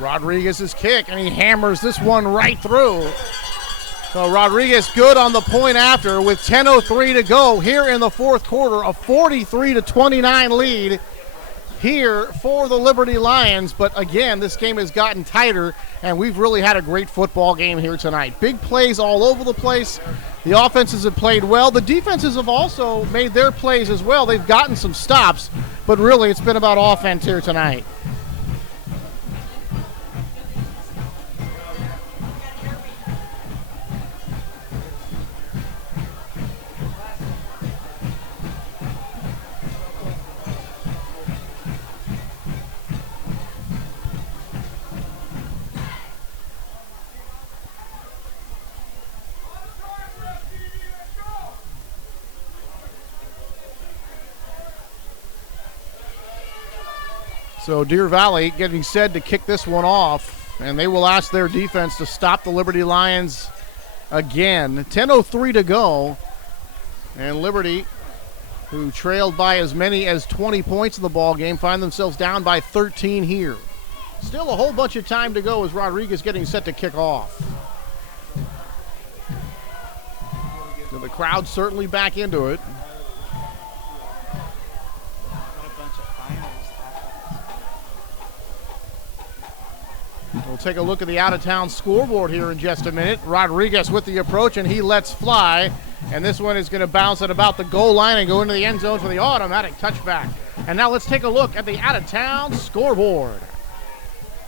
Rodriguez's kick, and he hammers this one right through. So Rodriguez good on the point after with 10:03 to go here in the fourth quarter, a 43-29 lead here for the Liberty Lions. But again, this game has gotten tighter, and we've really had a great football game here tonight. Big plays all over the place. The offenses have played well. The defenses have also made their plays as well. They've gotten some stops, but really it's been about offense here tonight. So Deer Valley getting set to kick this one off, and they will ask their defense to stop the Liberty Lions again. 10:03 to go, and Liberty, who trailed by as many as 20 points in the ball game, find themselves down by 13 here. Still a whole bunch of time to go as Rodriguez getting set to kick off. So the crowd certainly back into it. We'll take a look at the out-of-town scoreboard here in just a minute. Rodriguez with the approach, and he lets fly. And this one is going to bounce at about the goal line and go into the end zone for the automatic touchback. And now let's take a look at the out-of-town scoreboard.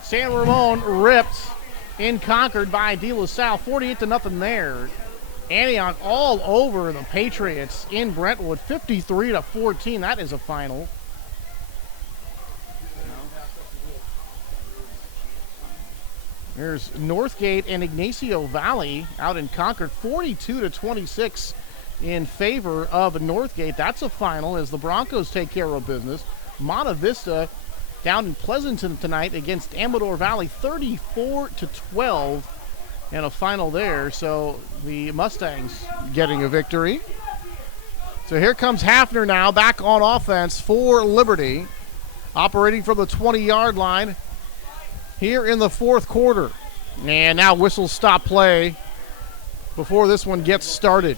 San Ramon ripped in Concord by De La Salle, 48-0 there. Antioch all over the Patriots in Brentwood, 53-14. That is a final. There's Northgate and Ignacio Valley out in Concord, 42-26 in favor of Northgate. That's a final as the Broncos take care of business. Monta Vista down in Pleasanton tonight against Amador Valley, 34-12, and a final there. So the Mustangs getting a victory. So here comes Hafner now back on offense for Liberty, operating from the 20-yard line here in the fourth quarter. And now whistles stop play before this one gets started.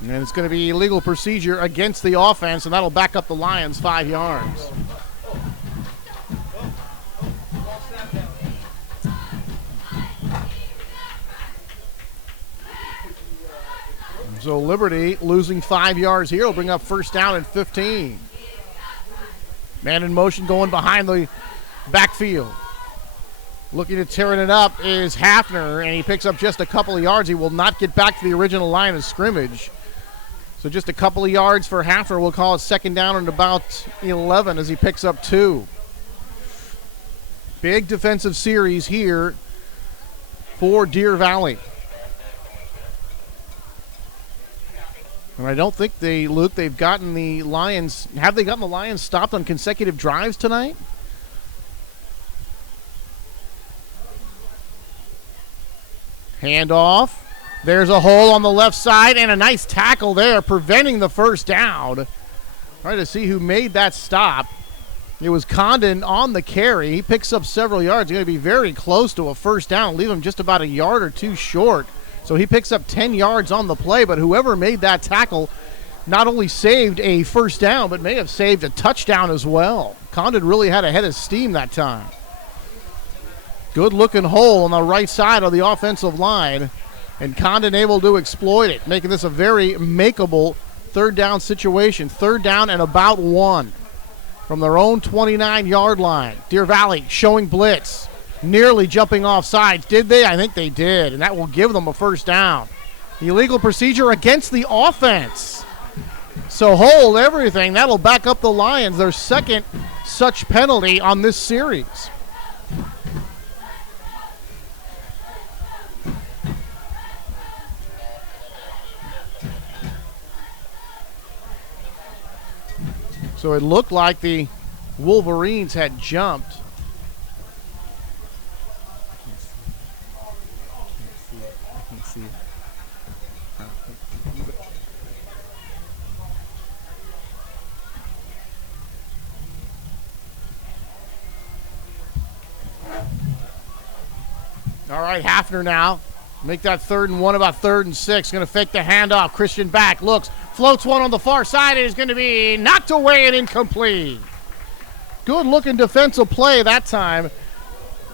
And it's going to be illegal procedure against the offense, and that'll back up the Lions 5 yards. So Liberty losing 5 yards here will bring up first down and 15. Man in motion going behind the backfield. Looking to tearing it up is Hafner, and he picks up just a couple of yards. He will not get back to the original line of scrimmage. So just a couple of yards for Hafner. We'll call it second down and about 11 as he picks up 2. Big defensive series here for Deer Valley. And I don't think they've gotten the Lions, have they gotten the Lions stopped on consecutive drives tonight? Handoff. There's a hole on the left side and a nice tackle there, preventing the first down. Trying to see who made that stop. It was Condon on the carry. He picks up several yards. He's going to be very close to a first down, leave him just about a yard or two short. So he picks up 10 yards on the play, but whoever made that tackle not only saved a first down, but may have saved a touchdown as well. Condon really had a head of steam that time. Good-looking hole on the right side of the offensive line, and Condon able to exploit it, making this a very makeable third down situation. Third down and about 1 from their own 29-yard line. Deer Valley showing blitz, nearly jumping off sides. Did they? I think they did, and that will give them a first down. Illegal procedure against the offense. So hold everything. That'll back up the Lions, their second such penalty on this series. So it looked like the Wolverines had jumped. I can't see it. All right, Hafner now. Make that 3rd and 1, about 3rd and 6. Going to fake the handoff. Christian back, looks, floats one on the far side. It is going to be knocked away and incomplete. Good looking defensive play that time.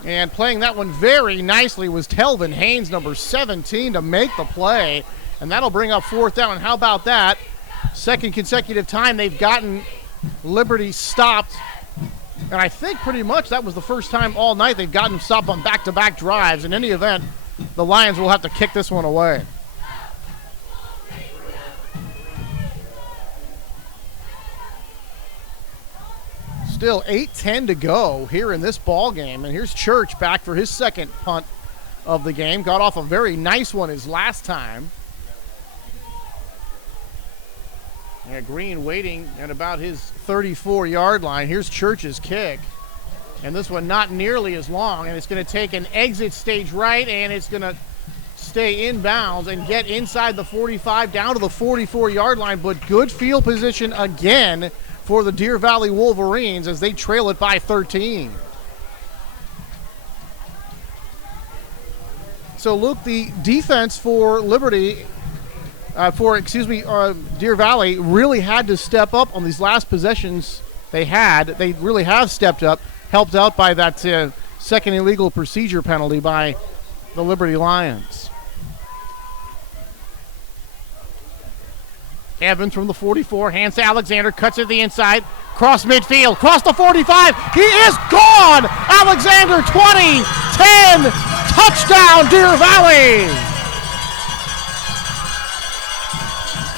And playing that one very nicely was Telvin Haynes, number 17, to make the play. And that'll bring up 4th down. And how about that? Second consecutive time they've gotten Liberty stopped. And I think pretty much that was the first time all night they've gotten stopped on back-to-back drives. In any event, the Lions will have to kick this one away. Still 8:10 to go here in this ball game. And here's Church back for his second punt of the game. Got off a very nice one his last time. Yeah, Green waiting at about his 34-yard line. Here's Church's kick. And this one not nearly as long. And it's going to take an exit stage right, and it's going to stay inbounds and get inside the 45 down to the 44-yard line. But good field position again for the Deer Valley Wolverines as they trail it by 13. So, Luke, the defense for Liberty, Deer Valley really had to step up on these last possessions they had. They really have stepped up, helped out by that second illegal procedure penalty by the Liberty Lions. Evans from the 44, hands to Alexander, cuts it the inside, cross midfield, cross the 45, he is gone! Alexander 20, 10, touchdown Deer Valley!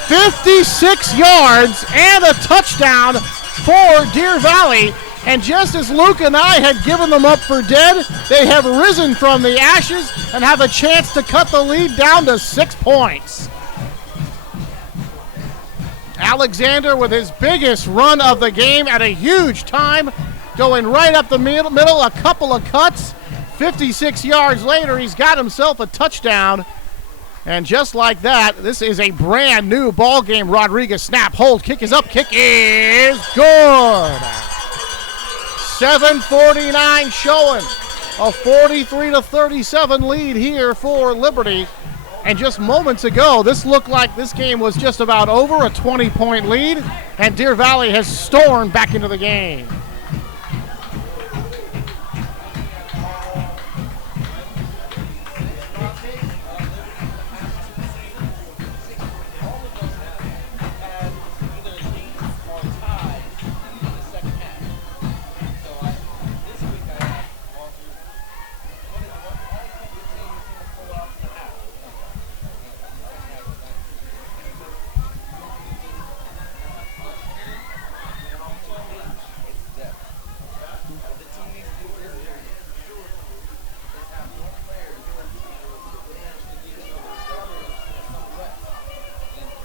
56 yards and a touchdown for Deer Valley. And just as Luke and I had given them up for dead, they have risen from the ashes and have a chance to cut the lead down to 6 points. Alexander with his biggest run of the game at a huge time, going right up the middle, a couple of cuts. 56 yards later, he's got himself a touchdown. And just like that, this is a brand new ball game. Rodriguez snap, hold, kick is up, kick is good. 7:49 showing, a 43-37 lead here for Liberty. And just moments ago, this looked like this game was just about over, a 20-point lead, and Deer Valley has stormed back into the game.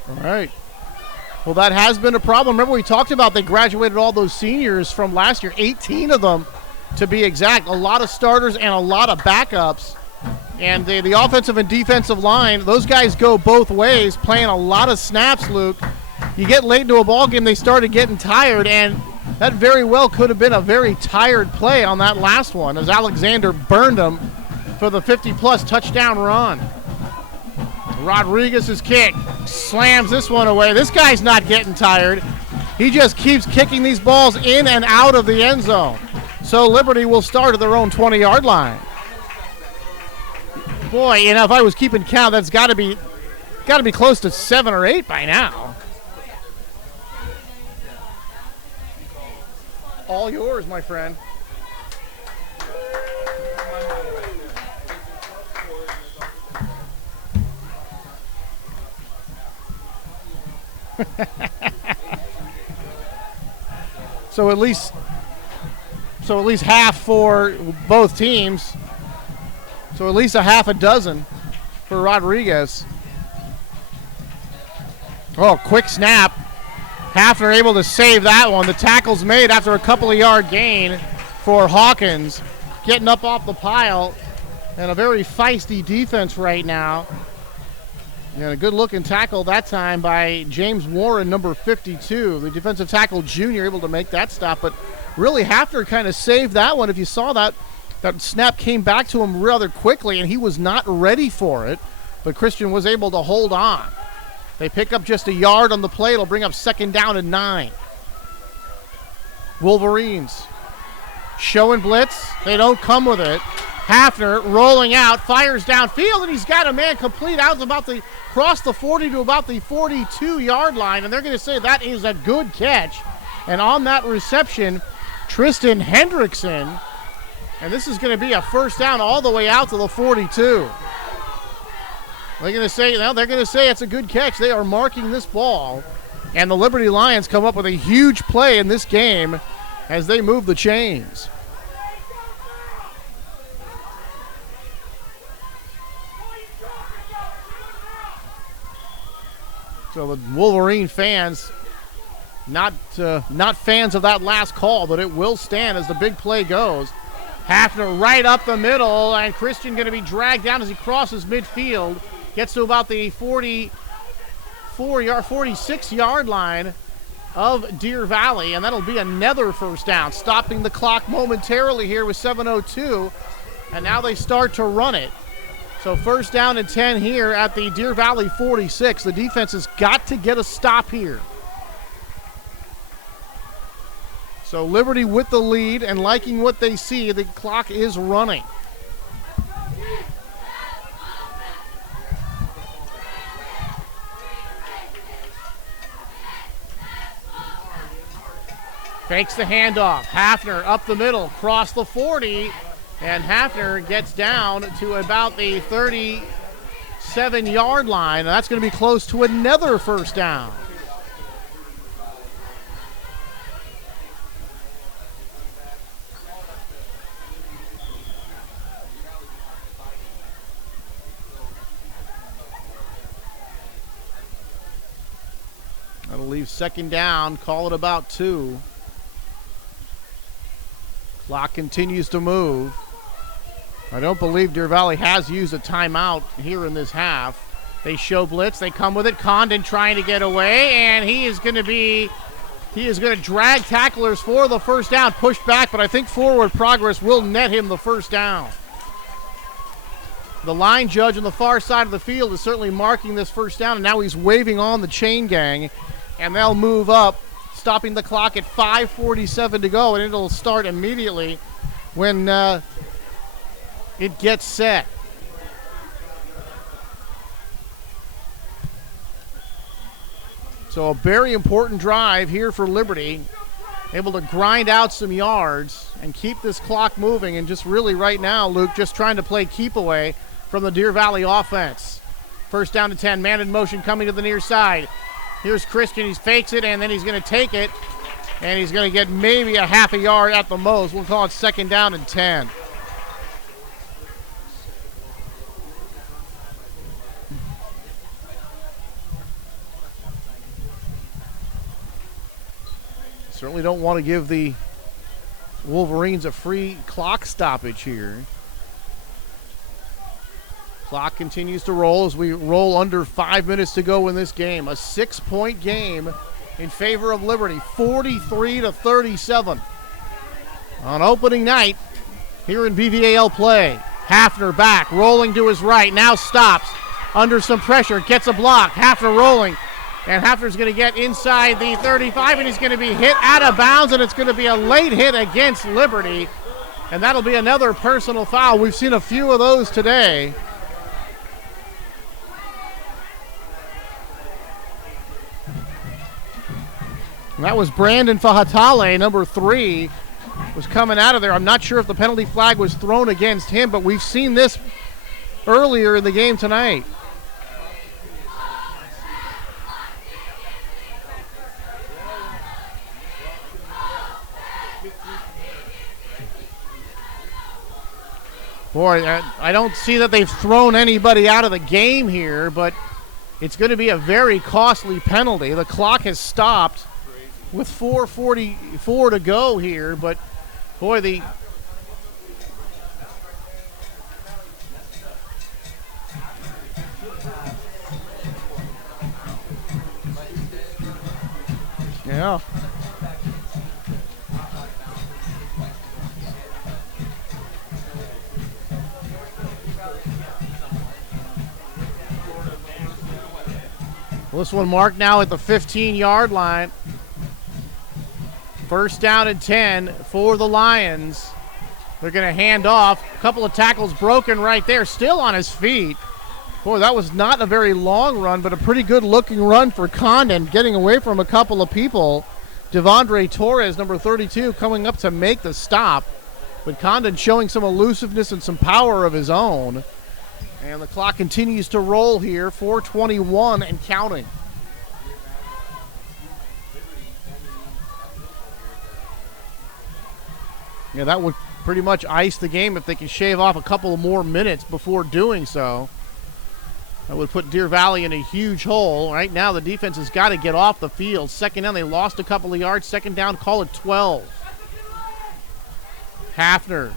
All right. Well, that has been a problem. Remember we talked about they graduated all those seniors from last year, 18 of them to be exact. A lot of starters and a lot of backups. And the offensive and defensive line, those guys go both ways, playing a lot of snaps, Luke. You get late into a ball game, they started getting tired, and that very well could have been a very tired play on that last one as Alexander burned them for the 50-plus touchdown run. Rodriguez's kick slams this one away. This guy's not getting tired. He just keeps kicking these balls in and out of the end zone. So Liberty will start at their own 20-yard line. Boy, you know, if I was keeping count, that's got to be close to 7 or 8 by now. All yours, my friend. So at least half for both teams. So at least a half a dozen for Rodriguez. Oh, quick snap. Hafner able to save that one. The tackle's made after a couple of yard gain for Hawkins. Getting up off the pile. And a very feisty defense right now. And a good-looking tackle that time by James Warren, number 52. The defensive tackle junior able to make that stop. But really Hafner kind of saved that one. If you saw that, That snap came back to him rather quickly, and he was not ready for it, but Christian was able to hold on. They pick up just a yard on the play. It'll bring up 2nd down and 9. Wolverines showing blitz. They don't come with it. Hafner rolling out, fires downfield, and he's got a man complete out about the across the 40 to about the 42-yard line, and they're going to say that is a good catch. And on that reception, Tristan Hendrickson, and this is going to be a 1st down all the way out to the 42. They're going to say it's a good catch. They are marking this ball, and the Liberty Lions come up with a huge play in this game as they move the chains. So the Wolverine fans, not fans of that last call, but it will stand as the big play goes. Hafner right up the middle, and Christian going to be dragged down as he crosses midfield. Gets to about the 46-yard line of Deer Valley, and that'll be another 1st down, stopping the clock momentarily here with 7:02, and now they start to run it. So 1st down and 10 here at the Deer Valley 46. The defense has got to get a stop here. So Liberty with the lead and liking what they see. The clock is running. Fakes the handoff. Hafner up the middle, cross the 40, and Hafner gets down to about the 37-yard line. And that's going to be close to another 1st down. That'll leave 2nd down, call it about 2. Clock continues to move. I don't believe Deer Valley has used a timeout here in this half. They show blitz. They come with it. Condon trying to get away, and he is going to drag tacklers for the 1st down. Pushed back, but I think forward progress will net him the 1st down. The line judge on the far side of the field is certainly marking this 1st down, and now he's waving on the chain gang, and they'll move up, stopping the clock at 5:47 to go, and it'll start immediately when it gets set. So a very important drive here for Liberty, able to grind out some yards and keep this clock moving, and just really right now, Luke, just trying to play keep away from the Deer Valley offense. 1st down to 10, man in motion coming to the near side. Here's Christian, he fakes it, and then he's going to take it, and he's going to get maybe a half a yard at the most. We'll call it 2nd down and 10. Certainly don't want to give the Wolverines a free clock stoppage here. Clock continues to roll as we roll under 5 minutes to go in this game. A 6-point game in favor of Liberty, 43-37. On opening night here in BVAL play. Hafner back, rolling to his right, now stops under some pressure, gets a block. Hafner rolling, and Hafner's going to get inside the 35, and he's going to be hit out of bounds, and it's going to be a late hit against Liberty, and that'll be another personal foul. We've seen a few of those today. And that was Brandon Fahatale, number 3, was coming out of there. I'm not sure if the penalty flag was thrown against him, but we've seen this earlier in the game tonight. Boy, I don't see that they've thrown anybody out of the game here, but it's going to be a very costly penalty. The clock has stopped with 4:44 to go here, but boy, yeah. Well, this one marked now at the 15-yard line. First down and 10 for the Lions. They're going to hand off. A couple of tackles broken right there. Still on his feet. Boy, that was not a very long run, but a pretty good-looking run for Condon, getting away from a couple of people. Devondre Torres, number 32, coming up to make the stop. But Condon showing some elusiveness and some power of his own. And the clock continues to roll here, 4:21 and counting. Yeah, that would pretty much ice the game if they can shave off a couple of more minutes before doing so. That would put Deer Valley in a huge hole. Right now, the defense has got to get off the field. Second down, they lost a couple of yards. Second down, call it 12. Hafner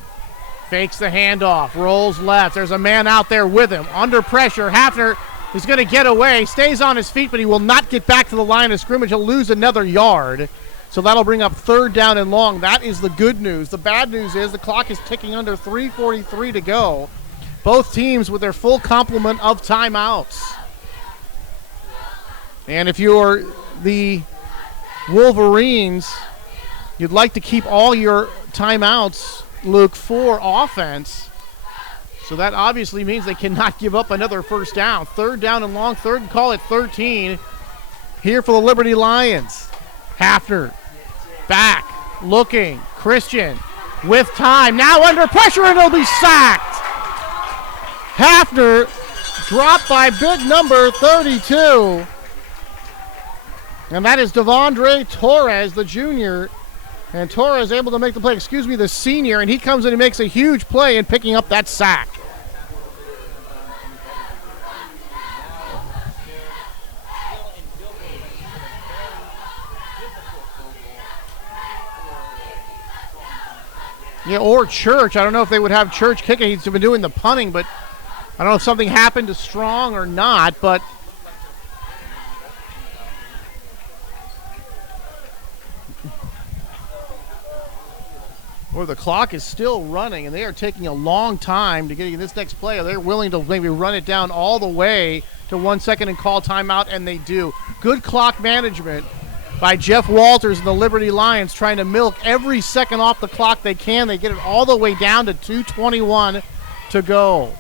fakes the handoff, rolls left. There's a man out there with him. Under pressure, Hafner is going to get away, stays on his feet, but he will not get back to the line of scrimmage. He'll lose another yard. So that'll bring up third down and long. That is the good news. The bad news is the clock is ticking under 3:43 to go. Both teams with their full complement of timeouts. And if you're the Wolverines, you'd like to keep all your timeouts, Luke, for offense. So that obviously means they cannot give up another first down. Third down and long, third and call at 13 here for the Liberty Lions. Hafner back, looking, Christian with time, now under pressure, and he'll be sacked. Hafner dropped by big number 32. And that is Devondre Torres, the junior. And Torres able to make the play, the senior, and he comes in and makes a huge play in picking up that sack. Yeah, or Church. I don't know if they would have Church kicking. He's been doing the punting, but I don't know if something happened to Strong or not, but the clock is still running, and they are taking a long time to get in this next play. They're willing to maybe run it down all the way to 1 second and call timeout, and they do. Good clock management by Jeff Walters and the Liberty Lions, trying to milk every second off the clock they can. They get it all the way down to 2:21 to go.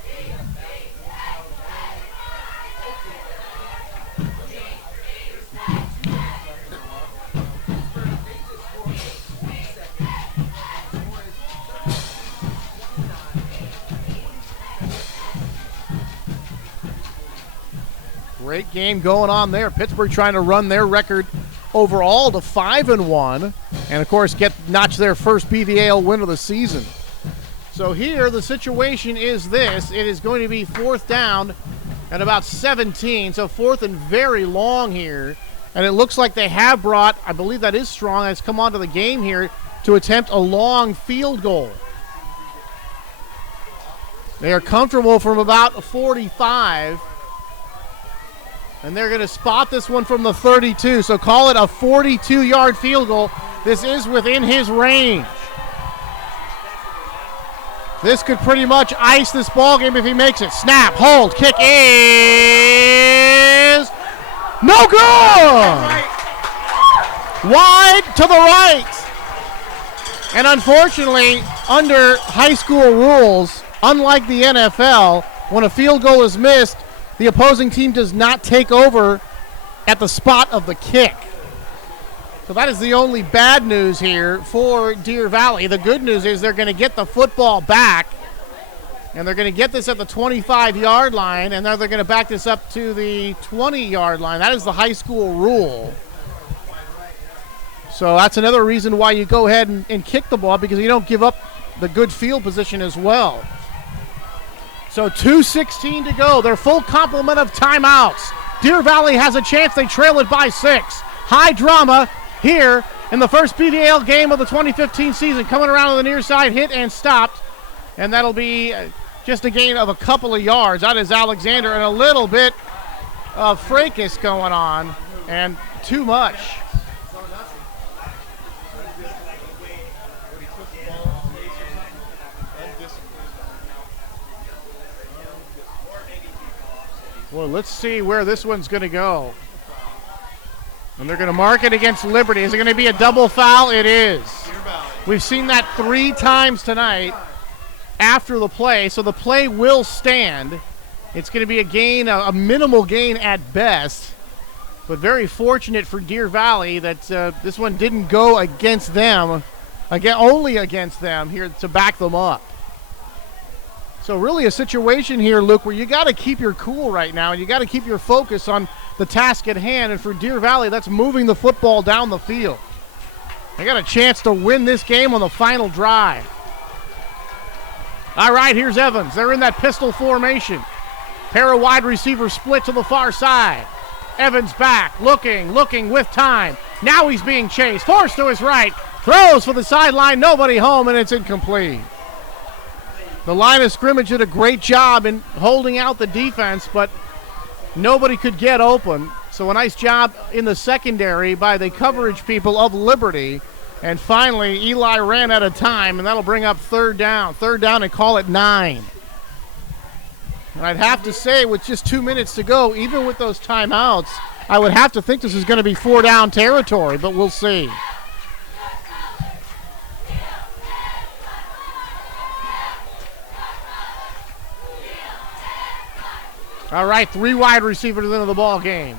Great game going on there. Pittsburgh trying to run their record overall to 5-1, and of course notch their first BVAL win of the season. So here the situation is this: it is going to be fourth down at about 17, so fourth and very long here, and it looks like they have brought, I believe that is Strong, has come onto the game here to attempt a long field goal. They are comfortable from about 45. And they're going to spot this one from the 32. So call it a 42-yard field goal. This is within his range. This could pretty much ice this ball game if he makes it. Snap, hold, kick is no good. Wide to the right. And unfortunately, under high school rules, unlike the NFL, when a field goal is missed, the opposing team does not take over at the spot of the kick. So that is the only bad news here for Deer Valley. The good news is they're going to get the football back, and they're going to get this at the 25-yard line, and then they're going to back this up to the 20-yard line. That is the high school rule. So that's another reason why you go ahead and kick the ball, because you don't give up the good field position as well. So 2:16 to go. Their full complement of timeouts. Deer Valley has a chance. They trail it by 6. High drama here in the first BVAL game of the 2015 season. Coming around on the near side, hit and stopped. And that'll be just a gain of a couple of yards. That is Alexander, and a little bit of fracas going on, and too much. Well, let's see where this one's going to go. And they're going to mark it against Liberty. Is it going to be a double foul? It is. We've seen that 3 times tonight after the play, so the play will stand. It's going to be a gain, a minimal gain at best, but very fortunate for Deer Valley that this one didn't go against them, only against them here to back them up. So really a situation here, Luke, where you got to keep your cool right now, and you got to keep your focus on the task at hand, and for Deer Valley, that's moving the football down the field. They got a chance to win this game on the final drive. All right, here's Evans. They're in that pistol formation. Pair of wide receivers split to the far side. Evans back, looking with time. Now he's being chased, forced to his right. Throws for the sideline, nobody home, and it's incomplete. The line of scrimmage did a great job in holding out the defense, but nobody could get open. So a nice job in the secondary by the coverage people of Liberty. And finally, Eli ran out of time, and that'll bring up third down. Third down and call it 9. And I'd have to say, with just 2 minutes to go, even with those timeouts, I would have to think this is going to be 4-down territory, but we'll see. All right, 3 wide receivers into the ball game.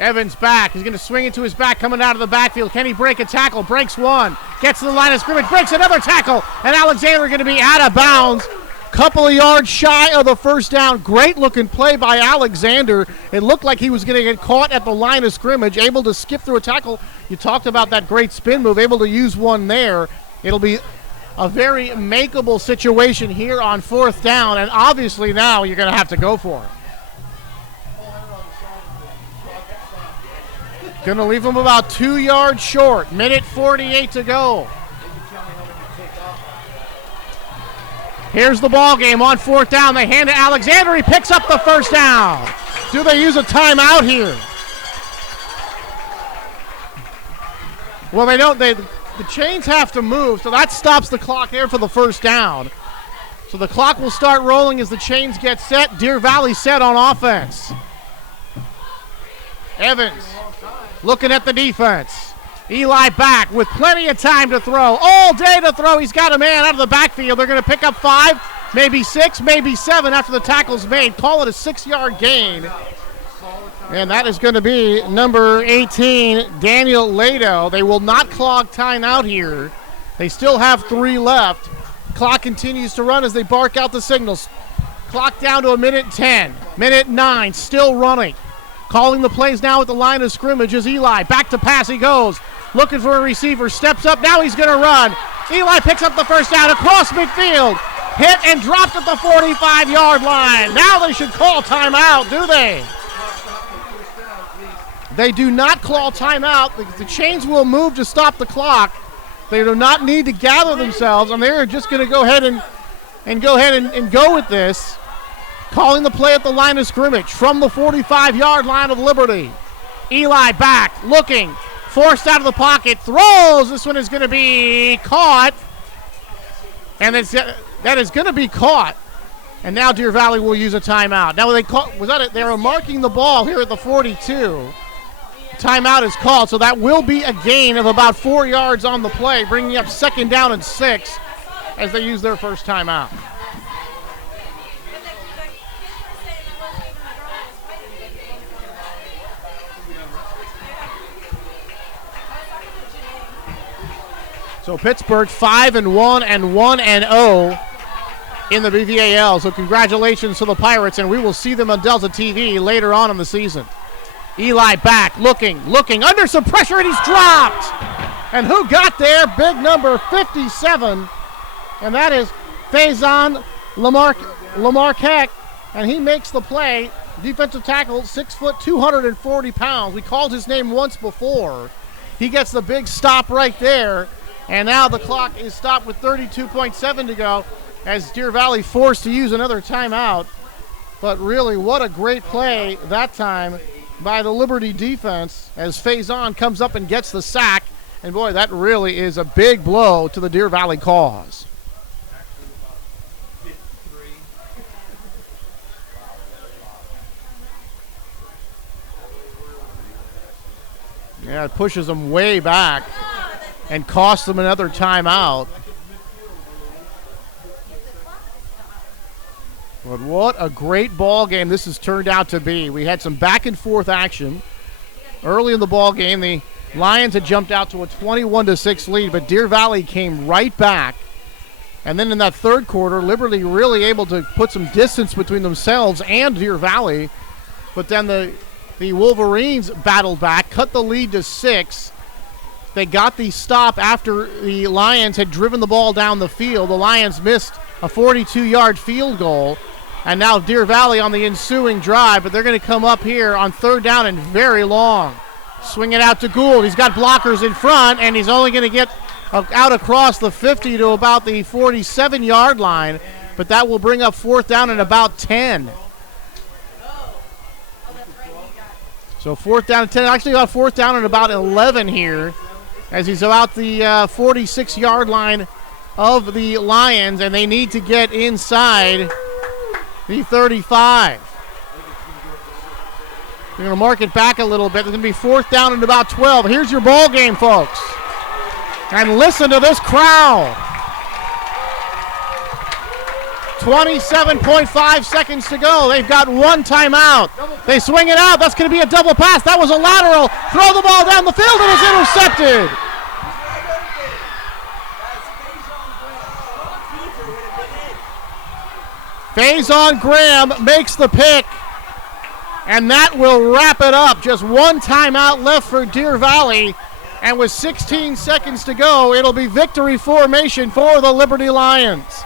Evans back. He's going to swing it to his back coming out of the backfield. Can he break a tackle? Breaks one. Gets to the line of scrimmage. Breaks another tackle. And Alexander going to be out of bounds. Couple of yards shy of the first down. Great looking play by Alexander. It looked like he was going to get caught at the line of scrimmage, able to skip through a tackle. You talked about that great spin move, able to use one there. It'll be a very makeable situation here on 4th down. And obviously now you're going to have to go for it. Going to leave them about 2 yards short. Minute 48 to go. Here's the ball game on 4th down. They hand to Alexander. He picks up the first down. Do they use a timeout here? Well, they don't. The chains have to move, so that stops the clock there for the first down. So the clock will start rolling as the chains get set. Deer Valley set on offense. Evans looking at the defense. Eli back with plenty of time to throw. All day to throw. He's got a man out of the backfield. They're going to pick up 5, maybe 6, maybe 7 after the tackle's made. Call it a 6-yard gain. And that is going to be number 18, Daniel Lado. They will not clog time out here. They still have 3 left. Clock continues to run as they bark out the signals. Clock down to a minute 10. Minute 9, still running. Calling the plays now at the line of scrimmage is Eli. Back to pass he goes. Looking for a receiver. Steps up. Now he's going to run. Eli picks up the first down across midfield. Hit and dropped at the 45-yard line. Now they should call timeout, do they? They do not call timeout. The chains will move to stop the clock. They do not need to gather themselves, and they're just going to go ahead and go with this. Calling the play at the line of scrimmage from the 45-yard line of Liberty. Eli back, looking, forced out of the pocket, throws. This one is going to be caught. And that is going to be caught. And now Deer Valley will use a timeout. Now they were marking the ball here at the 42. Timeout is called, so that will be a gain of about 4 yards on the play, bringing up 2nd down and 6 as they use their first timeout. So Pittsburgh 5-1 and 1-0 in the BVAL. So congratulations to the Pirates, and we will see them on Delta TV later on in the season. Eli back, looking, under some pressure, and he's dropped. And who got there? Big number 57, and that is Faison Lamarquette, and he makes the play. Defensive tackle, 6 foot, 240 pounds. We called his name once before. He gets the big stop right there. And now the clock is stopped with 32.7 to go as Deer Valley forced to use another timeout. But really, what a great play that time by the Liberty defense as Faison comes up and gets the sack. And boy, that really is a big blow to the Deer Valley cause. Yeah, it pushes them way back and costs them another timeout. But what a great ball game this has turned out to be. We had some back and forth action. Early in the ball game, the Lions had jumped out to a 21-6 lead, but Deer Valley came right back. And then in that third quarter, Liberty really able to put some distance between themselves and Deer Valley. But then the Wolverines battled back, cut the lead to 6. They got the stop after the Lions had driven the ball down the field. The Lions missed a 42-yard field goal. And now Deer Valley on the ensuing drive, but they're going to come up here on third down and very long. Swing it out to Gould. He's got blockers in front, and he's only going to get out across the 50 to about the 47-yard line, but that will bring up fourth down and about 10. So fourth down and 10. Actually got fourth down and about 11 here as he's about the 46-yard line of the Lions, and they need to get inside the 35. They're going to mark it back a little bit. There's going to be fourth down and about 12. Here's your ball game, folks. And listen to this crowd. 27.5 seconds to go. They've got one timeout. They swing it out. That's going to be a double pass. That was a lateral. Throw the ball down the field, and it's intercepted. Faison Graham makes the pick, and that will wrap it up. Just one timeout left for Deer Valley, and with 16 seconds to go, it'll be victory formation for the Liberty Lions.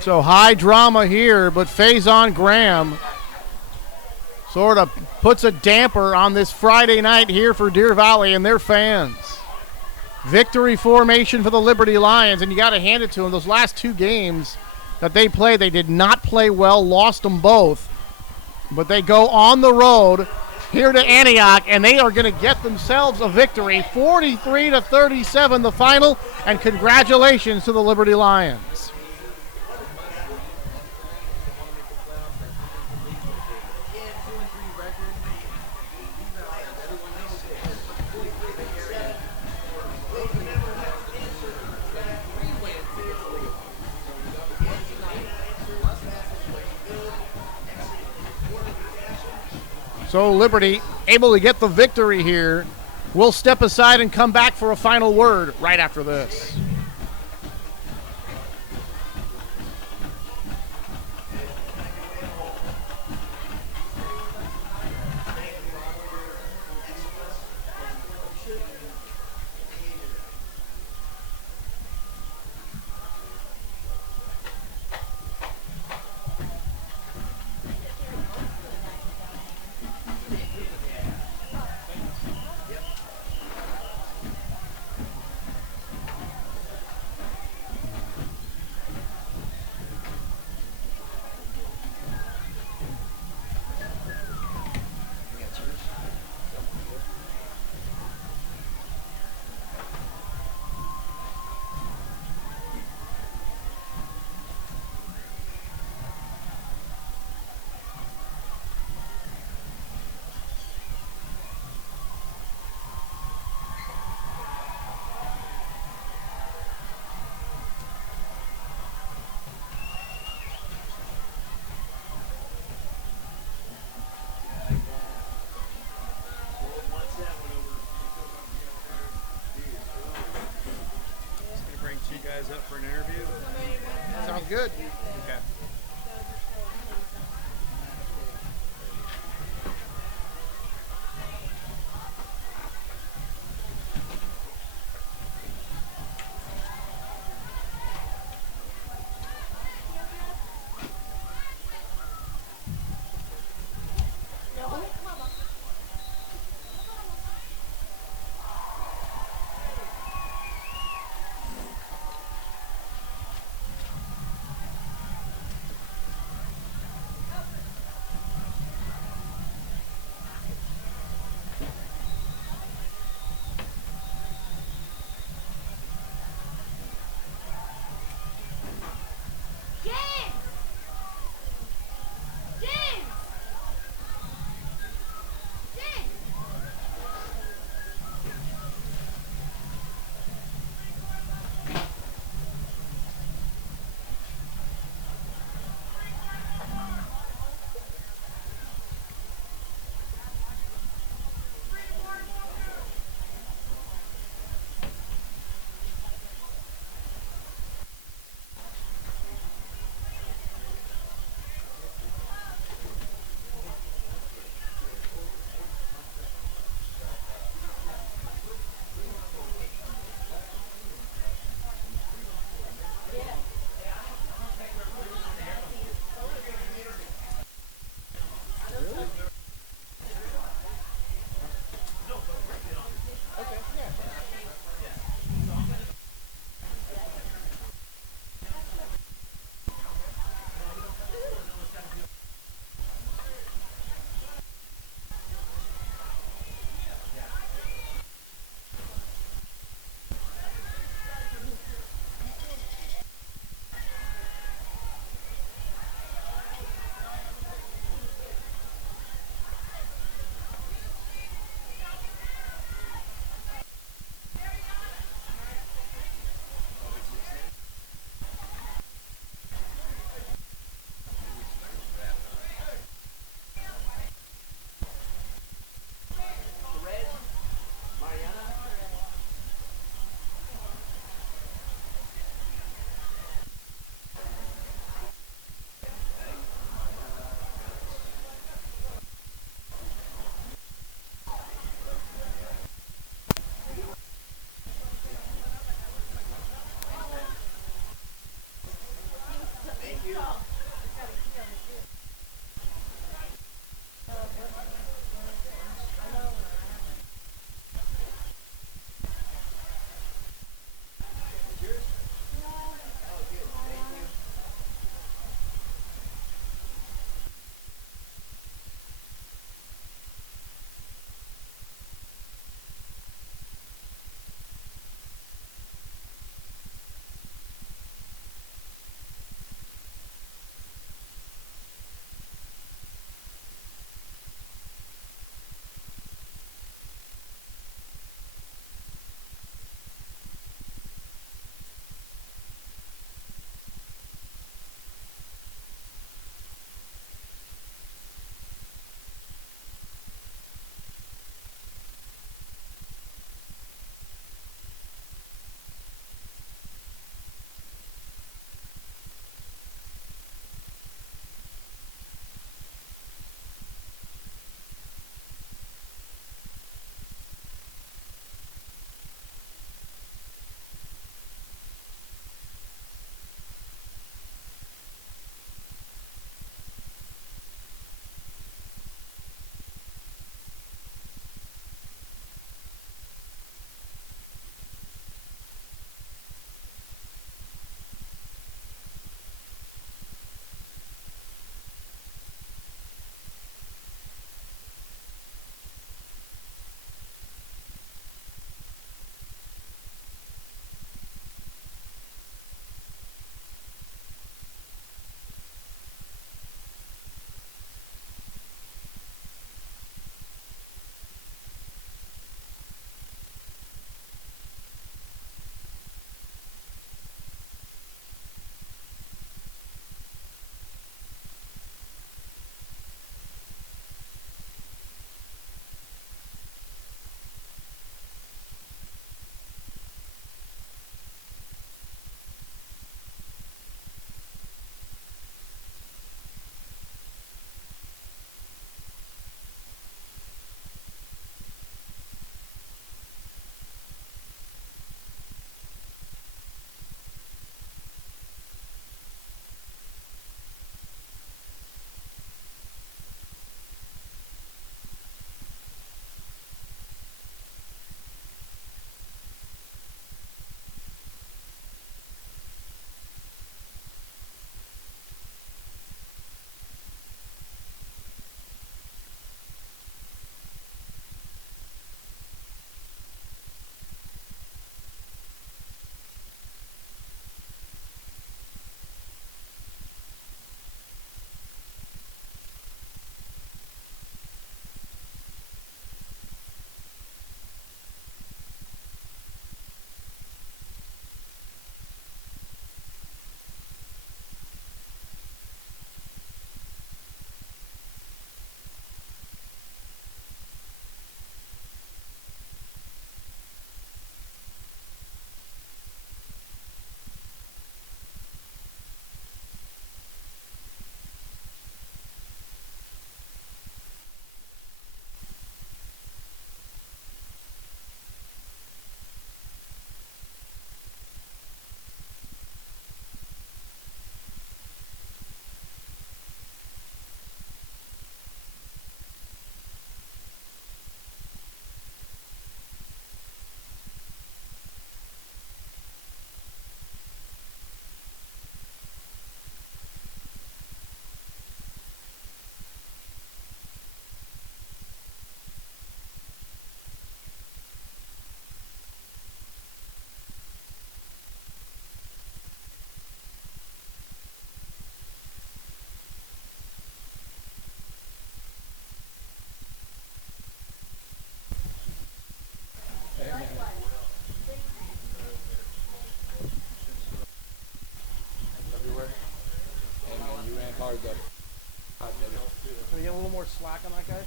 So high drama here, but Faison Graham sort of puts a damper on this Friday night here for Deer Valley and their fans. Victory formation for the Liberty Lions, and you got to hand it to them. Those last two games that they played, they did not play well, lost them both. But they go on the road here to Antioch, and they are going to get themselves a victory. 43-37 the final, and congratulations to the Liberty Lions. So Liberty able to get the victory here. We'll step aside and come back for a final word right after this. Up for an interview? Sounds good. Okay. Can we get a little more slack on that guy?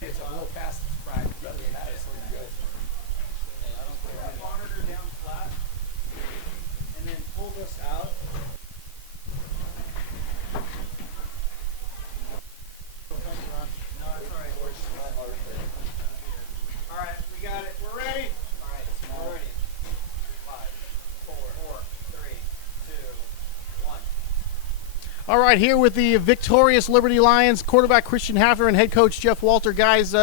It's a little past its prime. Other than that, it's looking good. Monitor down flat, and then pull this out. No, it's all right. All right, we got it. We're ready. All right. All right, here with the victorious Liberty Lions, quarterback Christian Hafner and head coach Jeff Walter. Guys,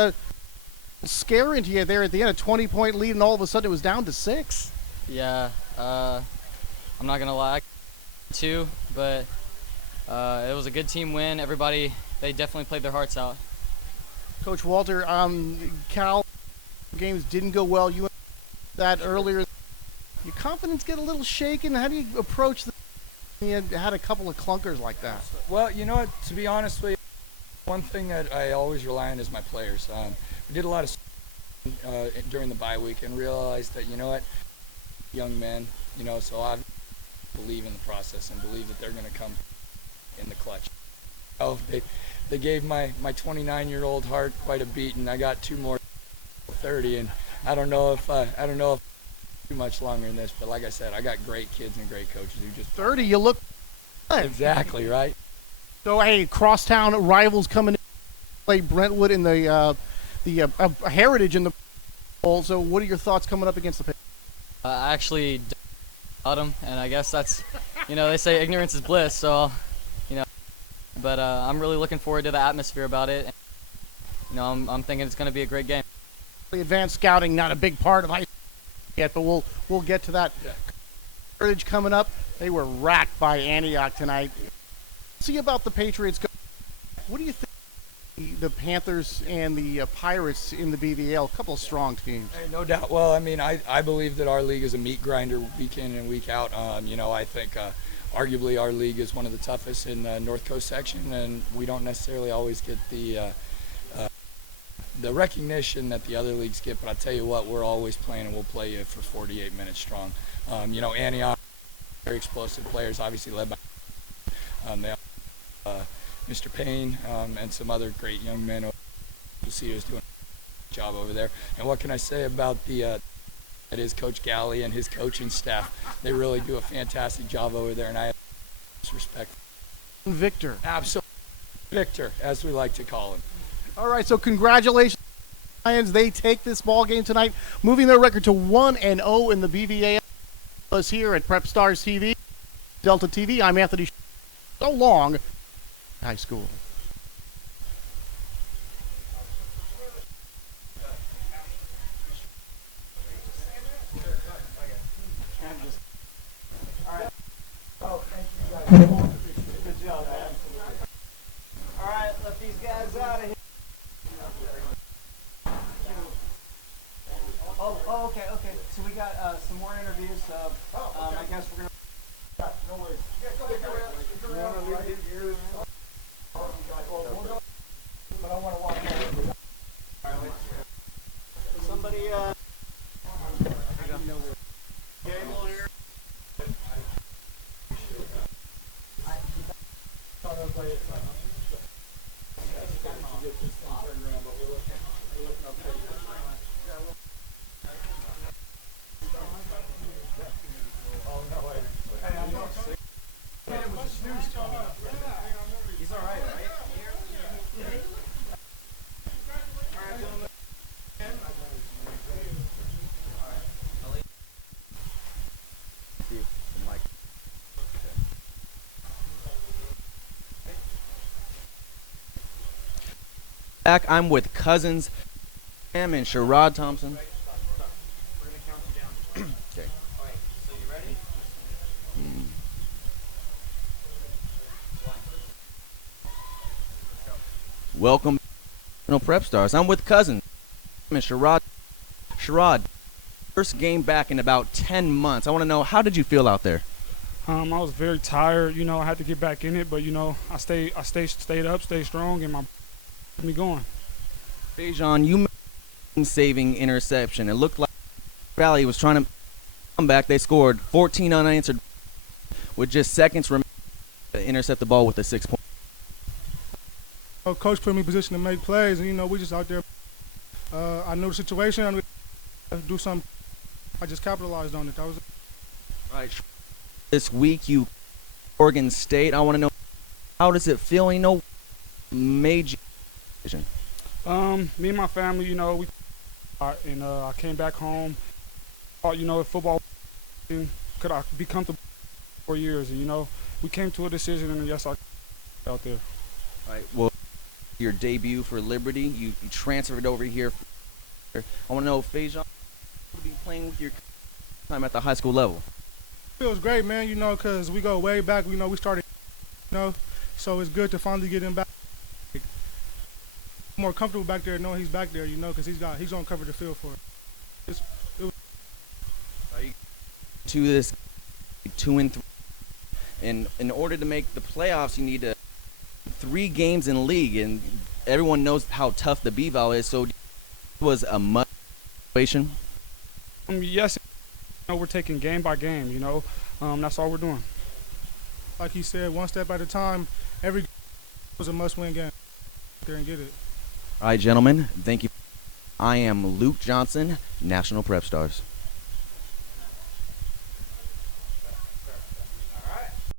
scaring to you there at the end, a 20-point lead, and all of a sudden it was down to 6. Yeah, I'm not going to lie, too, but it was a good team win. Everybody, they definitely played their hearts out. Coach Walter, Cal games didn't go well. You that earlier. Your confidence get a little shaken. How do you approach the? You had a couple of clunkers like that. Well, you know what? To be honest with you, one thing that I always rely on is my players. We did a lot of during the bye week and realized that, you know what, young men, you know, so I believe in the process and believe that they're going to come in the clutch. Oh, they gave my 29-year-old heart quite a beat, and I got 2 more 30, and I don't know if too much longer than this, but like I said, I got great kids and great coaches who just 30. You look good. Exactly right. So hey, crosstown rivals coming in to play Brentwood in the Heritage in the Bowl. So what are your thoughts coming up against the Patriots? I actually about them, and I guess that's, you know, they say ignorance is bliss, so, you know, but I'm really looking forward to the atmosphere about it. You know, I'm thinking it's going to be a great game. The advanced scouting, not a big part of high school yet, but we'll get to that. Yeah. Heritage coming up. They were racked by Antioch tonight. See about the Patriots. What do you think the Panthers and the Pirates in the BVL? A couple of strong teams. Hey, no doubt. Well, I mean, I believe that our league is a meat grinder week in and week out. You know, I think arguably our league is one of the toughest in the North Coast section, and we don't necessarily always get the recognition that the other leagues get, but I tell you what, we're always playing, and we'll play you for 48 minutes strong. You know, Antioch, very explosive players, obviously led by they have Mr. Payne and some other great young men. You'll see us doing a job over there. And what can I say about that is Coach Galley and his coaching staff. They really do a fantastic job over there, and I have respect. Victor. Absolutely. Victor, as we like to call him. All right, so congratulations, Lions. They take this ball game tonight, moving their record to 1-0 in the BVA. Us here at Prep Stars TV, Delta TV. I'm Anthony. So long, high school. Good job, man. All right, let these guys out of here. Oh, okay. So we got some more interviews. So I guess we're gonna. No worries. You want to leave it here? But I want to walk out. Somebody. Cable here. He's all right, right? Back, I'm with Cousins, Sam and Sherrod Thompson. We're gonna count you down. Okay. All right, so you ready? Welcome to Prep Stars. I'm with Cousins, Sam and Sherrod. Sherrod, first game back in about 10 months. I want to know, how did you feel out there? I was very tired. You know, I had to get back in it, but you know, I stayed up, stayed strong, and me going. Bejan, you made a game-saving interception. It looked like Valley was trying to come back. They scored 14 unanswered with just seconds remaining to intercept the ball with a 6-point. Coach put me in position to make plays, and you know, we just out there. I knew the situation. I knew to do something. I just capitalized on it. That was it. Right. This week, you Oregon State. I want to know, how does it feel? You know, major. Me and my family, you know, I came back home. Thought, you know, if football could I be comfortable for 4 years, and you know, we came to a decision, and yes, out there. All right. Well, your debut for Liberty, you transferred over here. I want to know, Fajon, will be playing with your time at the high school level. Feels great, man, you know, because we go way back. You know, we started, you know, so it's good to finally get him back. More comfortable back there knowing he's back there, you know, because he's going to cover the field for us. To this 2-3, and in order to make the playoffs, you need 3 games in league, and everyone knows how tough the B-Val is. So, it was a must situation. Yes, you know, we're taking game by game. You know, that's all we're doing. Like he said, one step at a time. Every game was a must-win game. Get there and get it. All right, gentlemen, thank you. I am Luke Johnson, National Prep Stars.